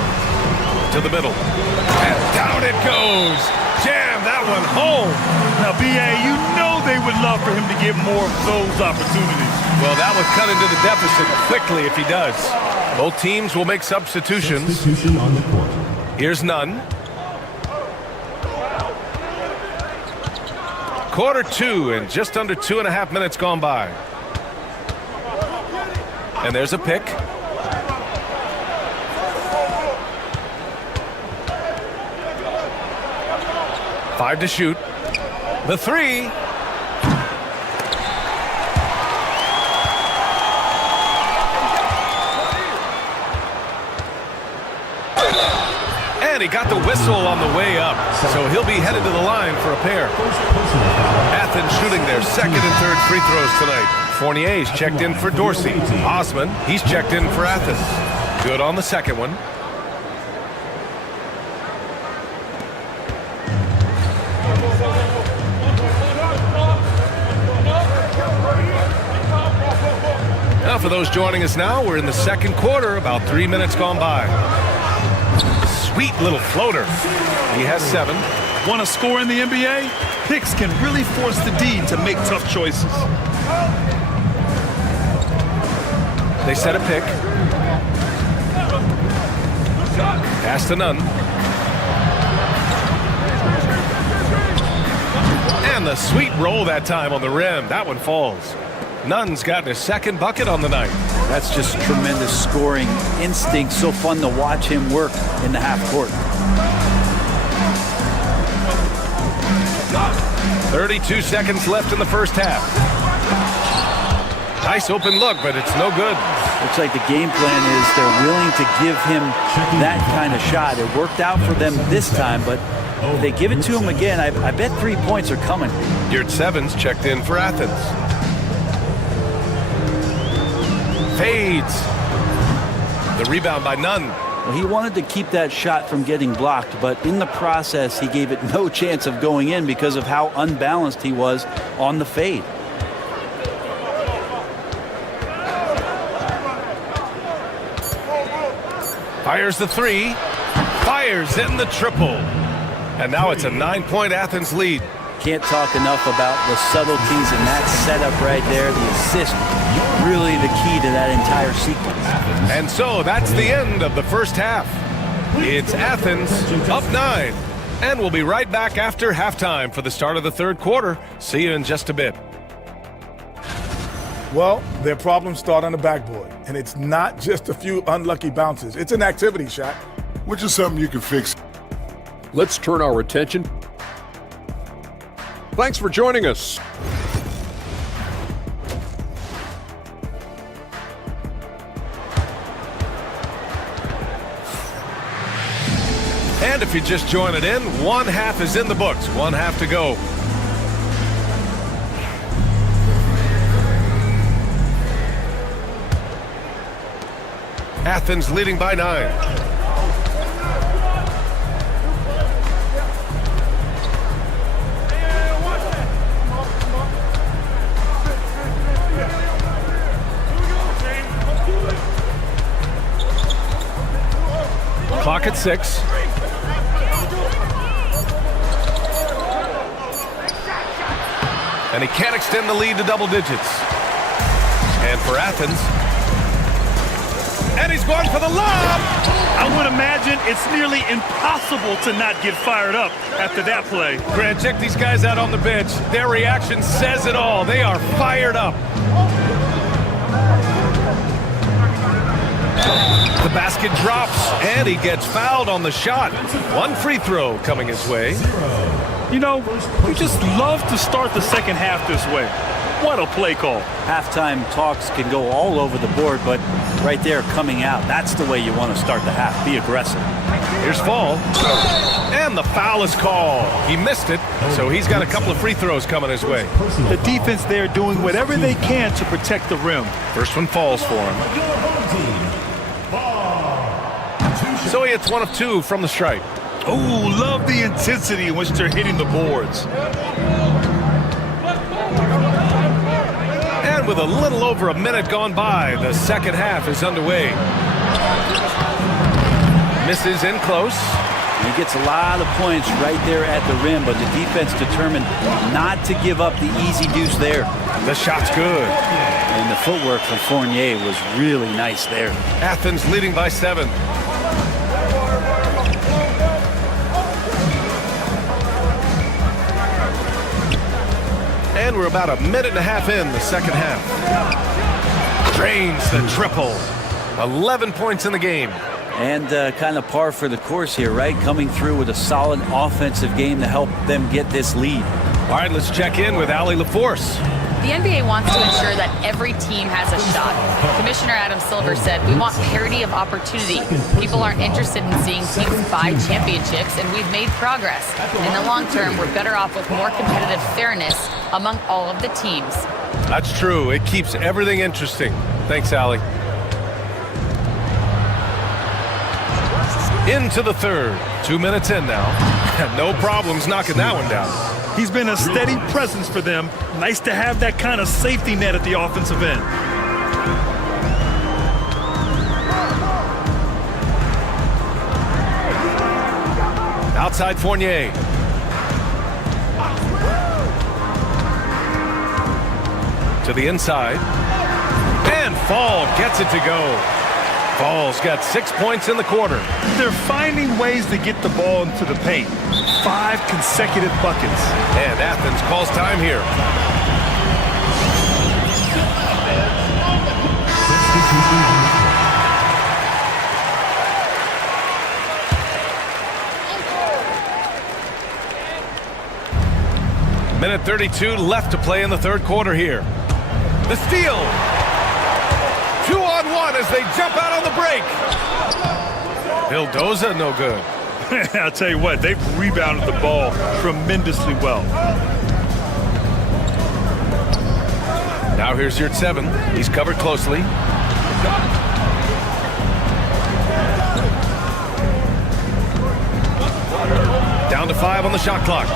To the middle. And down it goes. Jam that one home. Now, B.A., you know they would love for him to get more of those opportunities. Well, that would cut into the deficit quickly if he does. Both teams will make substitutions. Substitution on the court. Here's Nunn. Quarter 2 and just under 2.5 minutes gone by. And there's a pick. Five to shoot. The three. And he got the whistle on the way up, so he'll be headed to the line for a pair. Athens shooting their second and third free throws tonight. Fournier's checked in for Dorsey. Osman, he's checked in for Athens. Good on the second one. Now for those joining us now, we're in the second quarter, about 3 minutes gone by. Sweet little floater. He has 7. Want to score in the NBA? Picks can really force the D to make tough choices. They set a pick. Pass to Nunn. And the sweet roll that time on the rim. That one falls. Nunn's gotten his second bucket on the night. That's just tremendous scoring instinct. So fun to watch him work in the half court. 32 seconds left in the first half. Nice open look, but it's no good. Looks like the game plan is they're willing to give him that kind of shot. It worked out for them this time, but if they give it to him again, I bet 3 points are coming. Yurt Evans checked in for Athens. Fades. The rebound by Nunn. Well, he wanted to keep that shot from getting blocked, but in the process, he gave it no chance of going in because of how unbalanced he was on the fade. Fires the three. Fires in the triple. And now it's a 9-point Athens lead. Can't talk enough about the subtleties in that setup right there. The assist, really the key to that entire sequence. And so that's the end of the first half. It's Athens up 9. And we'll be right back after halftime for the start of the third quarter. See you in just a bit. Well, their problems start on the backboard. And it's not just a few unlucky bounces. It's an activity, Shaq. Which is something you can fix. Let's turn our attention. Thanks for joining us. And if you just join it in, one half is in the books. One half to go. Athens leading by 9. Clock at 6. And he can't extend the lead to double digits. And for Athens. And he's going for the lob. I would imagine it's nearly impossible to not get fired up after that play. Grant, check these guys out on the bench. Their reaction says it all. They are fired up. The basket drops, and he gets fouled on the shot. One free throw coming his way. You know, we just love to start the second half this way. What a play call. Halftime talks can go all over the board, but right there coming out, that's the way you want to start the half. Be aggressive. Here's Fall. And the foul is called. He missed it, so he's got a couple of free throws coming his way. The defense there doing whatever they can to protect the rim. First one falls for him. So he hits 1 of 2 from the stripe. Oh, love the intensity in which they're hitting the boards. And with a little over a minute gone by, the second half is underway. Misses in close. He gets a lot of points right there at the rim, but the defense determined not to give up the easy deuce there. The shot's good. And the footwork from Fournier was really nice there. Athens leading by 7. And we're about a minute and a half in the second half. Drains the triple. 11 points in the game. And kind of par for the course here, right? Coming through with a solid offensive game to help them get this lead. All right, let's check in with Allie LaForce. The NBA wants to ensure that every team has a shot. Commissioner Adam Silver said, we want parity of opportunity. People aren't interested in seeing teams buy championships, and we've made progress. In the long term, we're better off with more competitive fairness among all of the teams. That's true. It keeps everything interesting. Thanks, Allie. Into the third. 2 minutes in now. No problems knocking that one down. He's been a steady presence for them. Nice to have that kind of safety net at the offensive end. Outside Fournier. To the inside. And Fall gets it to go. Fall's got 6 points in the quarter. They're finding ways to get the ball into the paint. 5 consecutive buckets. And Athens calls time here. Minute 32 left to play in the third quarter here. The steal. 2-on-1 as they jump out on the break. Vildoza, no good. I'll tell you what, they've rebounded the ball tremendously well. Now here's your 7. He's covered closely. Down to 5 on the shot clock.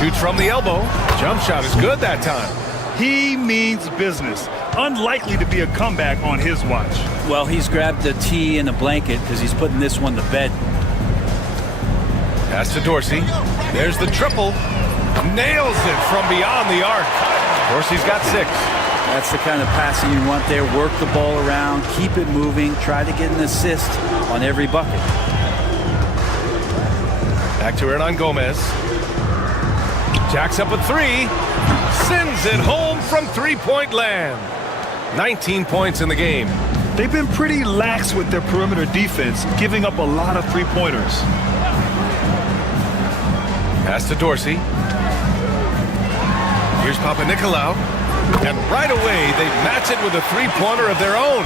Shoots from the elbow. Jump shot is good that time. He means business. Unlikely to be a comeback on his watch. Well, he's grabbed a tee and a blanket because he's putting this one to bed. Pass to Dorsey. There's the triple. Nails it from beyond the arc. Dorsey's got 6. That's the kind of passing you want there. Work the ball around, keep it moving, try to get an assist on every bucket. Back to Hernan Gomez. Jacks up a 3. Sends it home from three-point land. 19 points in the game. They've been pretty lax with their perimeter defense, giving up a lot of three-pointers. Pass to Dorsey. Here's Papanikolaou. And right away, they match it with a three-pointer of their own.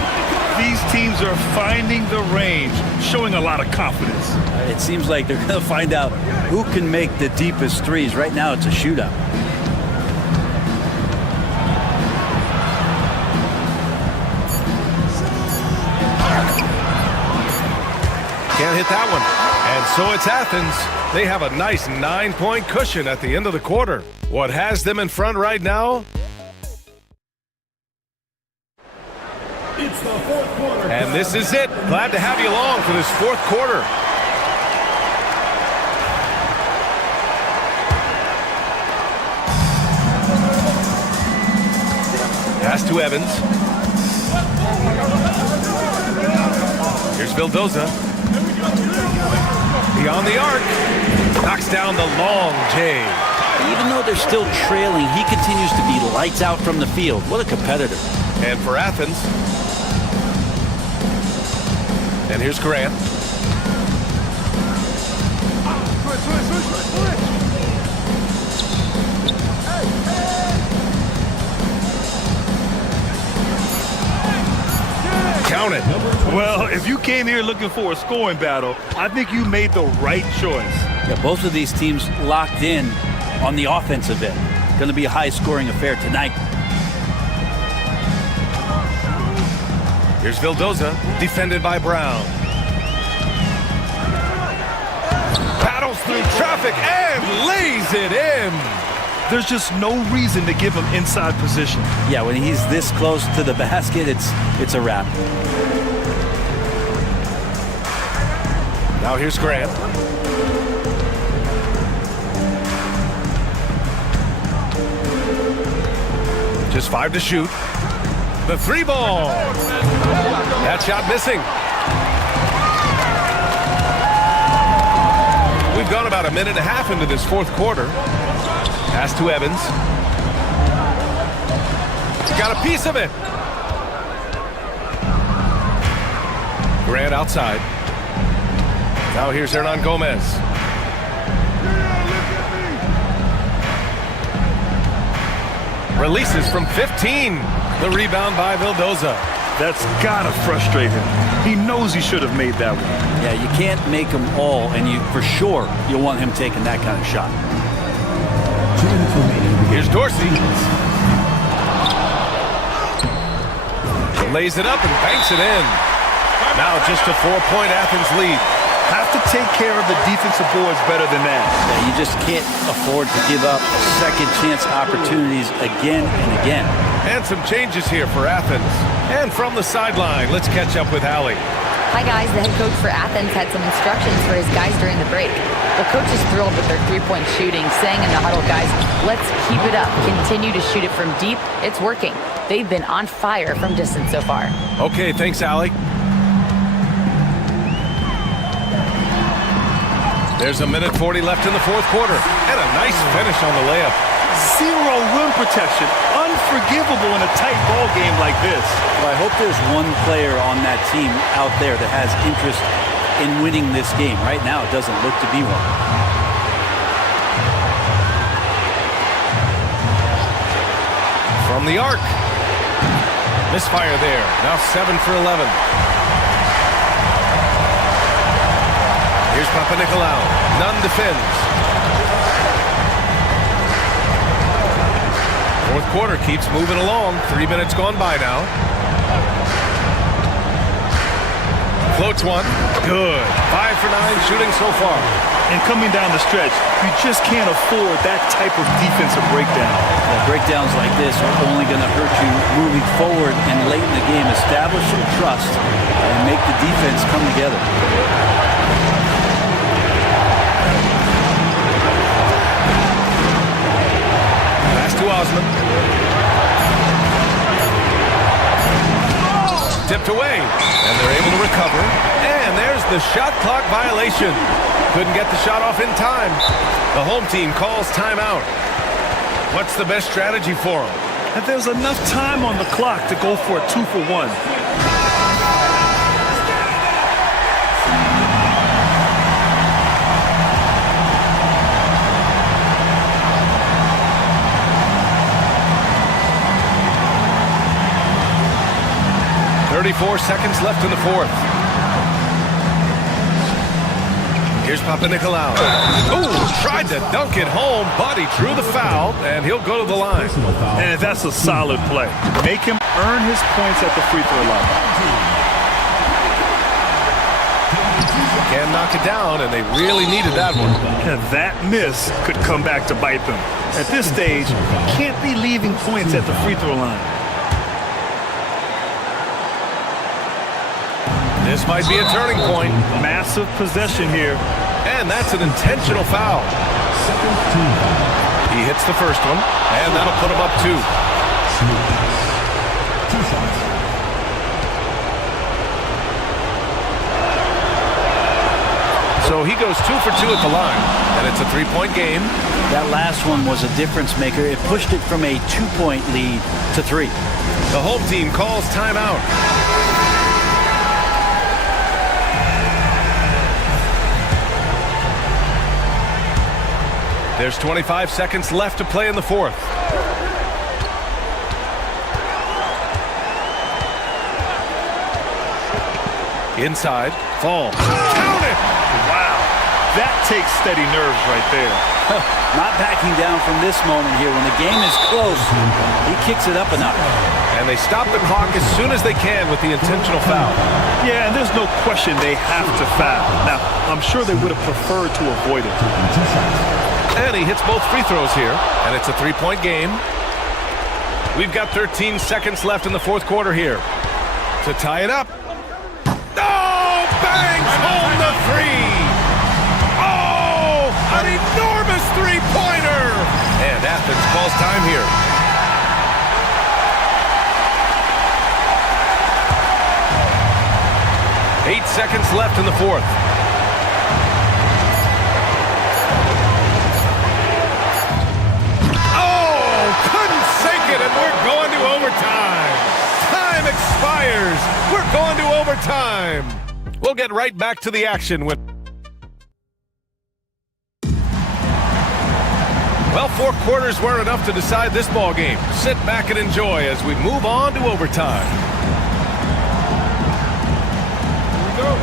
These teams are finding the range, showing a lot of confidence. It seems like they're going to find out who can make the deepest threes. Right now, it's a shootout. Can't hit that one. And so it's Athens. They have a nice 9-point cushion at the end of the quarter. What has them in front right now? It's the fourth quarter. And this is it. Glad to have you along for this fourth quarter. Pass to Evans. Here's Vildoza. Beyond the arc. Knocks down the long J. Even though they're still trailing, he continues to be lights out from the field. What a competitor. And for Athens. And here's Grant. Count it. Well, if you came here looking for a scoring battle, I think you made the right choice. Yeah, both of these teams locked in on the offensive end. Going to be a high-scoring affair tonight. Here's Vildoza, defended by Brown. Paddles through traffic and lays it in. There's just no reason to give him inside position. Yeah, when he's this close to the basket, it's a wrap. Now here's Grant. Just 5 to shoot. The 3-ball. That shot missing. We've gone about a minute and a half into this fourth quarter. Pass to Evans. Got a piece of it. Grant outside. Now here's Hernan Gomez. Releases from 15. The rebound by Vildoza. That's gotta frustrate him. He knows he should have made that one. Yeah, you can't make them all, and for sure you'll want him taking that kind of shot. Here's Dorsey. Lays it up and banks it in. Now just a 4-point Athens lead. Have to take care of the defensive boards better than that. Yeah, you just can't afford to give up second chance opportunities again and again. And some changes here for Athens. And from the sideline, let's catch up with Allie. Hi, guys. The head coach for Athens had some instructions for his guys during the break. The coach is thrilled with their three-point shooting, saying in the huddle, guys, let's keep it up. Continue to shoot it from deep. It's working. They've been on fire from distance so far. Okay, thanks, Allie. There's a minute 40 left in the fourth quarter. And a nice finish on the layup. Zero rim protection. Unforgivable in a tight ball game like this. Well, I hope there's one player on that team out there that has interest in winning this game. Right now, it doesn't look to be one. From the arc. Misfire there. Now 7 for 11. Here's Papanikolaou. Nunn defends. Fourth quarter keeps moving along. 3 minutes gone by now. Floats one. Good. 5 for 9 shooting so far. And coming down the stretch, you just can't afford that type of defensive breakdown. Well, breakdowns like this are only going to hurt you moving forward and late in the game. Establish some trust and make the defense come together. To Osman. Tipped away, and they're able to recover. And there's the shot clock violation. Couldn't get the shot off in time. The home team calls timeout. What's the best strategy for them? And there's enough time on the clock to go for a 2-for-1. .34 seconds left in the fourth. Here's Papanikolaou. Oh, tried to dunk it home, but he drew the foul, and he'll go to the line. And that's a solid play. Make him earn his points at the free throw line. Can knock it down, and they really needed that one. And that miss could come back to bite them. At this stage, can't be leaving points at the free throw line. This might be a turning point. Massive possession here. And that's an intentional foul. He hits the first one, and that'll put him up 2. So he goes 2 for 2 at the line, and it's a 3-point game. That last one was a difference maker. It pushed it from a 2-point lead to 3. The home team calls timeout. There's 25 seconds left to play in the fourth. Inside. Fall. Count it! Wow. That takes steady nerves right there. Not backing down from this moment here. When the game is close, he kicks it up a notch. And they stop the clock as soon as they can with the intentional foul. Yeah, and there's no question they have to foul. Now, I'm sure they would have preferred to avoid it. And he hits both free throws here, and it's a 3-point game. We've got 13 seconds left in the fourth quarter here to tie it up. Oh, bangs home the three. Oh, an enormous three-pointer. And Athens calls time here. Eight seconds left in the fourth. And we're going to overtime. Time expires. We're going to overtime. We'll get right back to the action with... Well, 4 quarters weren't enough to decide this ball game. Sit back and enjoy as we move on to overtime. Here we go.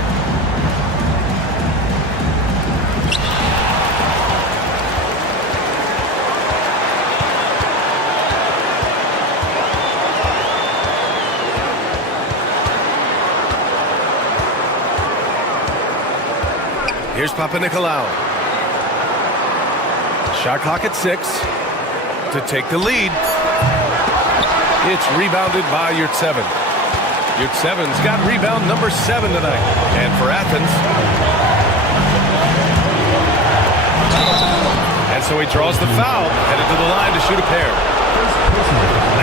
Here's Papanikolaou. Shot clock at 6 to take the lead. It's rebounded by Yurtseven. Yurtseven's got rebound number 7 tonight. And for Athens. And so he draws the foul, headed to the line to shoot a pair.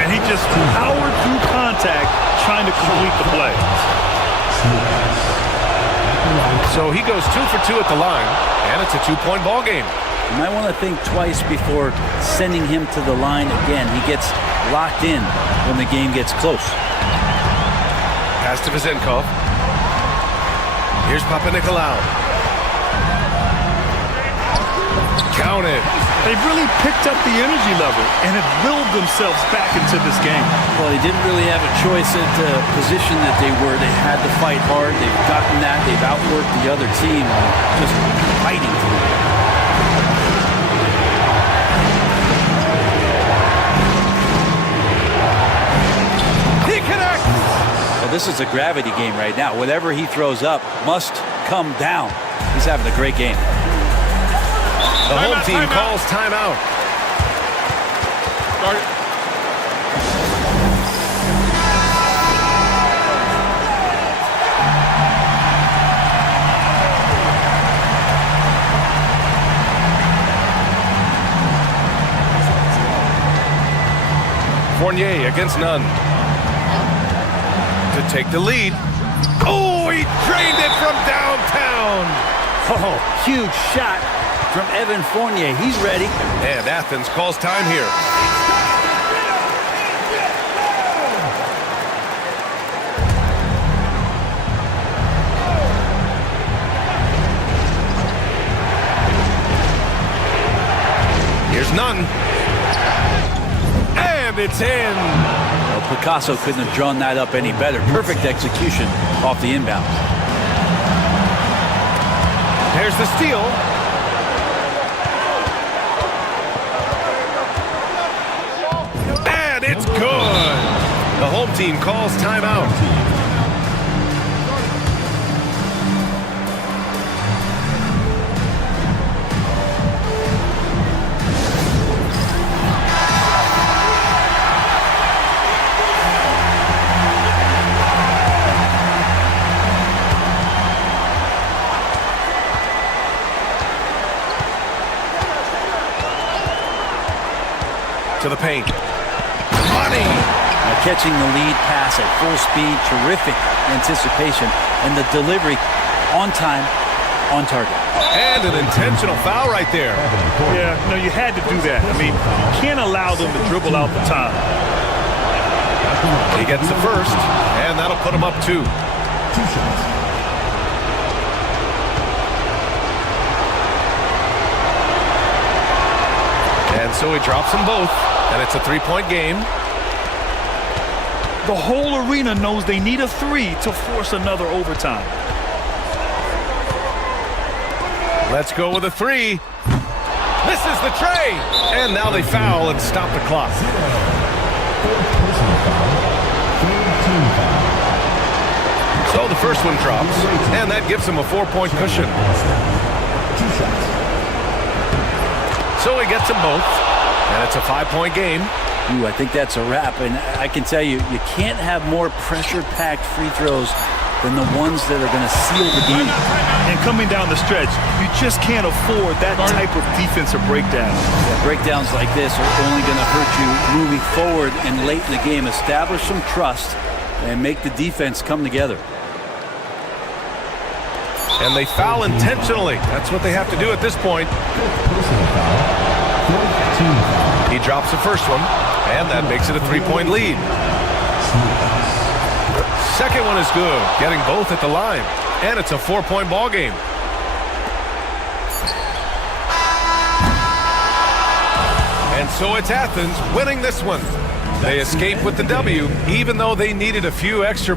And he just powered through contact trying to complete the play. So he goes 2 for 2 at the line, and it's a 2-point ball game. You might want to think twice before sending him to the line again. He gets locked in when the game gets close. Pass to Vezenkov. Here's Papanikolaou. Count it. They've really picked up the energy level and have willed themselves back into this game. Well, they didn't really have a choice at the position that they were. They had to fight hard. They've gotten that. They've outworked the other team, just fighting through it. He connects! Well, this is a gravity game right now. Whatever he throws up must come down. He's having a great game. The home team calls timeout. Start it. Fournier against Nunn. To take the lead. Oh, he drained it from downtown. Oh, huge shot from Evan Fournier. He's ready. And Athens calls time here. Here's Nunn. And it's in. Well, Picasso couldn't have drawn that up any better. Perfect execution off the inbound. There's the steal. And it's good. The home team calls timeout. To the paint. Money! Now catching the lead pass at full speed, terrific anticipation, and the delivery on time, on target. And an intentional foul right there. Yeah, no, you had to do that. I mean, you can't allow them to dribble out the time. He gets the first, and that'll put him up 2. 2 shots. And so he drops them both, and it's a 3-point game. The whole arena knows they need a 3 to force another overtime. Let's go with a three. Misses the tray. And now they foul and stop the clock. So the first one drops, and that gives him a 4-point cushion. So he gets them both, and it's a 5-point game. Ooh, I think that's a wrap, and I can tell you, you can't have more pressure-packed free throws than the ones that are going to seal the game. And coming down the stretch, you just can't afford that type of defensive breakdown. Yeah, breakdowns like this are only going to hurt you moving forward and late in the game. Establish some trust and make the defense come together. And they foul intentionally. That's what they have to do at this point. He drops the first one, and that makes it a 3-point lead. Second one is good, getting both at the line. And it's a 4-point ball game. And so it's Athens winning this one. They escape with the W, even though they needed a few extra.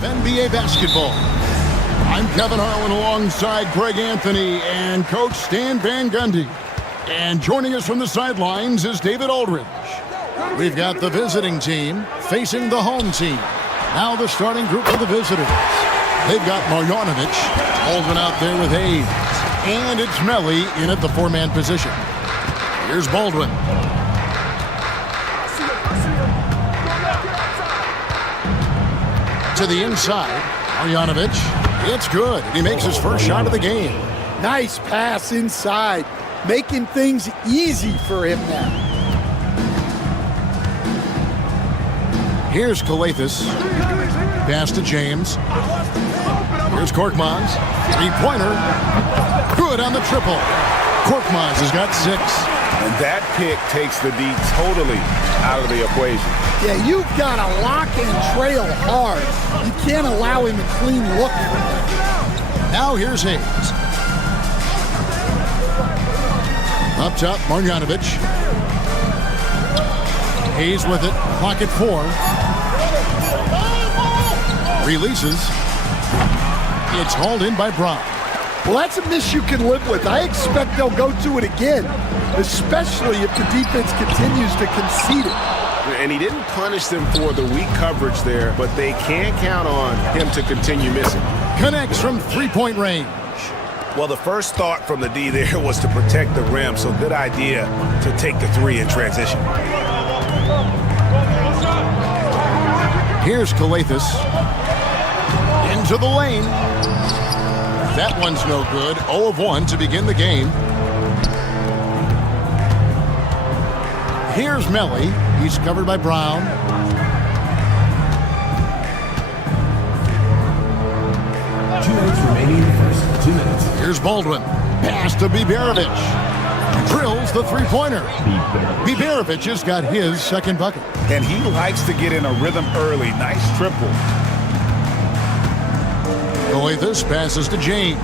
NBA basketball. I'm Kevin Harlan alongside Greg Anthony and Coach Stan Van Gundy. And joining us from the sidelines is David Aldridge. We've got the visiting team facing the home team. Now the starting group for the visitors. They've got Marjanovic, Baldwin out there with Hayes. And it's Melly in at the four-man position. Here's Baldwin. To the inside, Marjanovic. It's good. He makes his first shot of the game. Nice pass inside, making things easy for him now. Here's Kalathis. Pass to James. Here's Korkmaz. Three-pointer. Good on the triple. Korkmaz has got 6. And that pick takes the D totally out of the equation. Yeah, you've got to lock and trail hard. You can't allow him a clean look. Now here's Hayes. Up top, Marjanovic. Hayes with it. Clock at 4. Releases. It's hauled in by Brown. Well, that's a miss you can live with. I expect they'll go to it again, especially if the defense continues to concede it. And he didn't punish them for the weak coverage there, but they can't count on him to continue missing. Connects from three-point range. Well, the first thought from the D there was to protect the rim, so good idea to take the 3 in transition. Here's Kalathis. Into the lane. That one's no good. 0 of 1 to begin the game. Here's Melly. He's covered by Brown. Remaining in the first 2 minutes. Here's Baldwin. Pass to Biberovic. Drills the three-pointer. Biberovic has got his second bucket. And he likes to get in a rhythm early. Nice triple. This passes to James.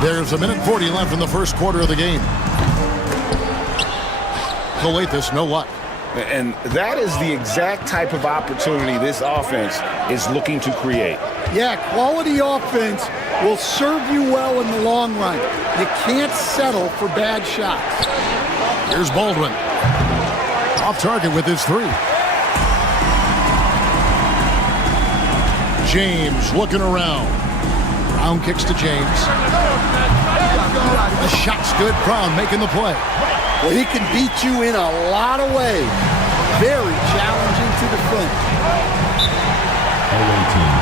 There's 1:40 left in the first quarter of the game. Coletas, no luck. And that is the exact type of opportunity this offense is looking to create. Yeah, quality offense will serve you well in the long run. You can't settle for bad shots. Here's Baldwin. Off target with his three. James looking around. Brown kicks to James. The shot's good. Brown making the play. Well, he can beat you in a lot of ways. Very challenging to defend. Away team.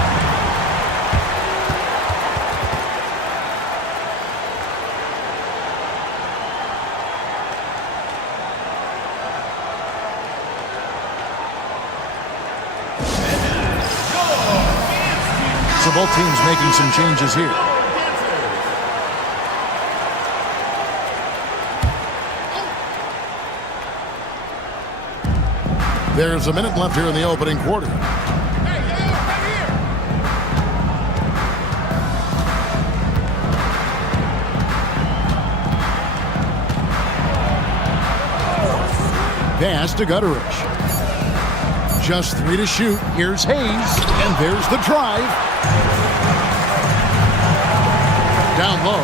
So both teams making some changes here. There's a minute left here in the opening quarter. Pass to Gutterich. Just 3 to shoot. Here's Hayes, and there's the drive. Down low.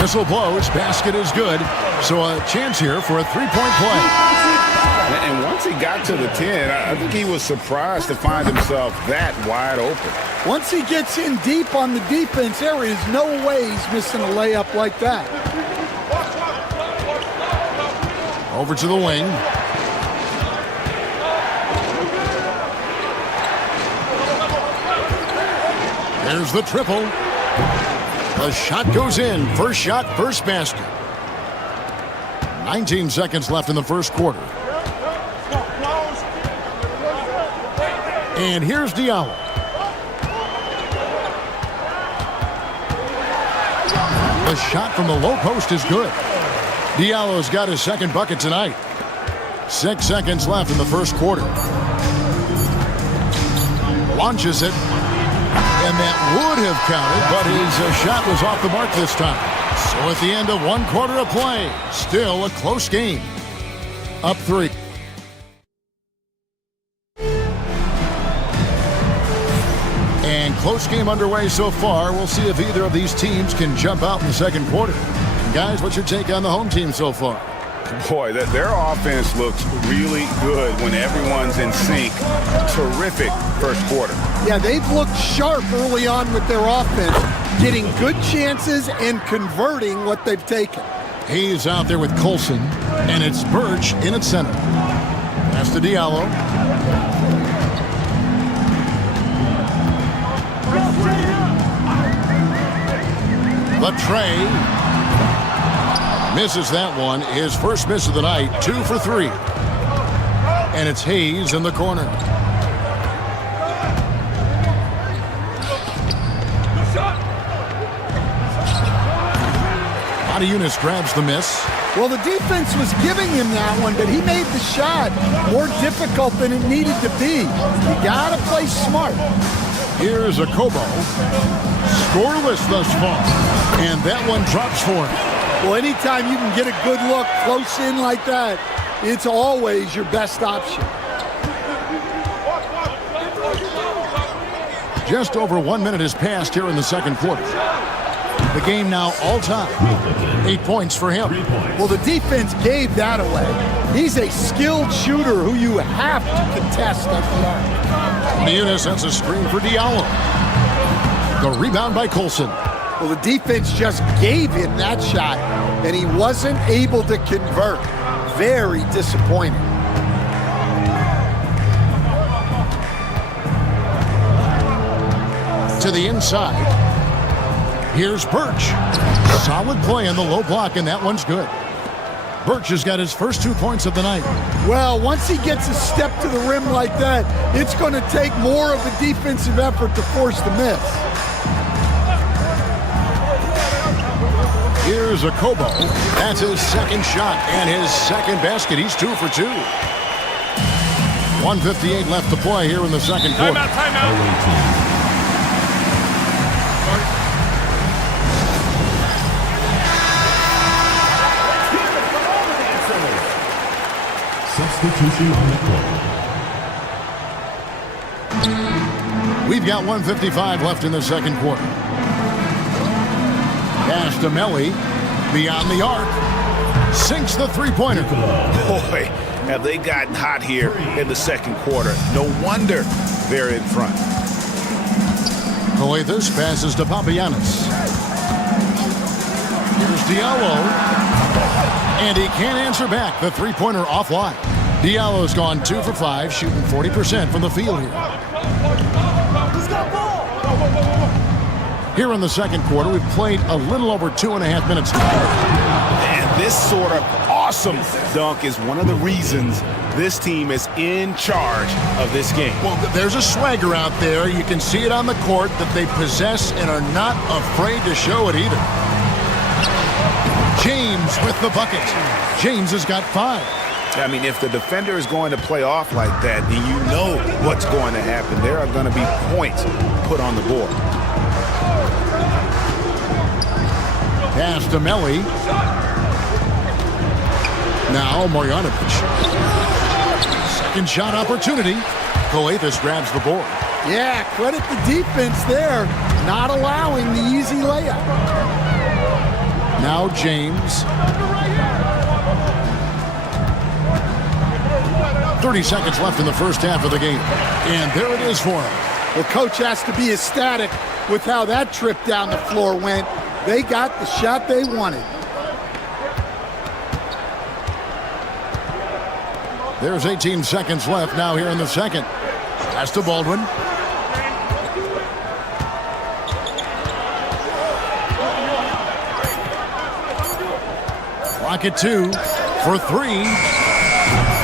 Whistle blows. Basket is good. So a chance here for a three-point play. And once he got to the 10, I think he was surprised to find himself that wide open. Once he gets in deep on the defense, there is no way he's missing a layup like that. Over to the wing. There's the triple. The shot goes in. First shot, first basket. 19 seconds left in the first quarter. And here's Diallo. The shot from the low post is good. Diallo's got his second bucket tonight. 6 seconds left in the first quarter. Launches it. And that would have counted, but his shot was off the mark this time. So at the end of 1 quarter of play, still a close game. Up 3. And close game underway so far. We'll see if either of these teams can jump out in the second quarter. Guys, what's your take on the home team so far? Boy, their offense looks really good when everyone's in sync. Terrific first quarter. Yeah, they've looked sharp early on with their offense, getting good chances and converting what they've taken. He's out there with Colson, and it's Birch in at center. Pass to Diallo. Latrey misses that one. His first miss of the night, 2 for 3. And it's Hayes in the corner. Eunice grabs the miss. Well, the defense was giving him that one, but he made the shot more difficult than it needed to be. You gotta play smart. Here's a Kobo. Scoreless thus far. And that one drops for him. Well, anytime you can get a good look close in like that, it's always your best option. Just over 1 minute has passed here in the second quarter. The game now all-time. 8 points for him. Well, the defense gave that away. He's a skilled shooter who you have to contest at the arc. Eunice sends a screen for Diallo. The rebound by Colson. Well, the defense just gave him that shot, and he wasn't able to convert. Very disappointing. To the inside. Here's Birch. Solid play in the low block, and that one's good. Birch has got his first 2 points of the night. Well, once he gets a step to the rim like that, it's going to take more of a defensive effort to force the miss. Here's Akobo. That's his second shot and his second basket. He's 2 for 2. 1:58 left to play here in the second quarter. Timeout. Substitution on the court. We've got 1:55 left in the second quarter. Pass to Melly. Beyond the arc. Sinks the three-pointer. Boy, have they gotten hot here in the second quarter. No wonder they're in front. Coathis passes to Papagiannis. Here's Diallo. And he can't answer back. The three-pointer offline. Diallo's gone 2 for 5, shooting 40% from the field here. Here in the second quarter, we've played a little over 2.5 minutes. And this sort of awesome dunk is one of the reasons this team is in charge of this game. Well, there's a swagger out there. You can see it on the court that they possess and are not afraid to show it either. James with the bucket. James has got 5. I mean, if the defender is going to play off like that, then you know what's going to happen. There are going to be points put on the board. Pass to Melly. Now Marjanovic. Second shot opportunity. Coathis grabs the board. Yeah, credit the defense there, not allowing the easy layup. Now James. 30 seconds left in the first half of the game. And there it is for him. Well, coach has to be ecstatic with how that trip down the floor went. They got the shot they wanted. There's 18 seconds left now here in the second. Pass to Baldwin. Clock at 2 for 3.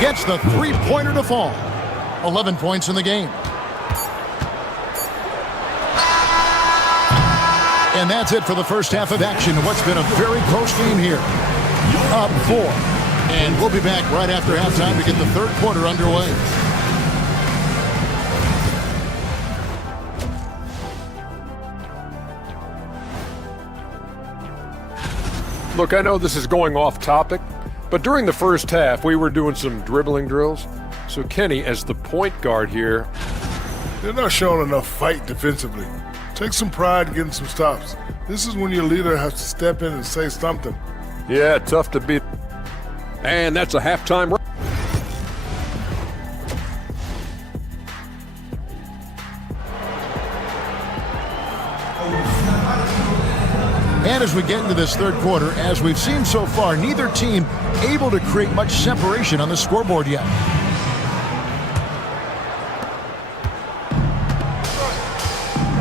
Gets the three-pointer to fall. 11 points in the game. And that's it for the first half of action in what's been a very close game here. Up 4. And we'll be back right after halftime to get the third quarter underway. Look, I know this is going off topic, but during the first half, we were doing some dribbling drills. So Kenny, as the point guard here, they're not showing enough fight defensively. Take some pride in getting some stops. This is when your leader has to step in and say something. yeah, tough to beat. And that's a halftime. And as we get into this third quarter, as we've seen so far, neither team able to create much separation on the scoreboard yet.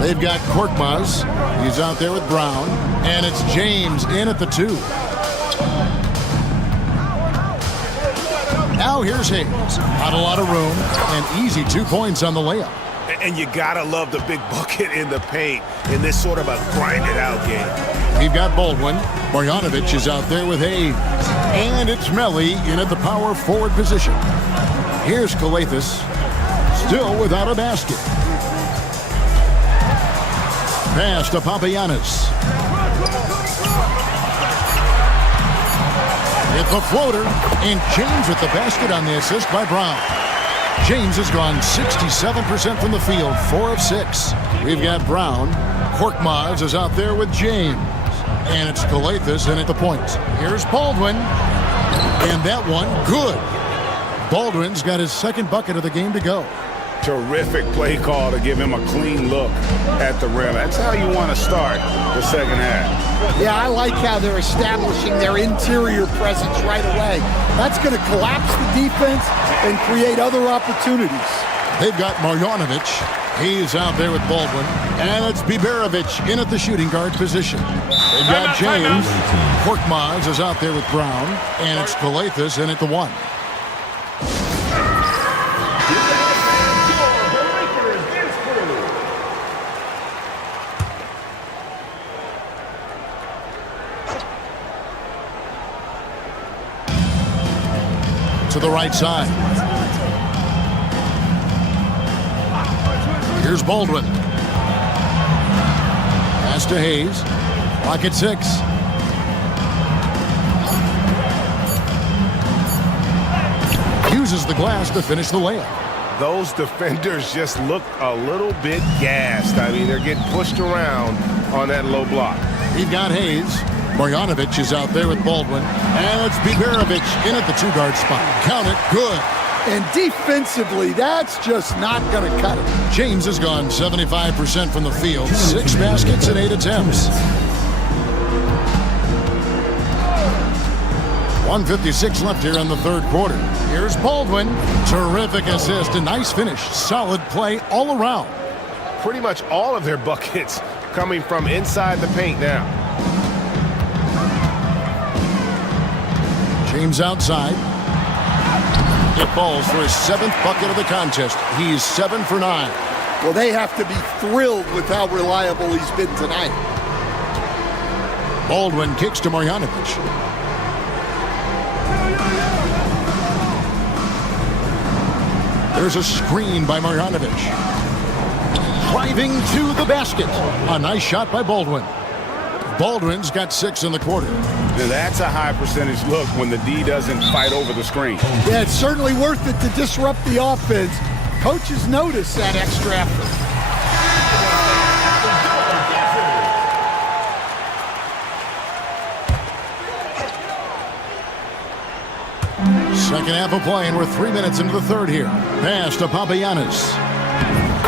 They've got Korkmaz. He's out there with Brown. And it's James in at the 2. Now here's Hayes. Not a lot of room. And easy 2 points on the layup. And you gotta love the big bucket in the paint in this sort of a grinded-out game. We've got Baldwin. Marjanovic is out there with Hayes. And it's Melly in at the power forward position. Here's Coathis. Still without a basket. Pass to Papagiannis. It's the floater. And James with the basket on the assist by Brown. James has gone 67% from the field, 4 of 6. We've got Brown. Korkmaz is out there with James. And it's Coathis in at the point. Here's Baldwin. And that one, good. Baldwin's got his second bucket of the game to go. Terrific play call to give him a clean look at the rim. That's how you want to start the second half. Yeah, I like how they're establishing their interior presence right away. That's going to collapse the defense and create other opportunities. They've got Marjanovic. He's out there with Baldwin. And it's Biberovic in at the shooting guard position. They've got James. Korkmaz is out there with Brown. And it's Galathis in at the 1. To the right side. Here's Baldwin. Pass to Hayes. Clock at 6. Uses the glass to finish the layup. Those defenders just look a little bit gassed. I mean, they're getting pushed around on that low block. He's got Hayes. Marjanovic is out there with Baldwin. And it's Biberovic in at the 2-guard spot. Count it. Good. And defensively, that's just not going to cut it. James has gone 75% from the field. 6 baskets and 8 attempts. 1:56 left here in the third quarter. Here's Baldwin. Terrific assist. A nice finish. Solid play all around. Pretty much all of their buckets coming from inside the paint now. James outside. It falls for his 7th bucket of the contest. He's 7 for 9. Well, they have to be thrilled with how reliable he's been tonight. Baldwin kicks to Marjanovic. There's a screen by Marjanovic. Driving to the basket. A nice shot by Baldwin. Baldwin's got 6 in the quarter. That's a high percentage look when the D doesn't fight over the screen. Yeah, it's certainly worth it to disrupt the offense. Coaches notice that extra effort. Second half of play, and we're 3 minutes into the third here. Pass to Papagiannis.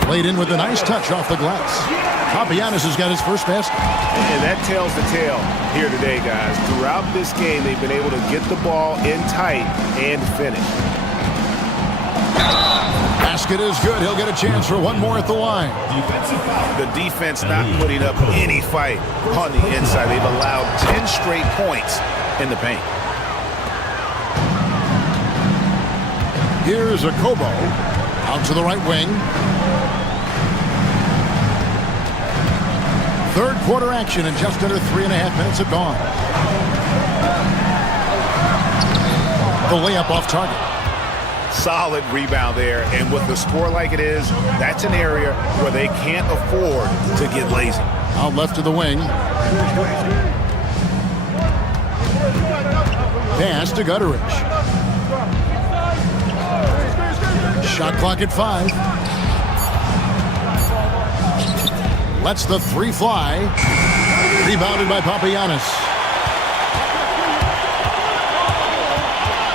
Played in with a nice touch off the glass. Papagiannis has got his first basket. And that tells the tale here today, guys. Throughout this game, they've been able to get the ball in tight and finish. Basket is good. He'll get a chance for one more at the line. The defense not putting up any fight on the inside. They've allowed 10 straight points in the paint. Here's a Kobo out to the right wing. Third quarter action, and just under 3.5 minutes have gone. The layup off target. Solid rebound there, and with the score like it is, that's an area where they can't afford to get lazy. Out left to the wing. Pass to Gutteridge. Shot clock at 5. Lets the 3 fly. Rebounded by Papagiannis.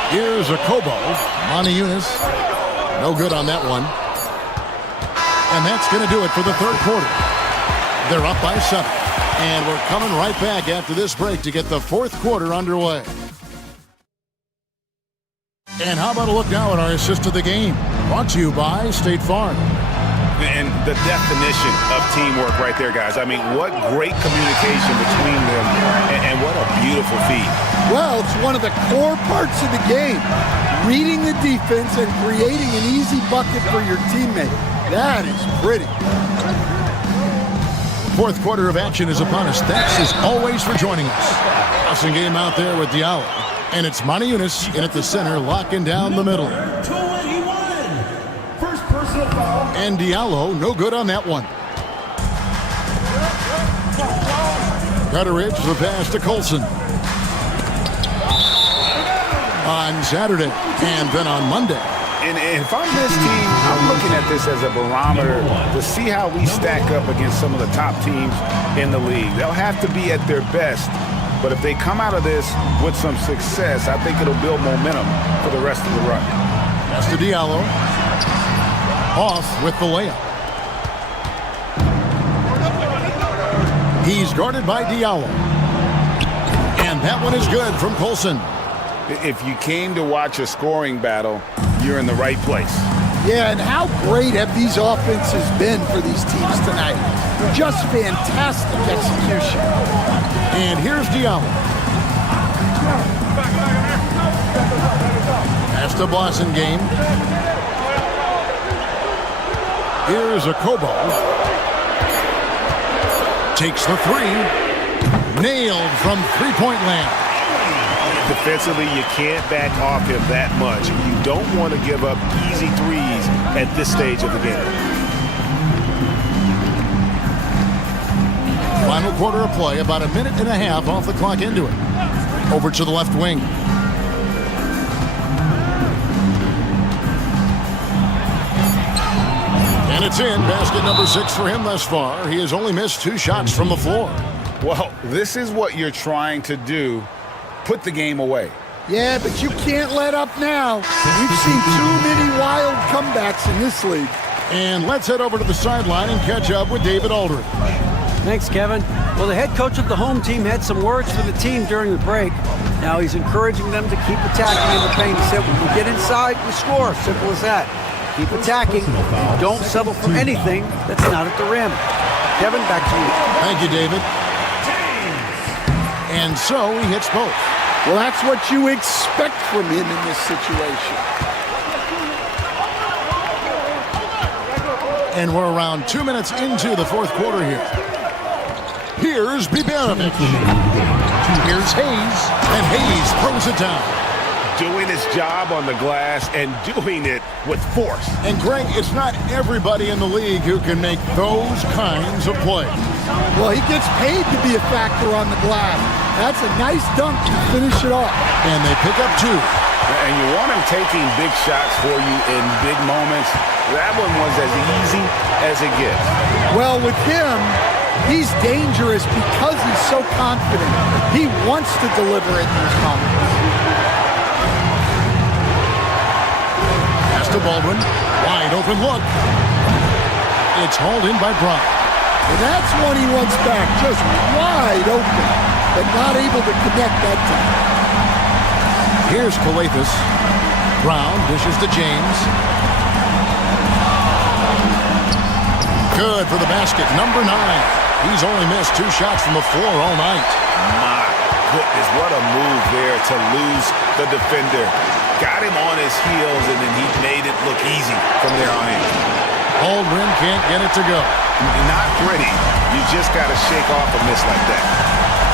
Here's a Kobo. Monty Eunice. No good on that one. And that's going to do it for the third quarter. They're up by 7. And we're coming right back after this break to get the fourth quarter underway. And how about a look now at our assist of the game? Brought to you by State Farm. And the definition of teamwork right there, guys. I mean, what great communication between them, and what a beautiful feat. Well, it's one of the core parts of the game. Reading the defense and creating an easy bucket for your teammate. That is pretty. Fourth quarter of action is upon us. Thanks as always for joining us. Passing game out there with Diallo. And it's Monty Eunice in at the center, locking down the middle. And Diallo, no good on that one. Gutteridge, the pass to Colson. On Saturday, and then on Monday. And if I'm this team, I'm looking at this as a barometer to see how we stack up against some of the top teams in the league. They'll have to be at their best, but if they come out of this with some success, I think it'll build momentum for the rest of the run. Pass to Diallo. Off with the layup. He's guarded by Diallo. And that one is good from Colson. If you came to watch a scoring battle, you're in the right place. Yeah, and how great have these offenses been for these teams tonight? Just fantastic execution. And here's Diallo. Pass to Blasingame. Here's a Kobo. Takes the three. Nailed from three-point land. Defensively, you can't back off him that much. You don't want to give up easy threes at this stage of the game. Final quarter of play, about a minute and a half off the clock into it. Over to the left wing. And it's in. Basket number 6 for him thus far. He has only missed 2 shots from the floor. Well, this is what you're trying to do. Put the game away. Yeah, but you can't let up now. We've seen too many wild comebacks in this league. And let's head over to the sideline and catch up with David Aldridge. Thanks, Kevin. Well, the head coach of the home team had some words for the team during the break. Now he's encouraging them to keep attacking in the paint. He said, when we get inside, we score. Simple as that. Keep attacking. Don't settle for anything that's not at the rim. Kevin, back to you. Thank you, David. And so he hits both. Well, that's what you expect from him in this situation. And we're around 2 minutes into the fourth quarter here. Here's Bibanovic. Here's Hayes. And Hayes throws it down. Doing his job on the glass and doing it with force. And Greg, it's not everybody in the league who can make those kinds of plays. Well, he gets paid to be a factor on the glass. That's a nice dunk to finish it off. And they pick up 2. And you want him taking big shots for you in big moments. That one was as easy as it gets. Well, with him, he's dangerous because he's so confident. He wants to deliver in these moments. Pass to Baldwin. Wide open look. It's hauled in by Brown. And that's one he wants back, just wide open, but not able to connect that time. Here's Kalathis. Brown dishes to James. Good for the basket, number 9. He's only missed 2 shots from the floor all night. My goodness, what a move there to lose the defender. Got him on his heels, and then he made it look easy from there on in. Aldrin can't get it to go. Not pretty. You just got to shake off a miss like that.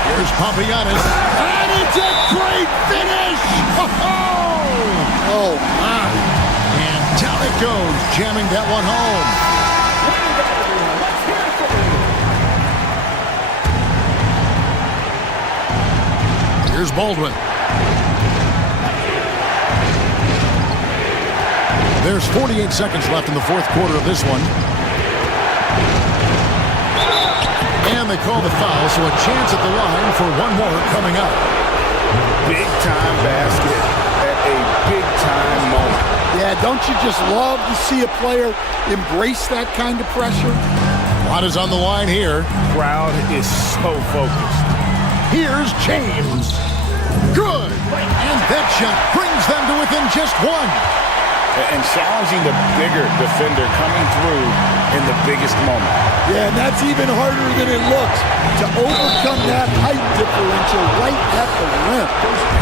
Here's Papagiannis. And it's a great finish! Oh, my. And down it goes, jamming that one home. Here's Baldwin. There's 48 seconds left in the fourth quarter of this one. And they call the foul, so a chance at the line for one more coming up. Big-time basket at a big-time moment. Yeah, don't you just love to see a player embrace that kind of pressure? A lot is on the line here. Crowd is so focused. Here's James. Good. And that shot brings them to within just 1. And challenging the bigger defender coming through in the biggest moment. Yeah, and that's even harder than it looks to overcome that height differential right at the rim.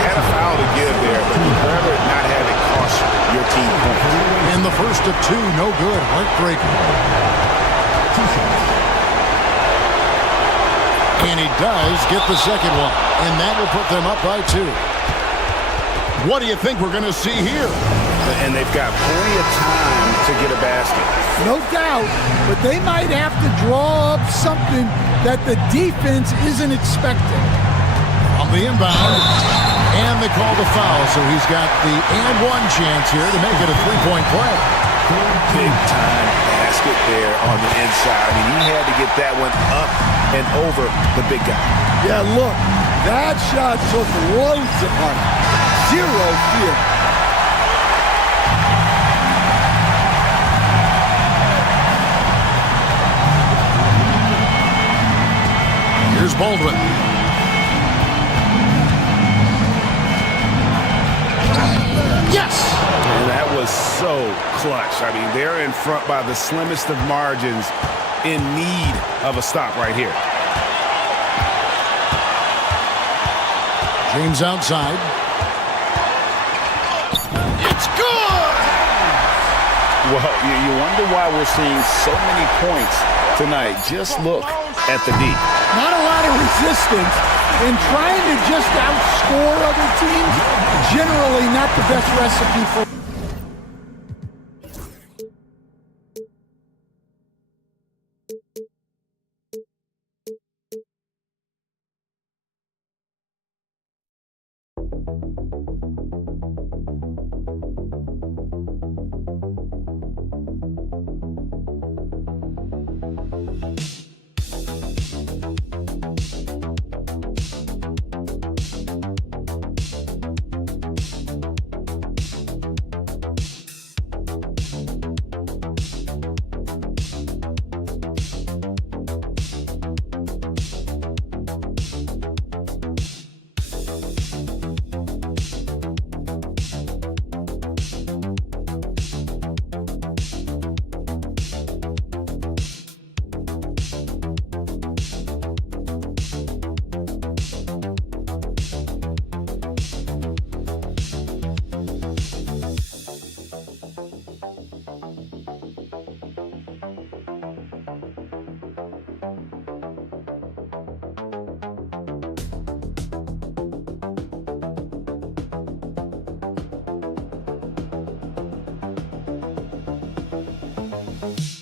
Had a foul to give there, but you'd rather not have it cost your team points. And the first of 2, no good. Heartbreaking. And he does get the second one, and that will put them up by 2. What do you think we're going to see here? And they've got plenty of time to get a basket. No doubt, but they might have to draw up something that the defense isn't expecting. On the inbound, and they call the foul, so he's got the and-one chance here to make it a 3-point play. Big-time basket there on the inside. I mean, he had to get that one up and over the big guy. Yeah, look, that shot took loads of height. 0 fear. Here's Baldwin. Yes! And that was so so clutch. I mean, they're in front by the slimmest of margins, in need of a stop right here. James outside. It's good! Well, you wonder why we're seeing so many points tonight. Just look at the D. Not a lot of resistance, and trying to just outscore other teams, generally not the best recipe for Thank you.